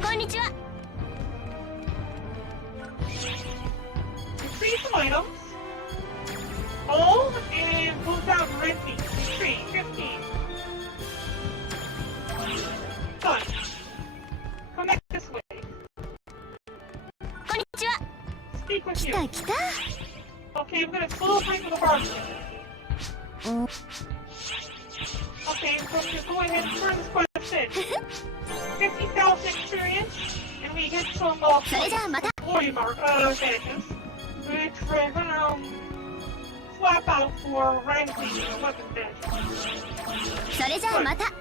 こんにちは。 Retrieve some items. Hold and move down to red feet. Retreat, 15. Done. Come back this way. こんにちは。 Speak with 来 you. た来た。 Okay, we're gonna slow bring to the barbecue. Okay, so just go ahead and turn this quest in. 50,000 experience, and we get some それじゃあまた。 glory badges, which we're gonna swap out for ranking weapon badges. それじゃあまた。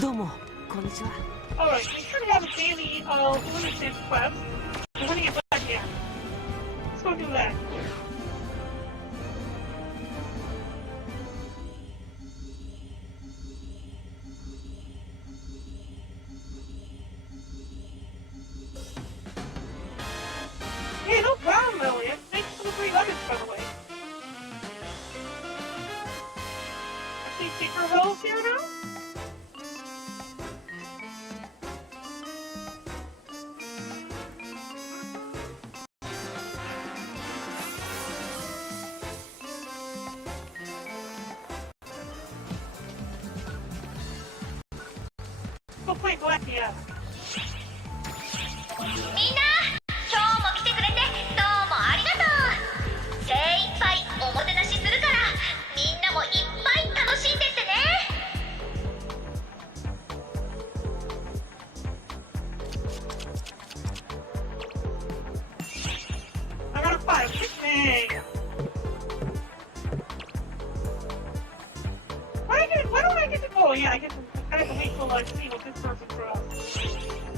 どうも、こんにちは。 Alright, we should have a daily lunatic quest. We're gonna get back here. Let's go do that. Hey, no problem, Elliot. Thanks for the free lemons, by the way. I see Tinker Hill's here now? Go play Blackjack. みんな、今日も来てくれてどうもありがとう。精一杯おもてなしするから、みんなもいっぱい楽しんでってね。 I got a 5. Hey. Why don't I get to? Oh yeah, I have to wait till I see what this person draws.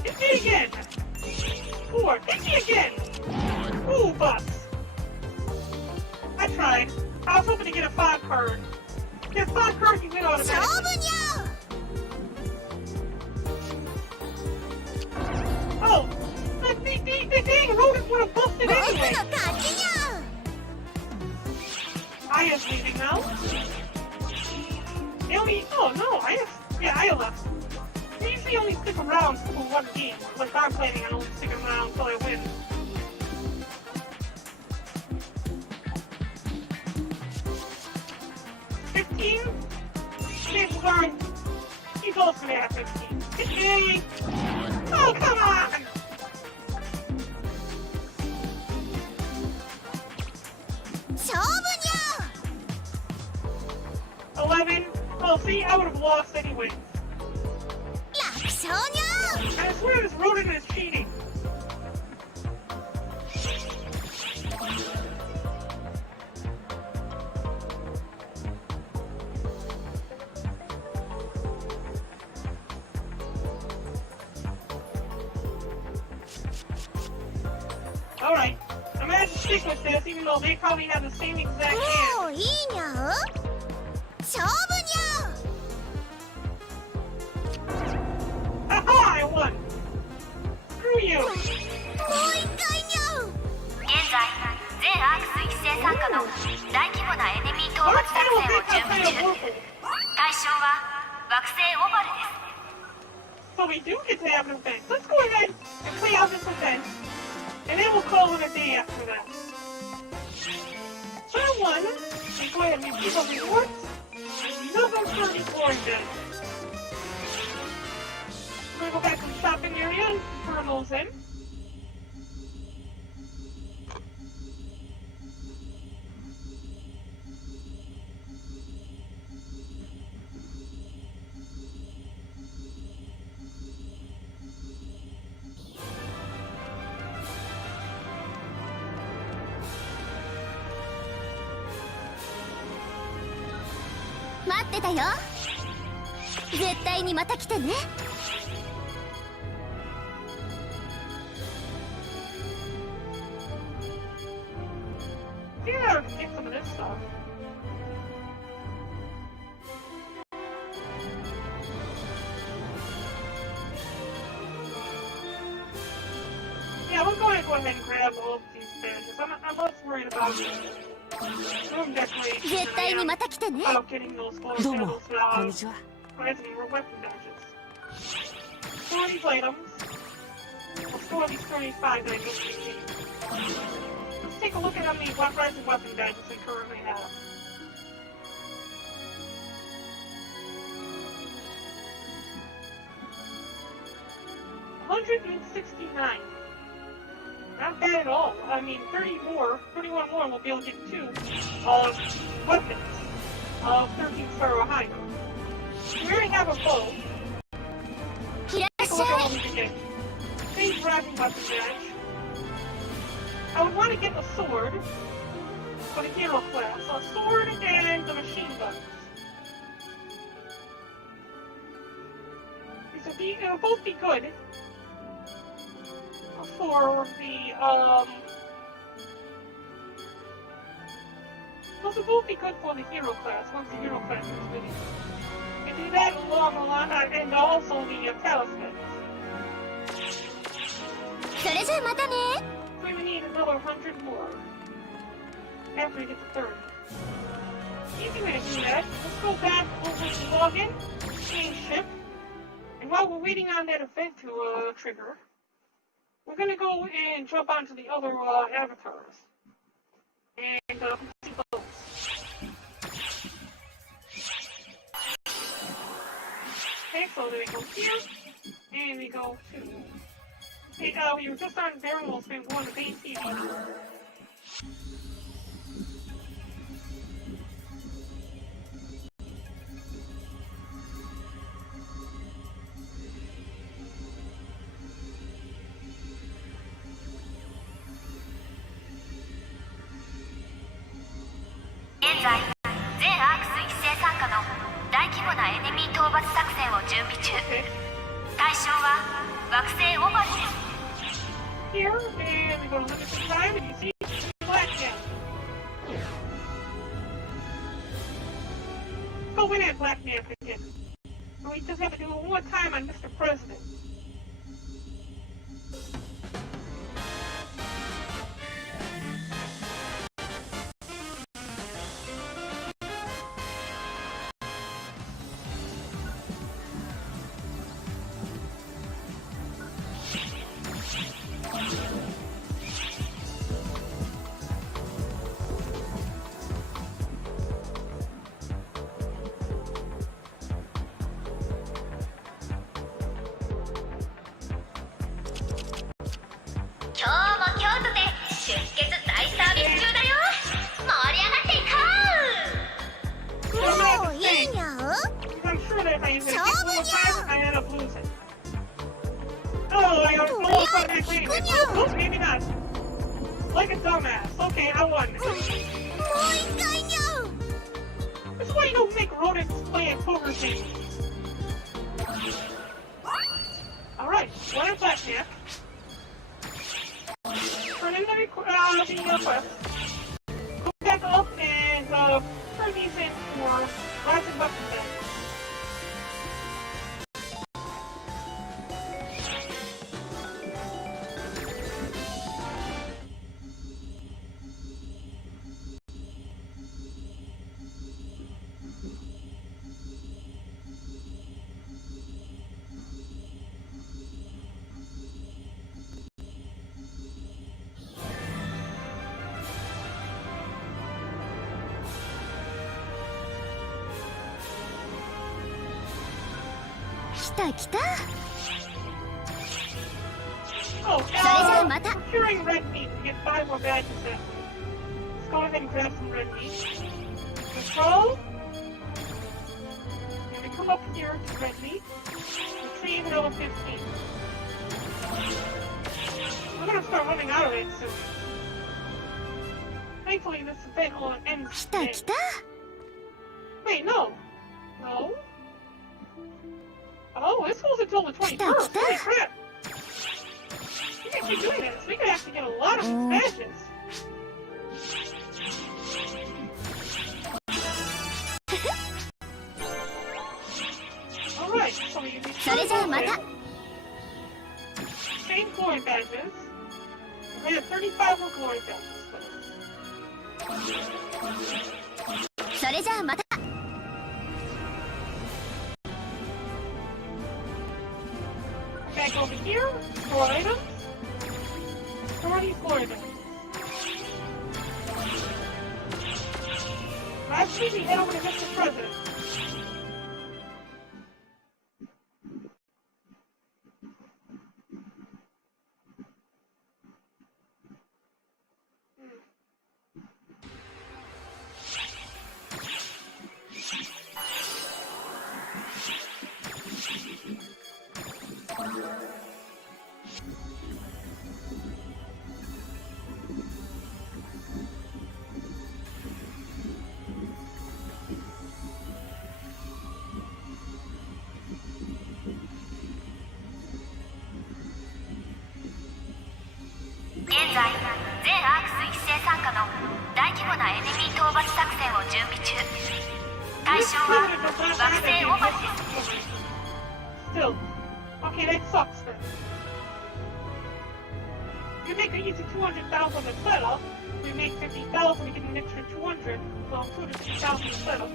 Hit me again. 4. Hit me again. Ooh, bucks. I tried. I was hoping to get a 5 card. Get 5 cards, you win 勝 automatically. 負にゃ Oh, the dang rodent would have busted 僕の anyway. 勝ちにゃ Aya's leaving now. They only, oh no, Aya left. They usually only stick around for one game, but I'm planning on only sticking around until I win. He's also gonna have 15. Yay! Oh, come on! Shobunya! 11. Oh, see, I would have lost anyway. 楽勝にゃ And I swear this rodent is cheating. Alright, I'm gonna have to stick with this, even though they probably have the same exact も hand. ういいにゃ勝負にゃ Haha, I won! Screw you! もう一回にゃ現在全アークス一斉参加の大規模なエネミー討伐作戦を準備中。対象は惑星オバルです。 So we do get to have an event. Let's go ahead and play out this event, and then we'll call it a day after that. Turn 1, we go ahead and receive our rewards. Another 34 dead. We're gonna go back to the shopping area and turn those in.う待ってたよ絶対にまた来てね Yeah, get some of this stuff. Yeah, we're going to go ahead and grab all of these badges. I'm less worried about room decorations 絶対にまた来てね about getting those gold どうも medals, こんにちは Resident Evil weapon badges. Store these items. We'll store these 35 that I just received. Let's take a look at how many Resident weapon badges we currently have. $169. Not bad at all. I mean, 31 more, we'll be able to get 2 weapons of 13 star or higher. We already have a bow. いらっ Take a し look at ゃ what い we can get. Same grabbing weapon badge. I would want to get a sword for the hero class. A sword and the machine guns. It'll both be good for the, those will both be good for the hero class once the hero class is finished. And do that along the line, and also the talismans. それじゃあまたね So we need another 100 more after we get to 30. Easy way to do that. Let's go back over to login, change ship, and while we're waiting on that event to trigger, we're gonna go and jump onto the other avatars and see those. Okay, so then we go here, and we go to. Hey, we were just on Barrel's and go on the main TV. Right. 現在全アークス一斉参加の大規模なエネミー討伐作戦を準備中。対象は惑星オバルです。 Here, and we go to look at the time, and you see black man. Go in at black man again. So we just have to do it one more time on Mr. President. back anyway. Oh, oh, maybe not. Like a dumbass. Okay, I won. This is why you don't make rodents play at poker tables. Alright, one at blackjack. Turn in the request. Go back up and turn these in for rising buttons then. Oh, procuring red meat to get 5 more badges in. Let's go ahead and grab some red meat. Control. And we come up here to red meat. Retrieve level 15. We're gonna start running out of it soon. Thankfully, this event will end today. Wait, no. No. Oh, this goes until the 21st. Holy crap! We can keep doing this. We could actually get a lot of these badges. Alright, so we need same glory badges. We have 35 more glory badges for us. Back over here, store items. Store these glory badges. Lastly, we head over to Mr. President. Still. Okay, that sucks then. You make an easy 200,000 on the setup. We make 50,000, we get an extra 200. So 250,000 to setup.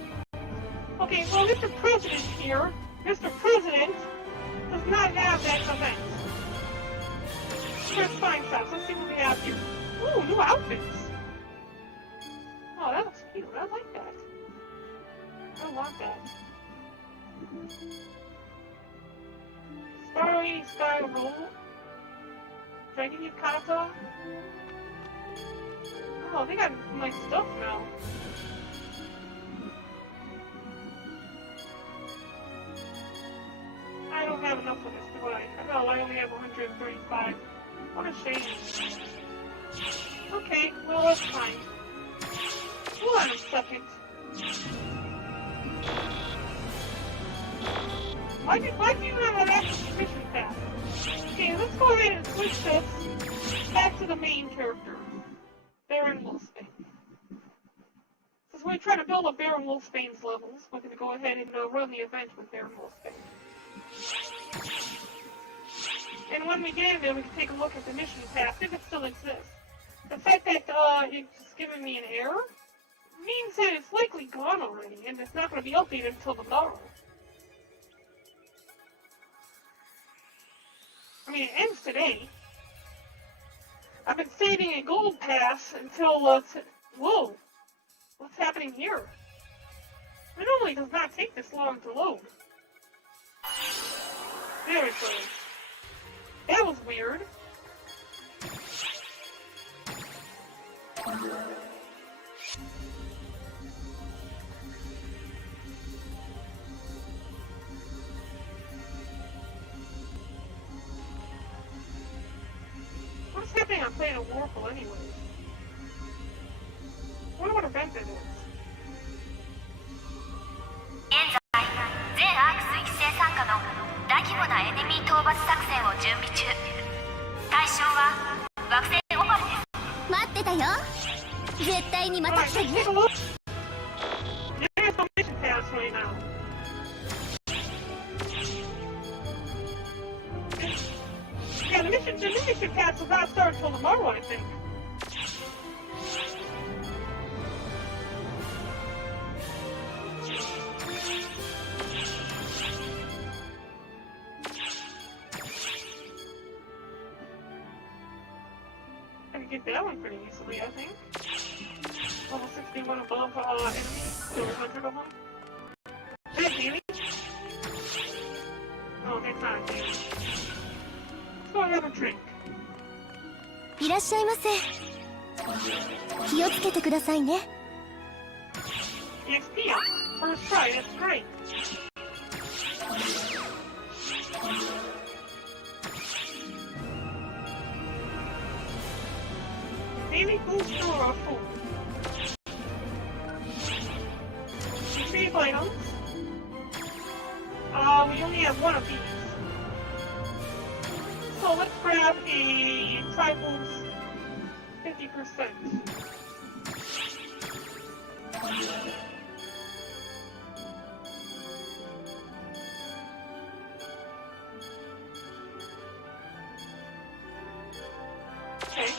Okay, well, Mr. President here, Mr. President does not have that event. Here's fine shops. Let's see what we have here. Ooh, new outfits. Oh, that looks cute. I like that. I want that. Starry Sky Roll. Dragon Yukata. Oh, they got nice stuff now. I don't have enough for this, do I? No, I only have 135. What a shame. Okay, well, that's fine. Hold on a second. Why do you have an active commission pass? Okay, let's go ahead and switch this back to the main character, Baron Wolfsbane. Since we're trying to build up Baron Wolfsbane's levels, we're going to go ahead and run the event with Baron Wolfsbane. And when we get in there, we can take a look at the mission pass, if it still exists. The fact that it's giving me an error means that it's likely gone already, and it's not going to be updated until tomorrow. I mean, it ends today. I've been saving a gold pass until, whoa! What's happening here? It normally does not take this long to load. There it goes. That was weird. played a Warful anyway. I wonder what event it is. 現在全アークス一斉参加の大規模なエネミー討伐作戦を準備中。対象は惑星オパルです。待ってたよ。絶対にまた Alright, 来て let's ね。 take a look. There's no mission pass right now. Yeah, the mission pass will not start until tomorrow, I think. I can get that one pretty easily, I think. Level 61 above enemies, 200 of them. Is that daily? Oh, that's not daily. Let's go have a drink. いらっしゃいませ。気をつけてくださいね。 EXP up. First try, that's great. Daily booster or food? Retrieve items. We only have one of these. So let's grab a Tribals 50%. Okay.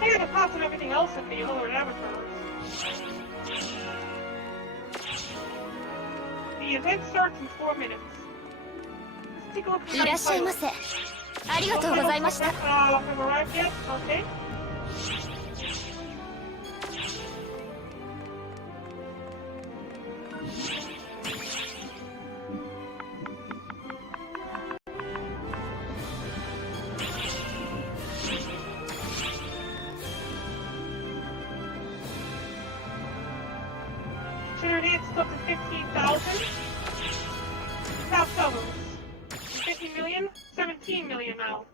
I gotta deposit everything else in the other avatars. The event starts in 4 minutes. Let's take a look at いらっしゃいませ。ありがとうございました。 Have arrived yet? Okay. Charity, it's up to 15,000. Top sellers. 50 million? 17 million now.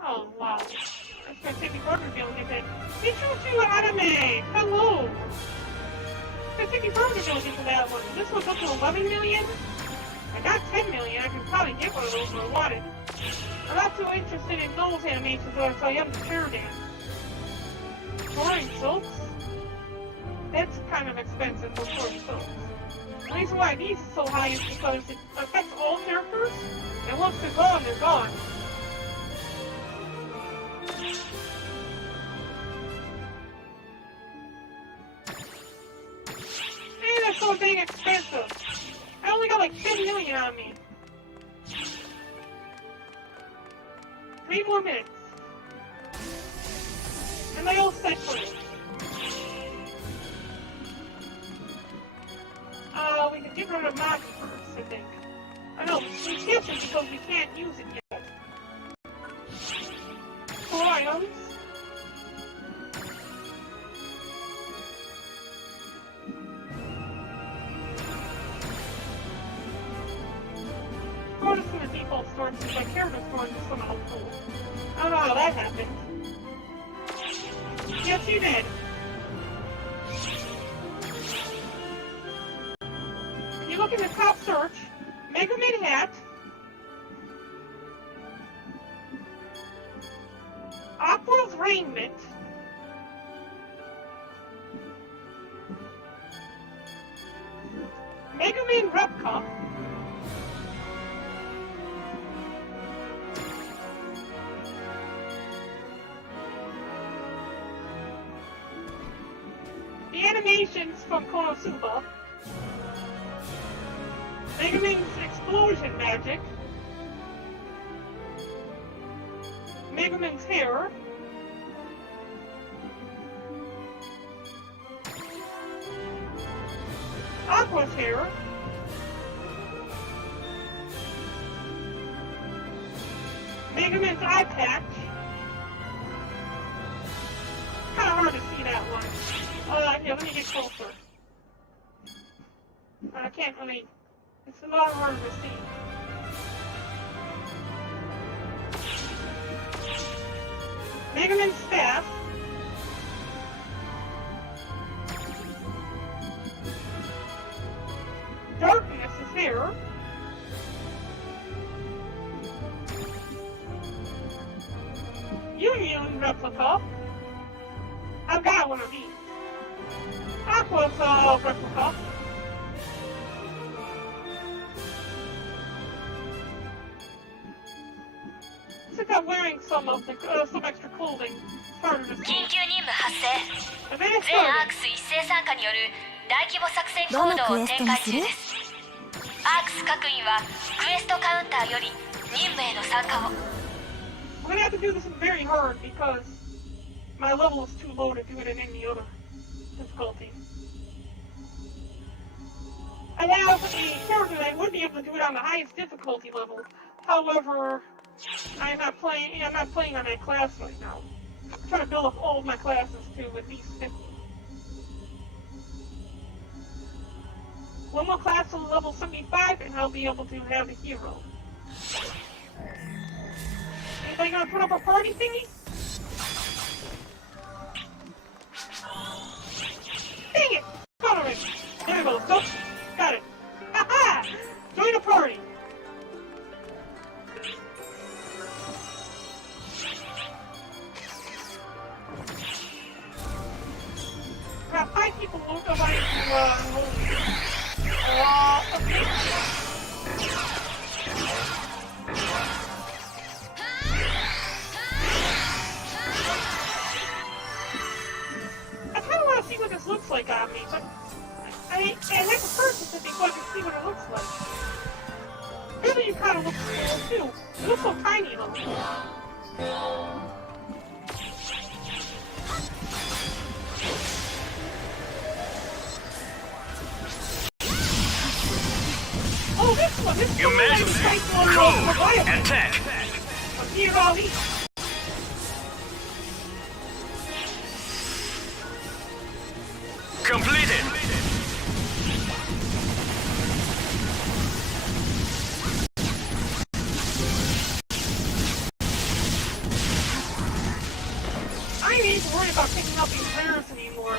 Oh, wow. That's gonna take me forever to be able to get that. PSO2 anime! Hello! It's gonna take me forever to be able to get to that one. This one's up to 11 million? I got 10 million. I could probably get one of those if I wanted. I'm not so interested in those animations as I am the Charity. Soaring Silks? That's kind of expensive for Soaring Silks. The reason why these are so high is because it affects all characters, and once they're gone, they're gone. Man, that's so dang expensive. I only got like 10 million on me. 3 more minutes. And I all set for it. We can get rid of Mach first, I think. I know, we can't because we can't use it yet. 4 items. Go to the default storage since my character storage is somehow full. I don't know how that happened. Yes, you did. If you look in the top search, Mega Man hat, Aqua's raiment, Mega Man replica, the animations from Konosuba, Mega Man's explosion magic, Mega Man's hair, Aqua's hair, Mega Man's eye patch. Kinda hard to see that one. Here, let me get closer. I can't really. It's a lot harder to see. Mega Man staff. Darkness is here. Union replica. I've got one of these. Aqua's replica. Looks like I'm wearing some extra clothing. Harder to see. 緊急任務発生。 And then it's 全アー started. クス一斉参加による大規模作戦行動を展開中です。アークス各員はクエストカウンターより任務への参加を。 I'm gonna have to do this very hard because my level is too low to do it in any other difficulty. I have a character that I would be able to do it on the highest difficulty level. However, I'm not playing on that class right now. I'm trying to build up all of my classes to at least 50. One more class to level 75 and I'll be able to have a hero. Anybody gonna put up a party thingy? Dang it! Got it! There we go. Go. Got it. Ha-ha! Join the party! Got 5 people who nobody to enroll me. Okay. I kind of want to see what this looks like on me, but I have to purchase it before I can see what it looks like. Really, you kind of look cool too. You look so tiny though. Oh, this one! This Your one! Majesty, Code! code, attack! Here, Ollie! Completed! I ain't even worried about picking up these rares anymore.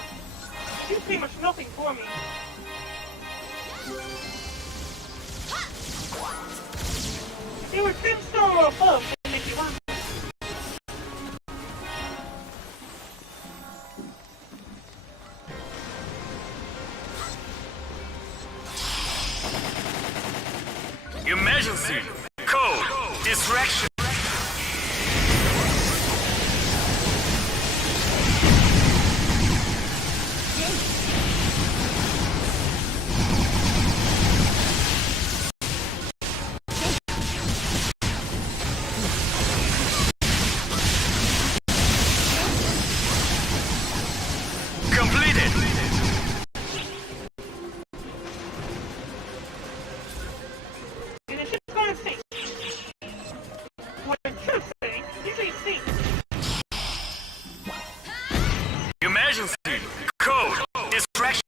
They do pretty much nothing for me. If they were 10-star or above, they'd make it worth it. Your Majesty, code, distraction! Completed! And it's just gonna sink. What it should say, usually it sinks. Your Majesty, code, distraction!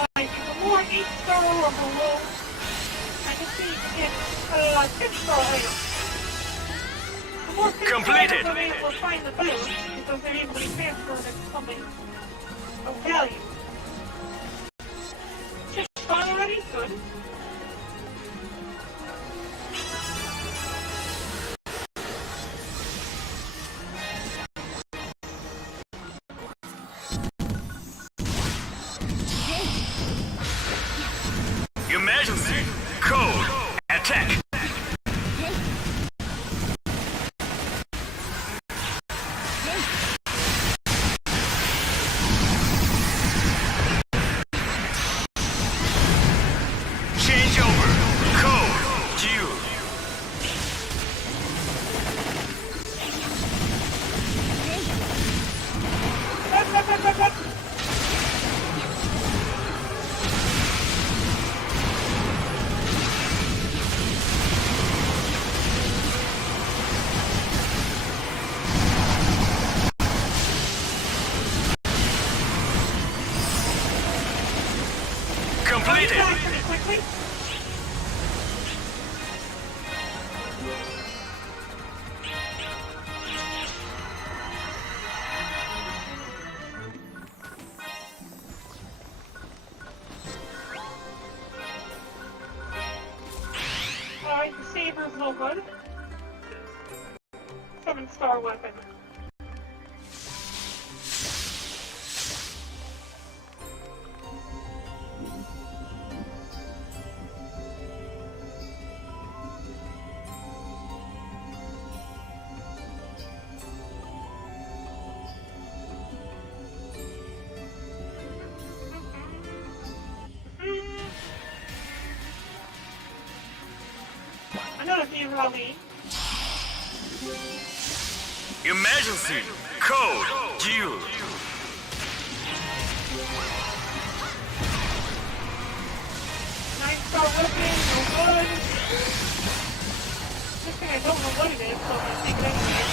Alright, the more 8-star or below, I can see it's 10-star items. The more 10-star Completed. items I'm able to find the better, because they're able to be transferred into something of value. 10-star already? Good. Your Majesty, code, attack! Change over, code, due. Completed. Pretty quickly. Alright, the saber's no good. 7-star weapon. Another Raleigh. Emergency. Code. Due. 9-star weapon, no good. This thing I don't know what it is, so I'm gonna take it anyway.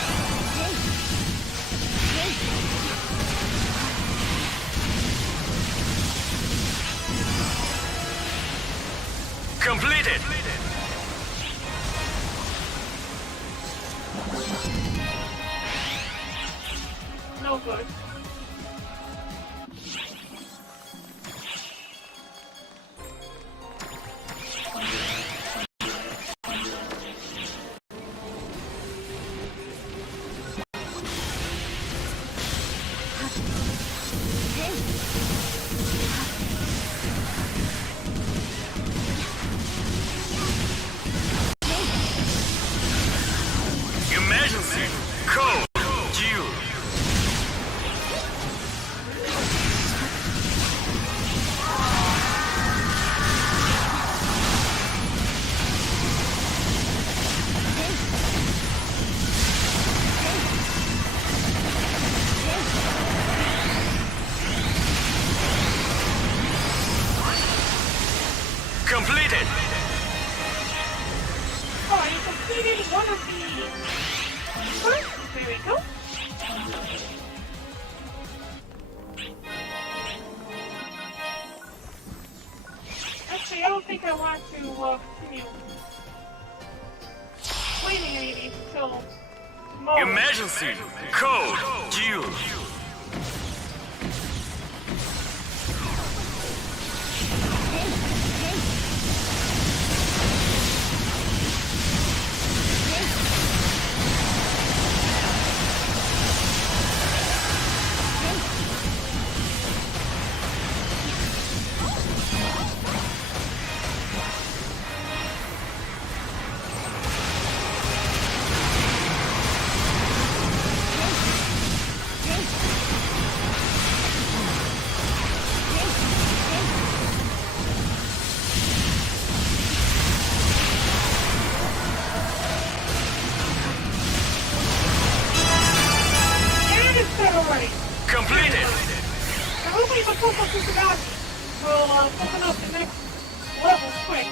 Completed. No good. Emergency. Code. Due. Completed. Oh, you completed one of the first. There we go. Actually, I don't think I want to continue cleaning any of these until tomorrow. Emergency. Code. Due. And it's set already. Completed. Now hopefully the Popo Kusanagi will open up the next level quick.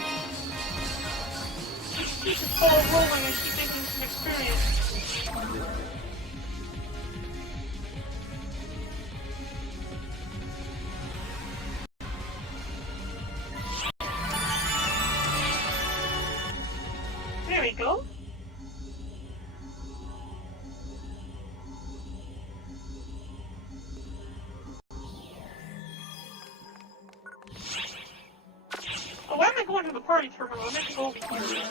Just keep the ball rolling and keep making some experience. There we go. Oh, why am I going to the party terminal? I meant to go over here.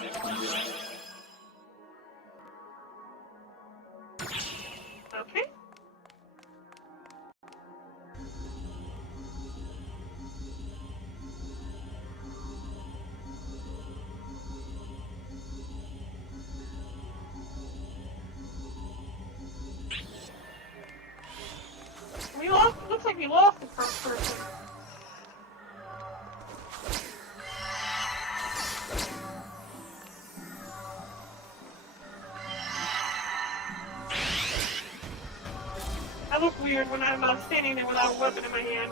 Okay. We lost. Looks like we lost the first person. I look weird when I'm standing there without a weapon in my hand.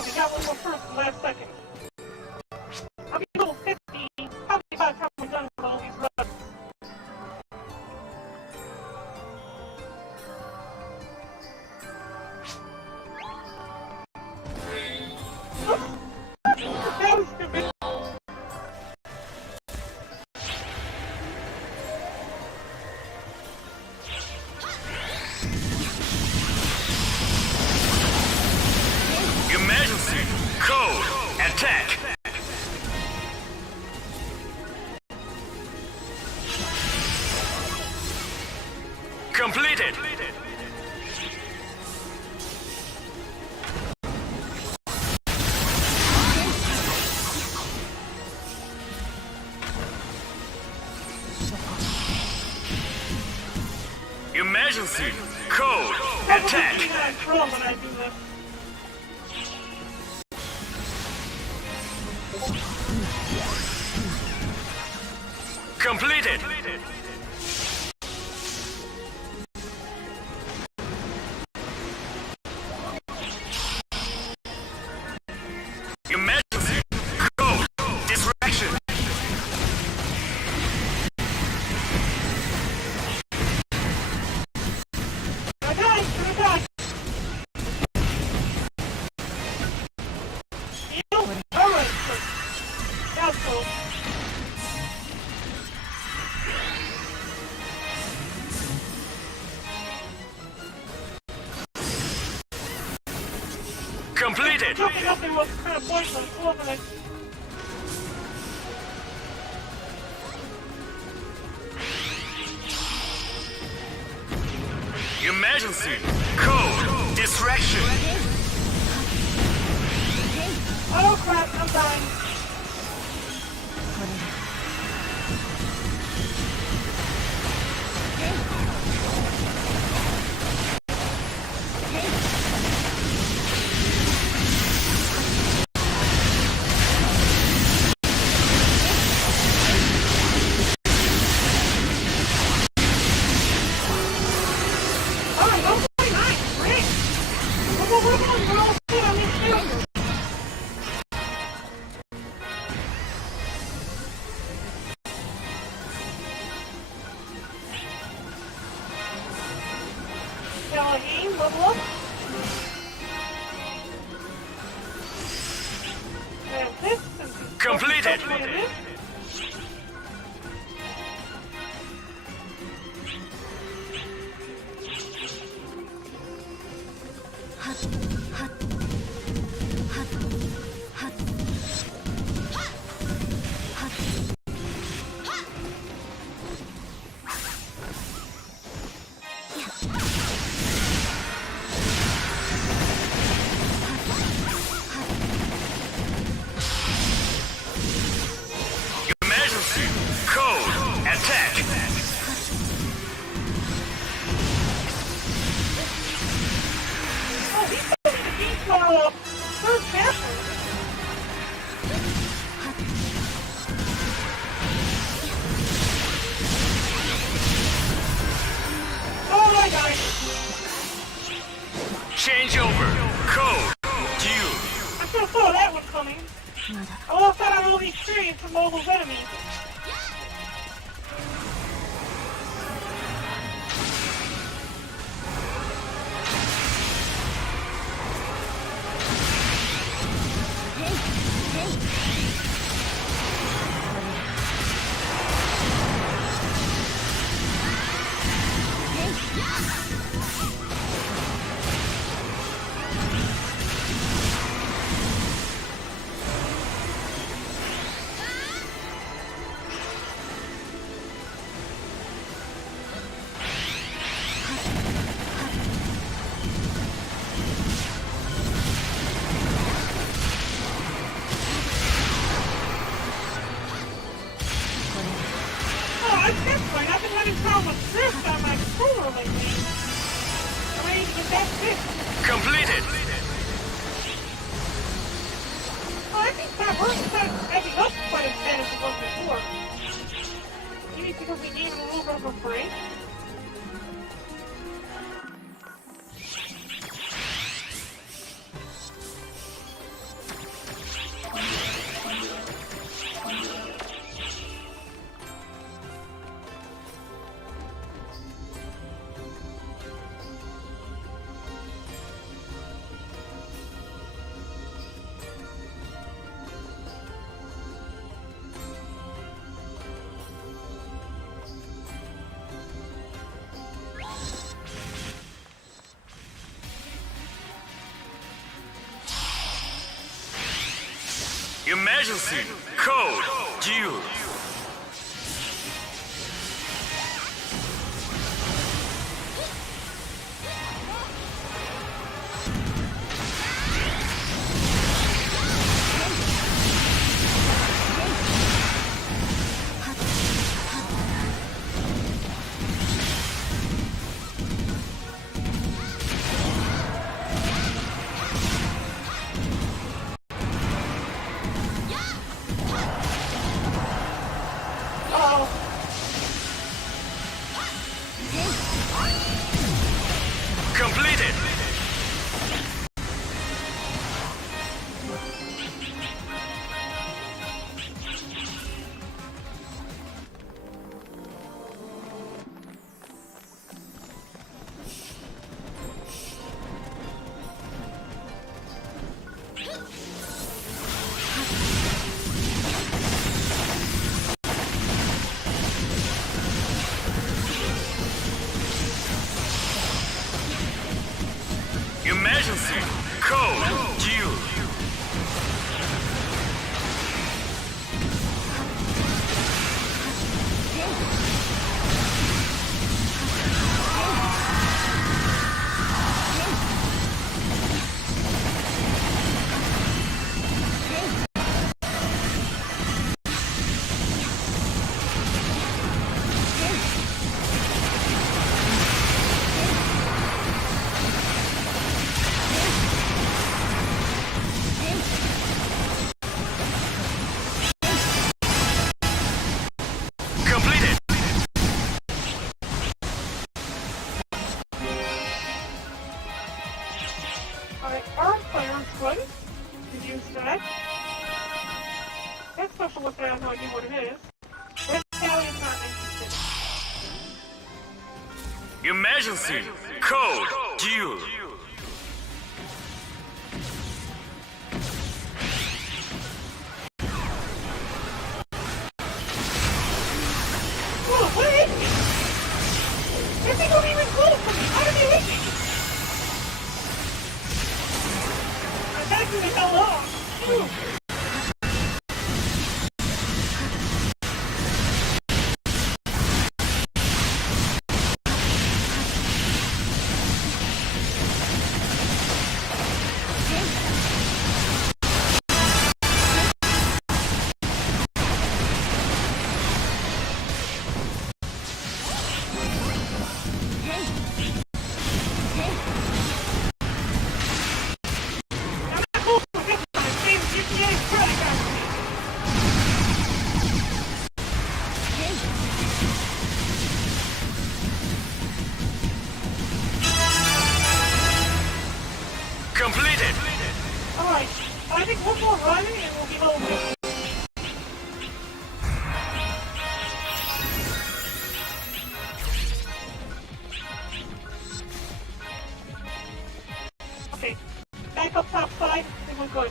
up. You got one more first and last second. I'll be a little pissy, probably by the time we're done with all these runs. That was stupid. Emergency! Code! Attack! Completed! Emergency! Code! Attack! When I do this. Completed! Emergency! Code! Distraction! Attack! Alright, that's cool. Completed! Jumping up there was kind of pointless, wasn't it? Emergency! Code! Distraction! Oh crap, I'm dying. Alright, don't play nice, great. We're all set on this field. Game, level up. And this is Completed! what it is. Emergency! Code! Attack! Oh, he's going to beat third chapter. Oh my god. Change over! Code! Due! I should have saw that one coming. I lost out on all the experience from all those enemies. At this point, I've been having problems drift on my controller lately. I'm ready to get that fixed. Completed! Well, I think that works heavy up quite as bad as it was before. Maybe because we gave it a little bit of a break. Emergency code due. Completed. Emergency code due. Completed. Alright, arm clearance good. Reduce that. That special weapon, I have no idea what it is. Red Stallion's not interested. Emergency code due. Whoa, what hit me? That thing don't even close to me. How did it hit me? I backed the hell off. Phew. Completed. Alright, I think one more run and we'll be over. Okay, back up top side, I think we're good.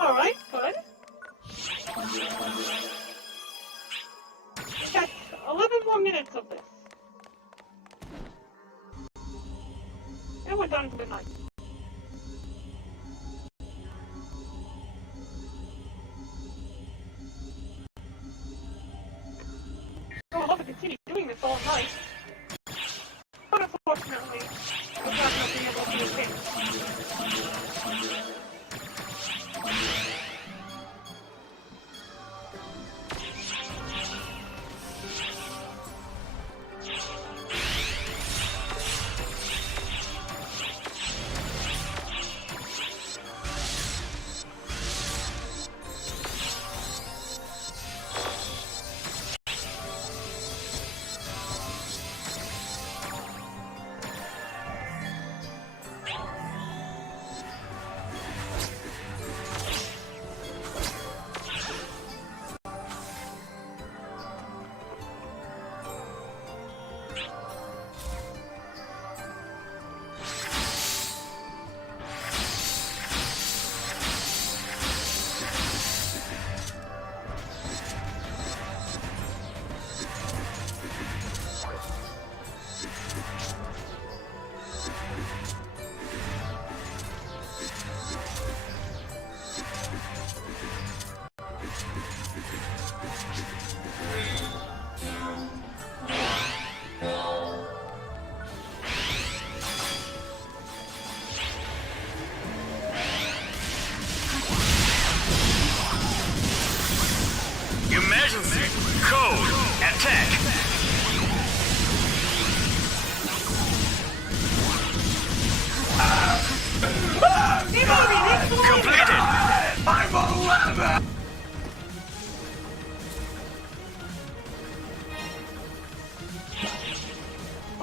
Alright, good. We got 11 more minutes of this. And we're done for the night. I would love to continue doing this all night. But unfortunately, I'm not going to be able to do it.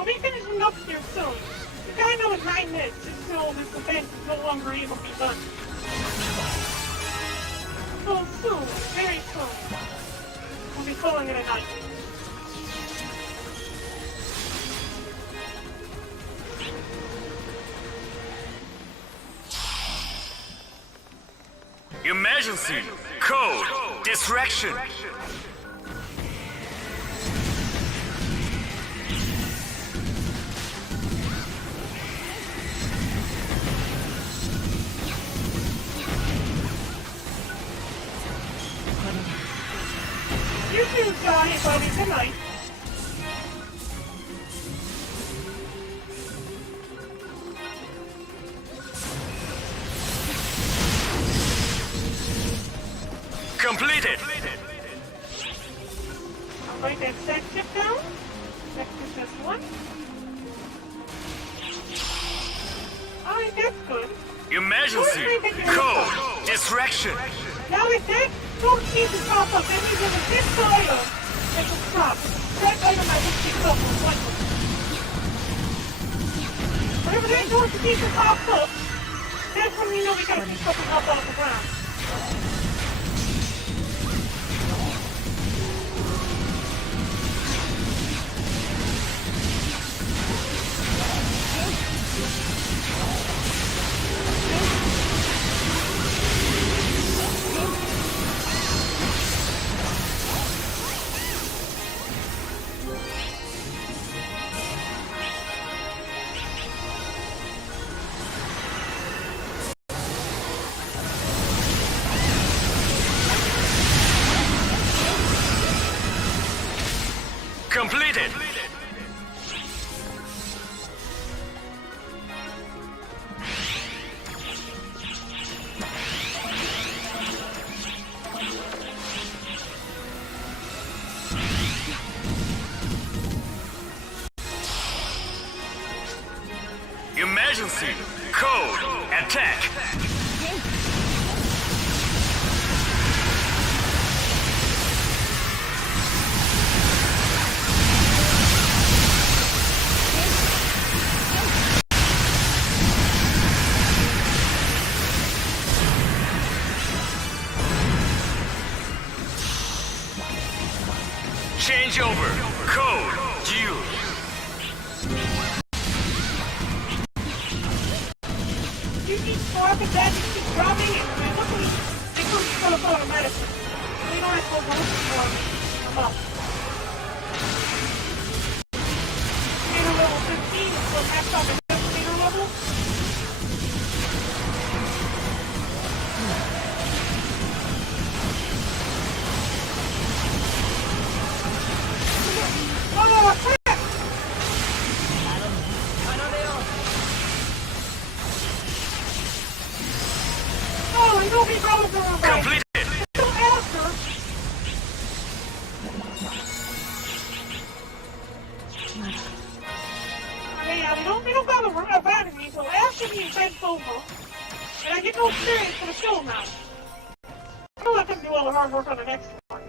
be finishing up here soon. We got another 9 minutes until this event is no longer able to be done. So soon, very soon, we'll be calling it a night. Emergency! Code! Distraction! You too, Johnny, buddy. Good night. Completed! Write that set chip down. Sector just 1. Alright, that's good. Emergency! Code! Distraction! Now if that don't keep to pop up, that means there's a fifth item that will drop. That item I just picked up was one. Whatever that door to keep to pop up, that's when we know we gotta pick something up off the ground. Completed! Emergency! Code! Attack! Change over! Code! Due! You keep swapping that, you keep dropping it, and luckily, they couldn't fill up automatically. We don't have to go for them up. Leader level 15, so max out the leader level. Oh, crap! Oh, I know we probably go away. Completed! Still after. Yeah, we don't bother abandoning me until after the event's over. And I get no experience for the show now. I'll let them do all the hard work on the next one.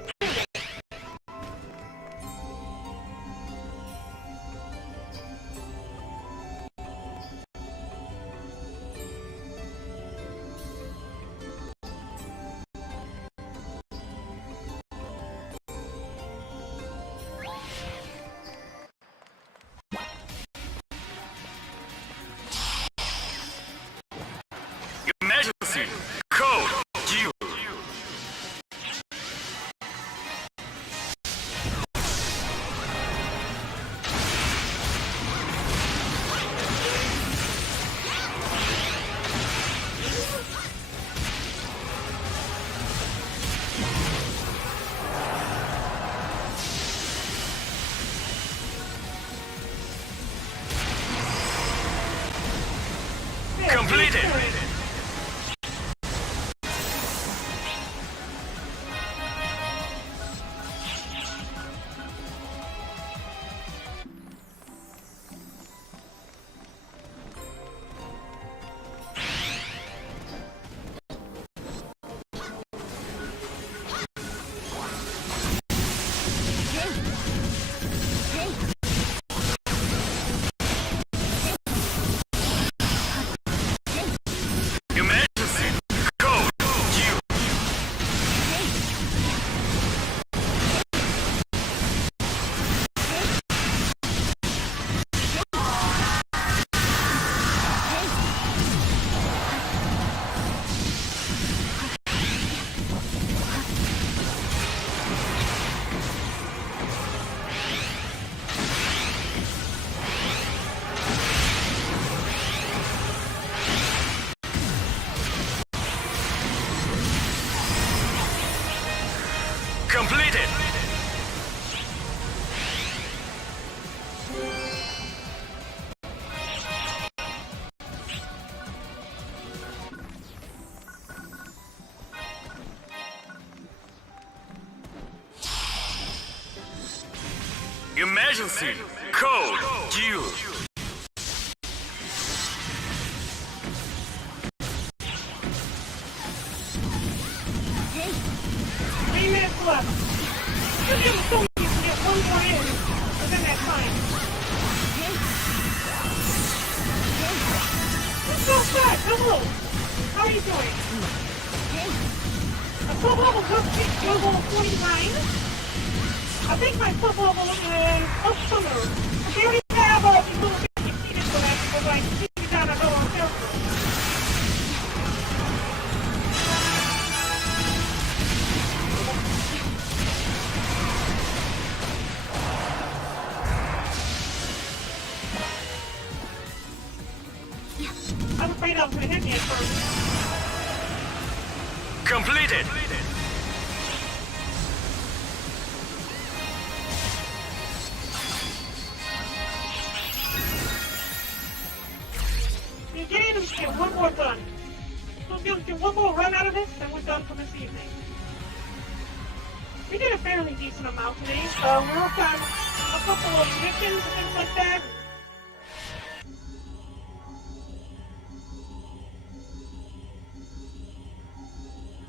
Emergency! Code! Due! Completed! Emergency code due. Hey. 3 minutes left. You're getting so easy to get one more in within that time. What's so fast? Hello. How are you doing? A sub level cupcake level 49. I think my sub level is up sooner. We already have all these little bits seated for that because I see you down at lower circle. I'm afraid I was going to hit me at first. Completed. You get in and get one more done. We'll do one more run out of this, and we're done for this evening. We did a fairly decent amount today. We worked on a couple of missions and things like that.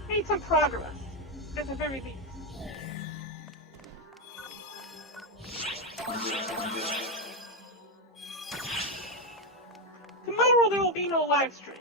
Made some progress, at the very least. Tomorrow there will be no live stream.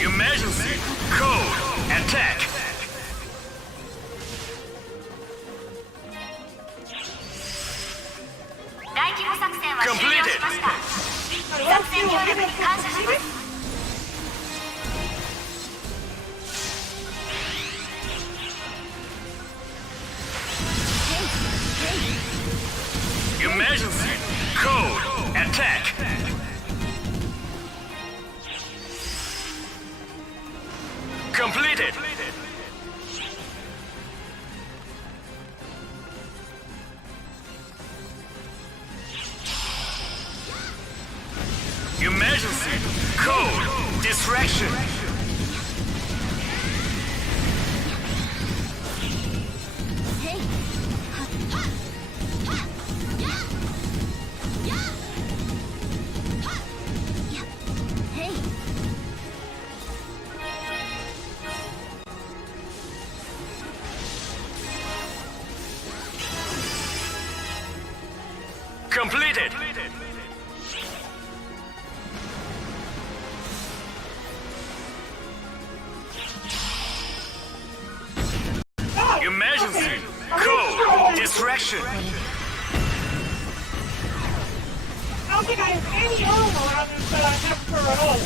Emergency code attack. Completed. 作戦協力に感謝します。 Emergency code attack. Completed. Emergency code distraction. Completed. Emergency code distraction. I don't think I have any armor on this Hepker at all.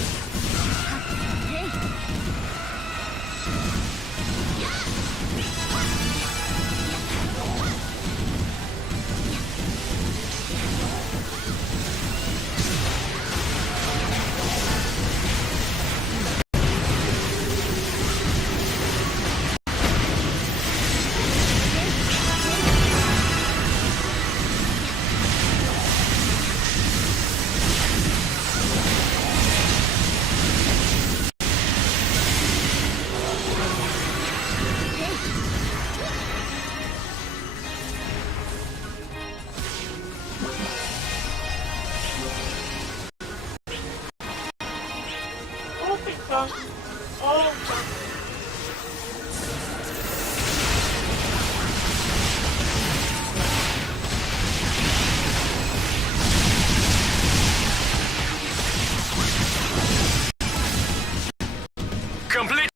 Completed.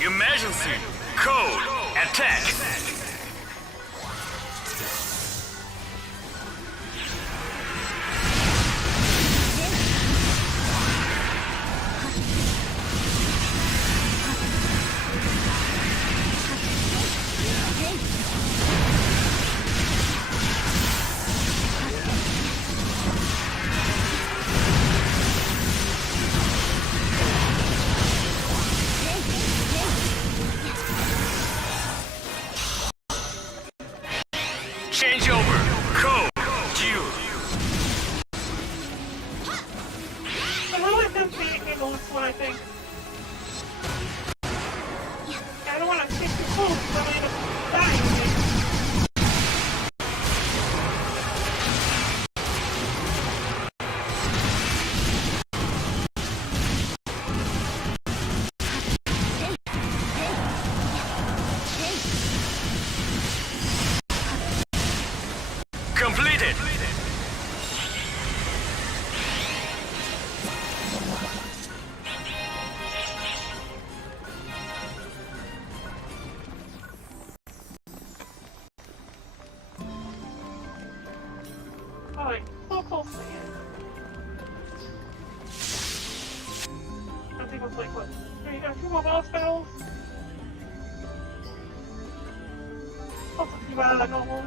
Emergency. Code. Attack. Changeover. Code. Q. I really think the angle is what I think. I don't want to take too close, but I'm going to die. Completed. Alright, so close to the end. I think it's like, what, two more boss battles? Plus a few out of novels.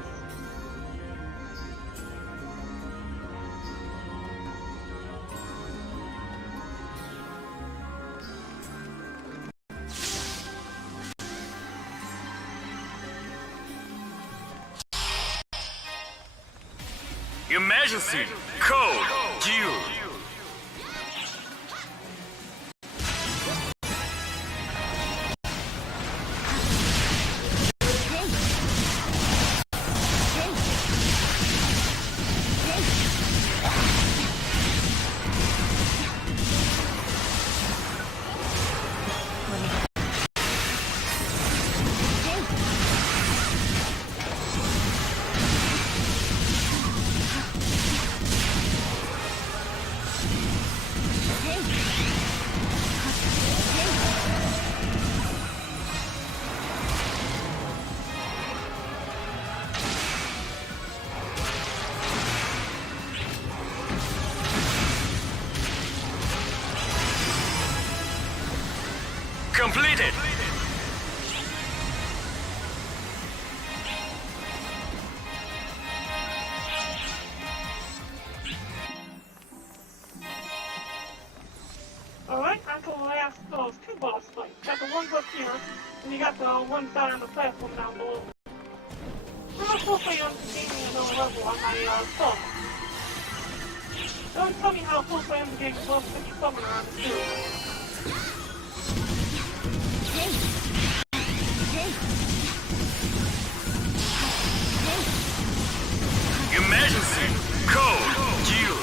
Emergency. Code. Q. Completed. Alright, until the last those two boss fights. Got the ones up here, and you got the ones down on the platform down below. I'm hopefully I'm gaining another level on my phone. Don't tell me how close I am to getting above 50 summoner on the field. Emergency. Code. Q.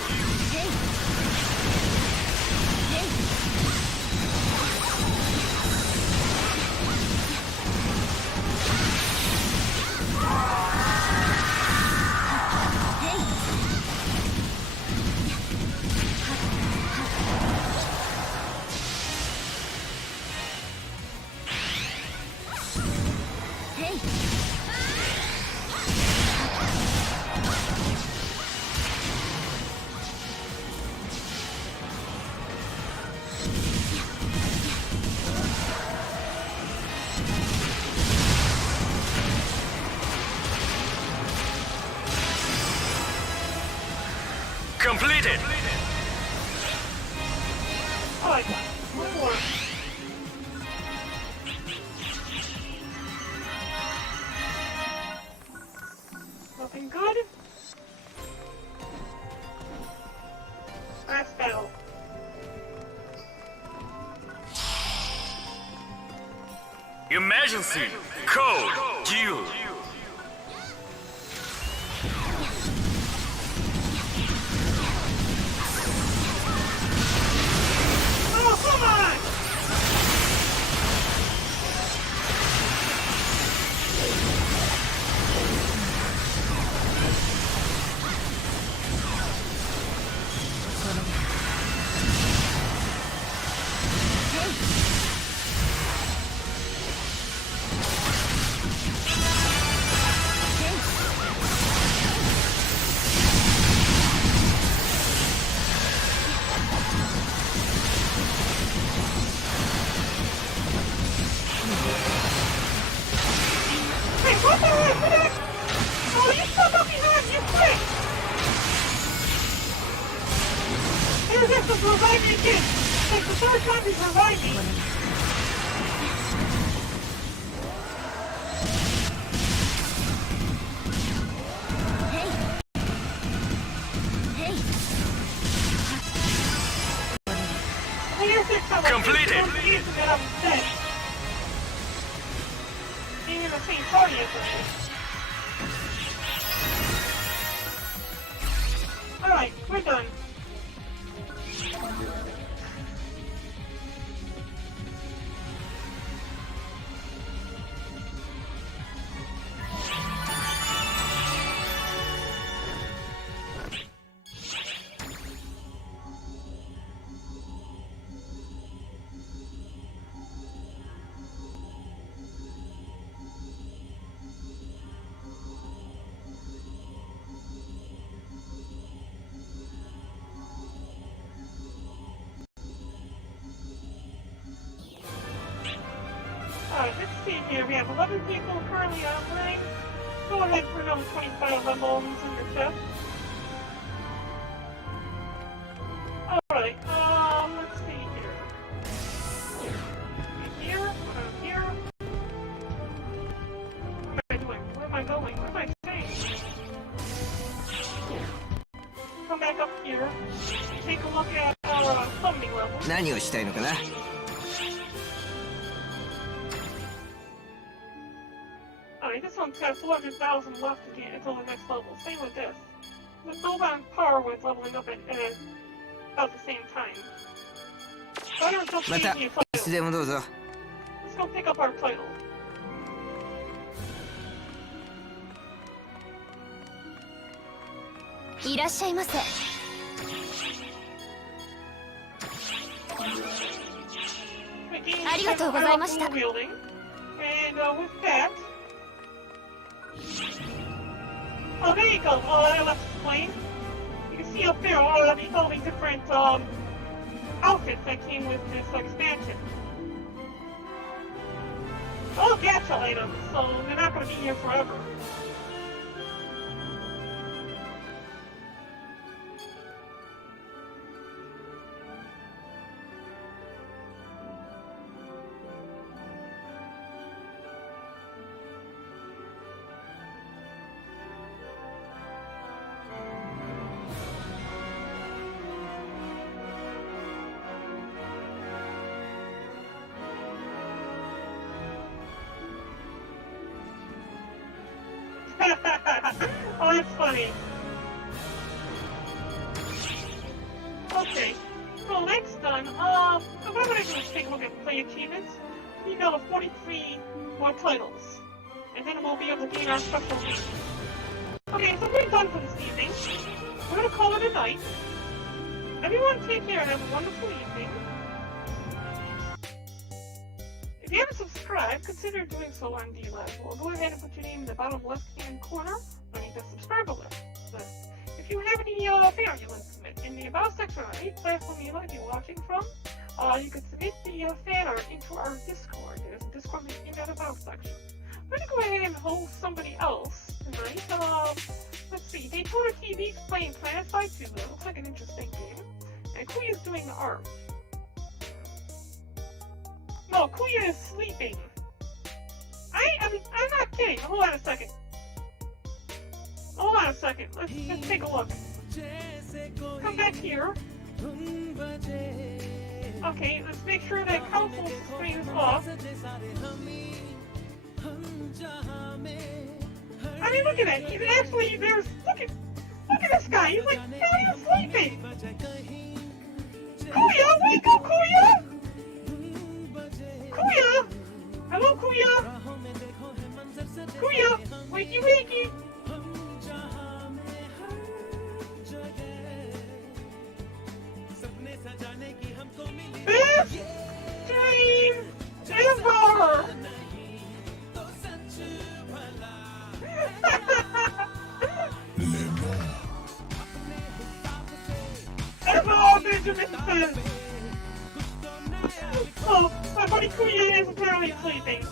Completed. Alright, one more. Nothing good? Last battle. Emergency. Code. Q. Hey, what the heck? What the heck? Oh, you stuck up behind you quick! Here's this to revive me again. Like the third time he's revived me. Completed. Being in the same party as me. Alright, we're done. Alright, let's see here. We have 11 people currently online. Go ahead for another 25 levels in your chest. Alright, let's see here. Here. What am I doing? Where am I going? What am I saying? Come back up here. Take a look at our funding level. 何をしたいのかな。 Alright, this one's got 400,000 left to get until the next level. Same with this. It's both on par with leveling up at about the same time. Better jump in the title. いつでもどうぞ。 Let's go pick up our title.いらっしゃいませ。 ありがとうございました。 And with that, oh, there you go. Let's explain. You can see up there all the different outfits that came with this expansion. All gacha items, so they're not going to be here forever. Oh, that's funny. Okay, so next done. What I'm gonna do is take a look at play achievements. We know 43 more titles, and then we'll be able to gain our special league. Okay, so we're done for this evening. We're gonna call it a night. Everyone take care and have a wonderful evening. If you haven't subscribed, consider doing so on D-Lab. Well, go ahead and put your name in the bottom left-hand corner underneath the subscriber list. If you have any fan you want to submit, in the About section on any platform you might be watching from, you can submit the fan art into our Discord. There's a Discord link in that About section. I'm going to go ahead and host somebody else tonight. Let's see, Daytona TV's playing Planet Fight 2. That looks like an interesting game. And Kuya's doing the art. No, Kuya is sleeping. I'm not kidding. Hold on a second. Let's take a look. Come back here. Okay, let's make sure that console screen is off. I mean, look at that. He's actually there's look at this guy. He's like not even sleeping. Kuya, wake up, Kuya! Kuya! Hello, Kuya! Kuya! Wakey, wakey! Best dream ever! Ever, Benjamin says, well, my buddy Kuya is apparently sleeping.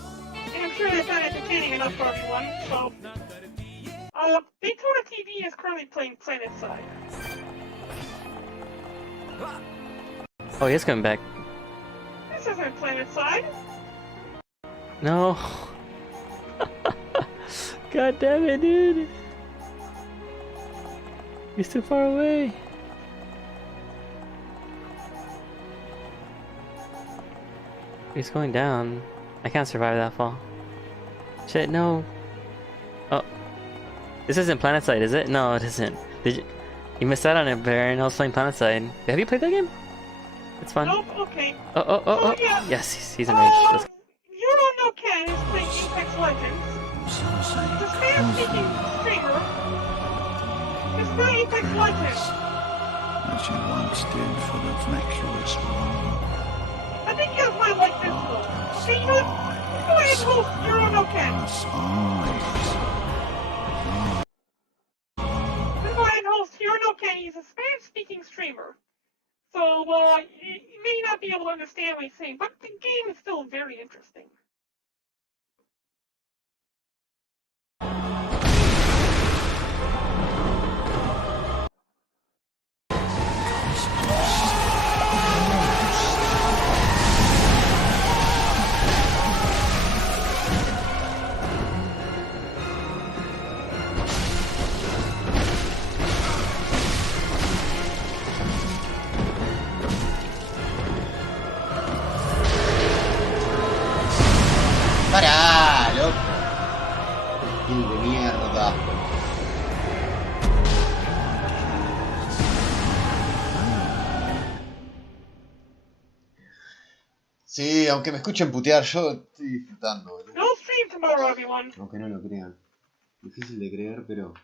And I'm sure that's not entertaining enough for everyone, so... Daytona TV is currently playing Planetside. Oh, he's coming back. This isn't Planetside. No. God damn it, dude. He's too far away. He's going down. I can't survive that fall. Shit, no. Oh. This isn't Planetside, is it? No, it isn't. Did you missed out on it, Baron. I was playing Planetside. Have you played that game? It's fun. Nope, okay. Oh. Yeah. Yes, he's enraged. Let's... Euro no Ken is playing Apex Legends. The Spanish-speaking streamer is playing Apex Legends. As you once did for the flexuous one. I think you guys might like this one. Okay, you know what? Go ahead and host Euro no Ken. Go ahead and host Euro no Ken. He's a Spanish-speaking streamer. So, you may not be able to understand what he's saying, but the game is still very interesting. ¡Pará, loco! ¡Gil de mierda! Sí, aunque me escuchen putear, yo estoy disfrutando, boludo. No stream tomorrow, everyone. Aunque no lo crean. Difícil de creer, pero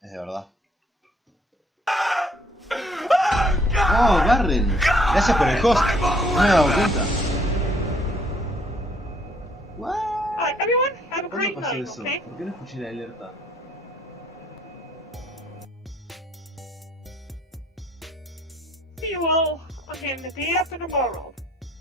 es de verdad. ¡Oh, Barren! Gracias por el host. No me he dado cuenta. Alright, everyone, have a ¿Cuándo great pasó night, eso? okay? ¿Por qué no escuché la alerta? See you all again the day after tomorrow.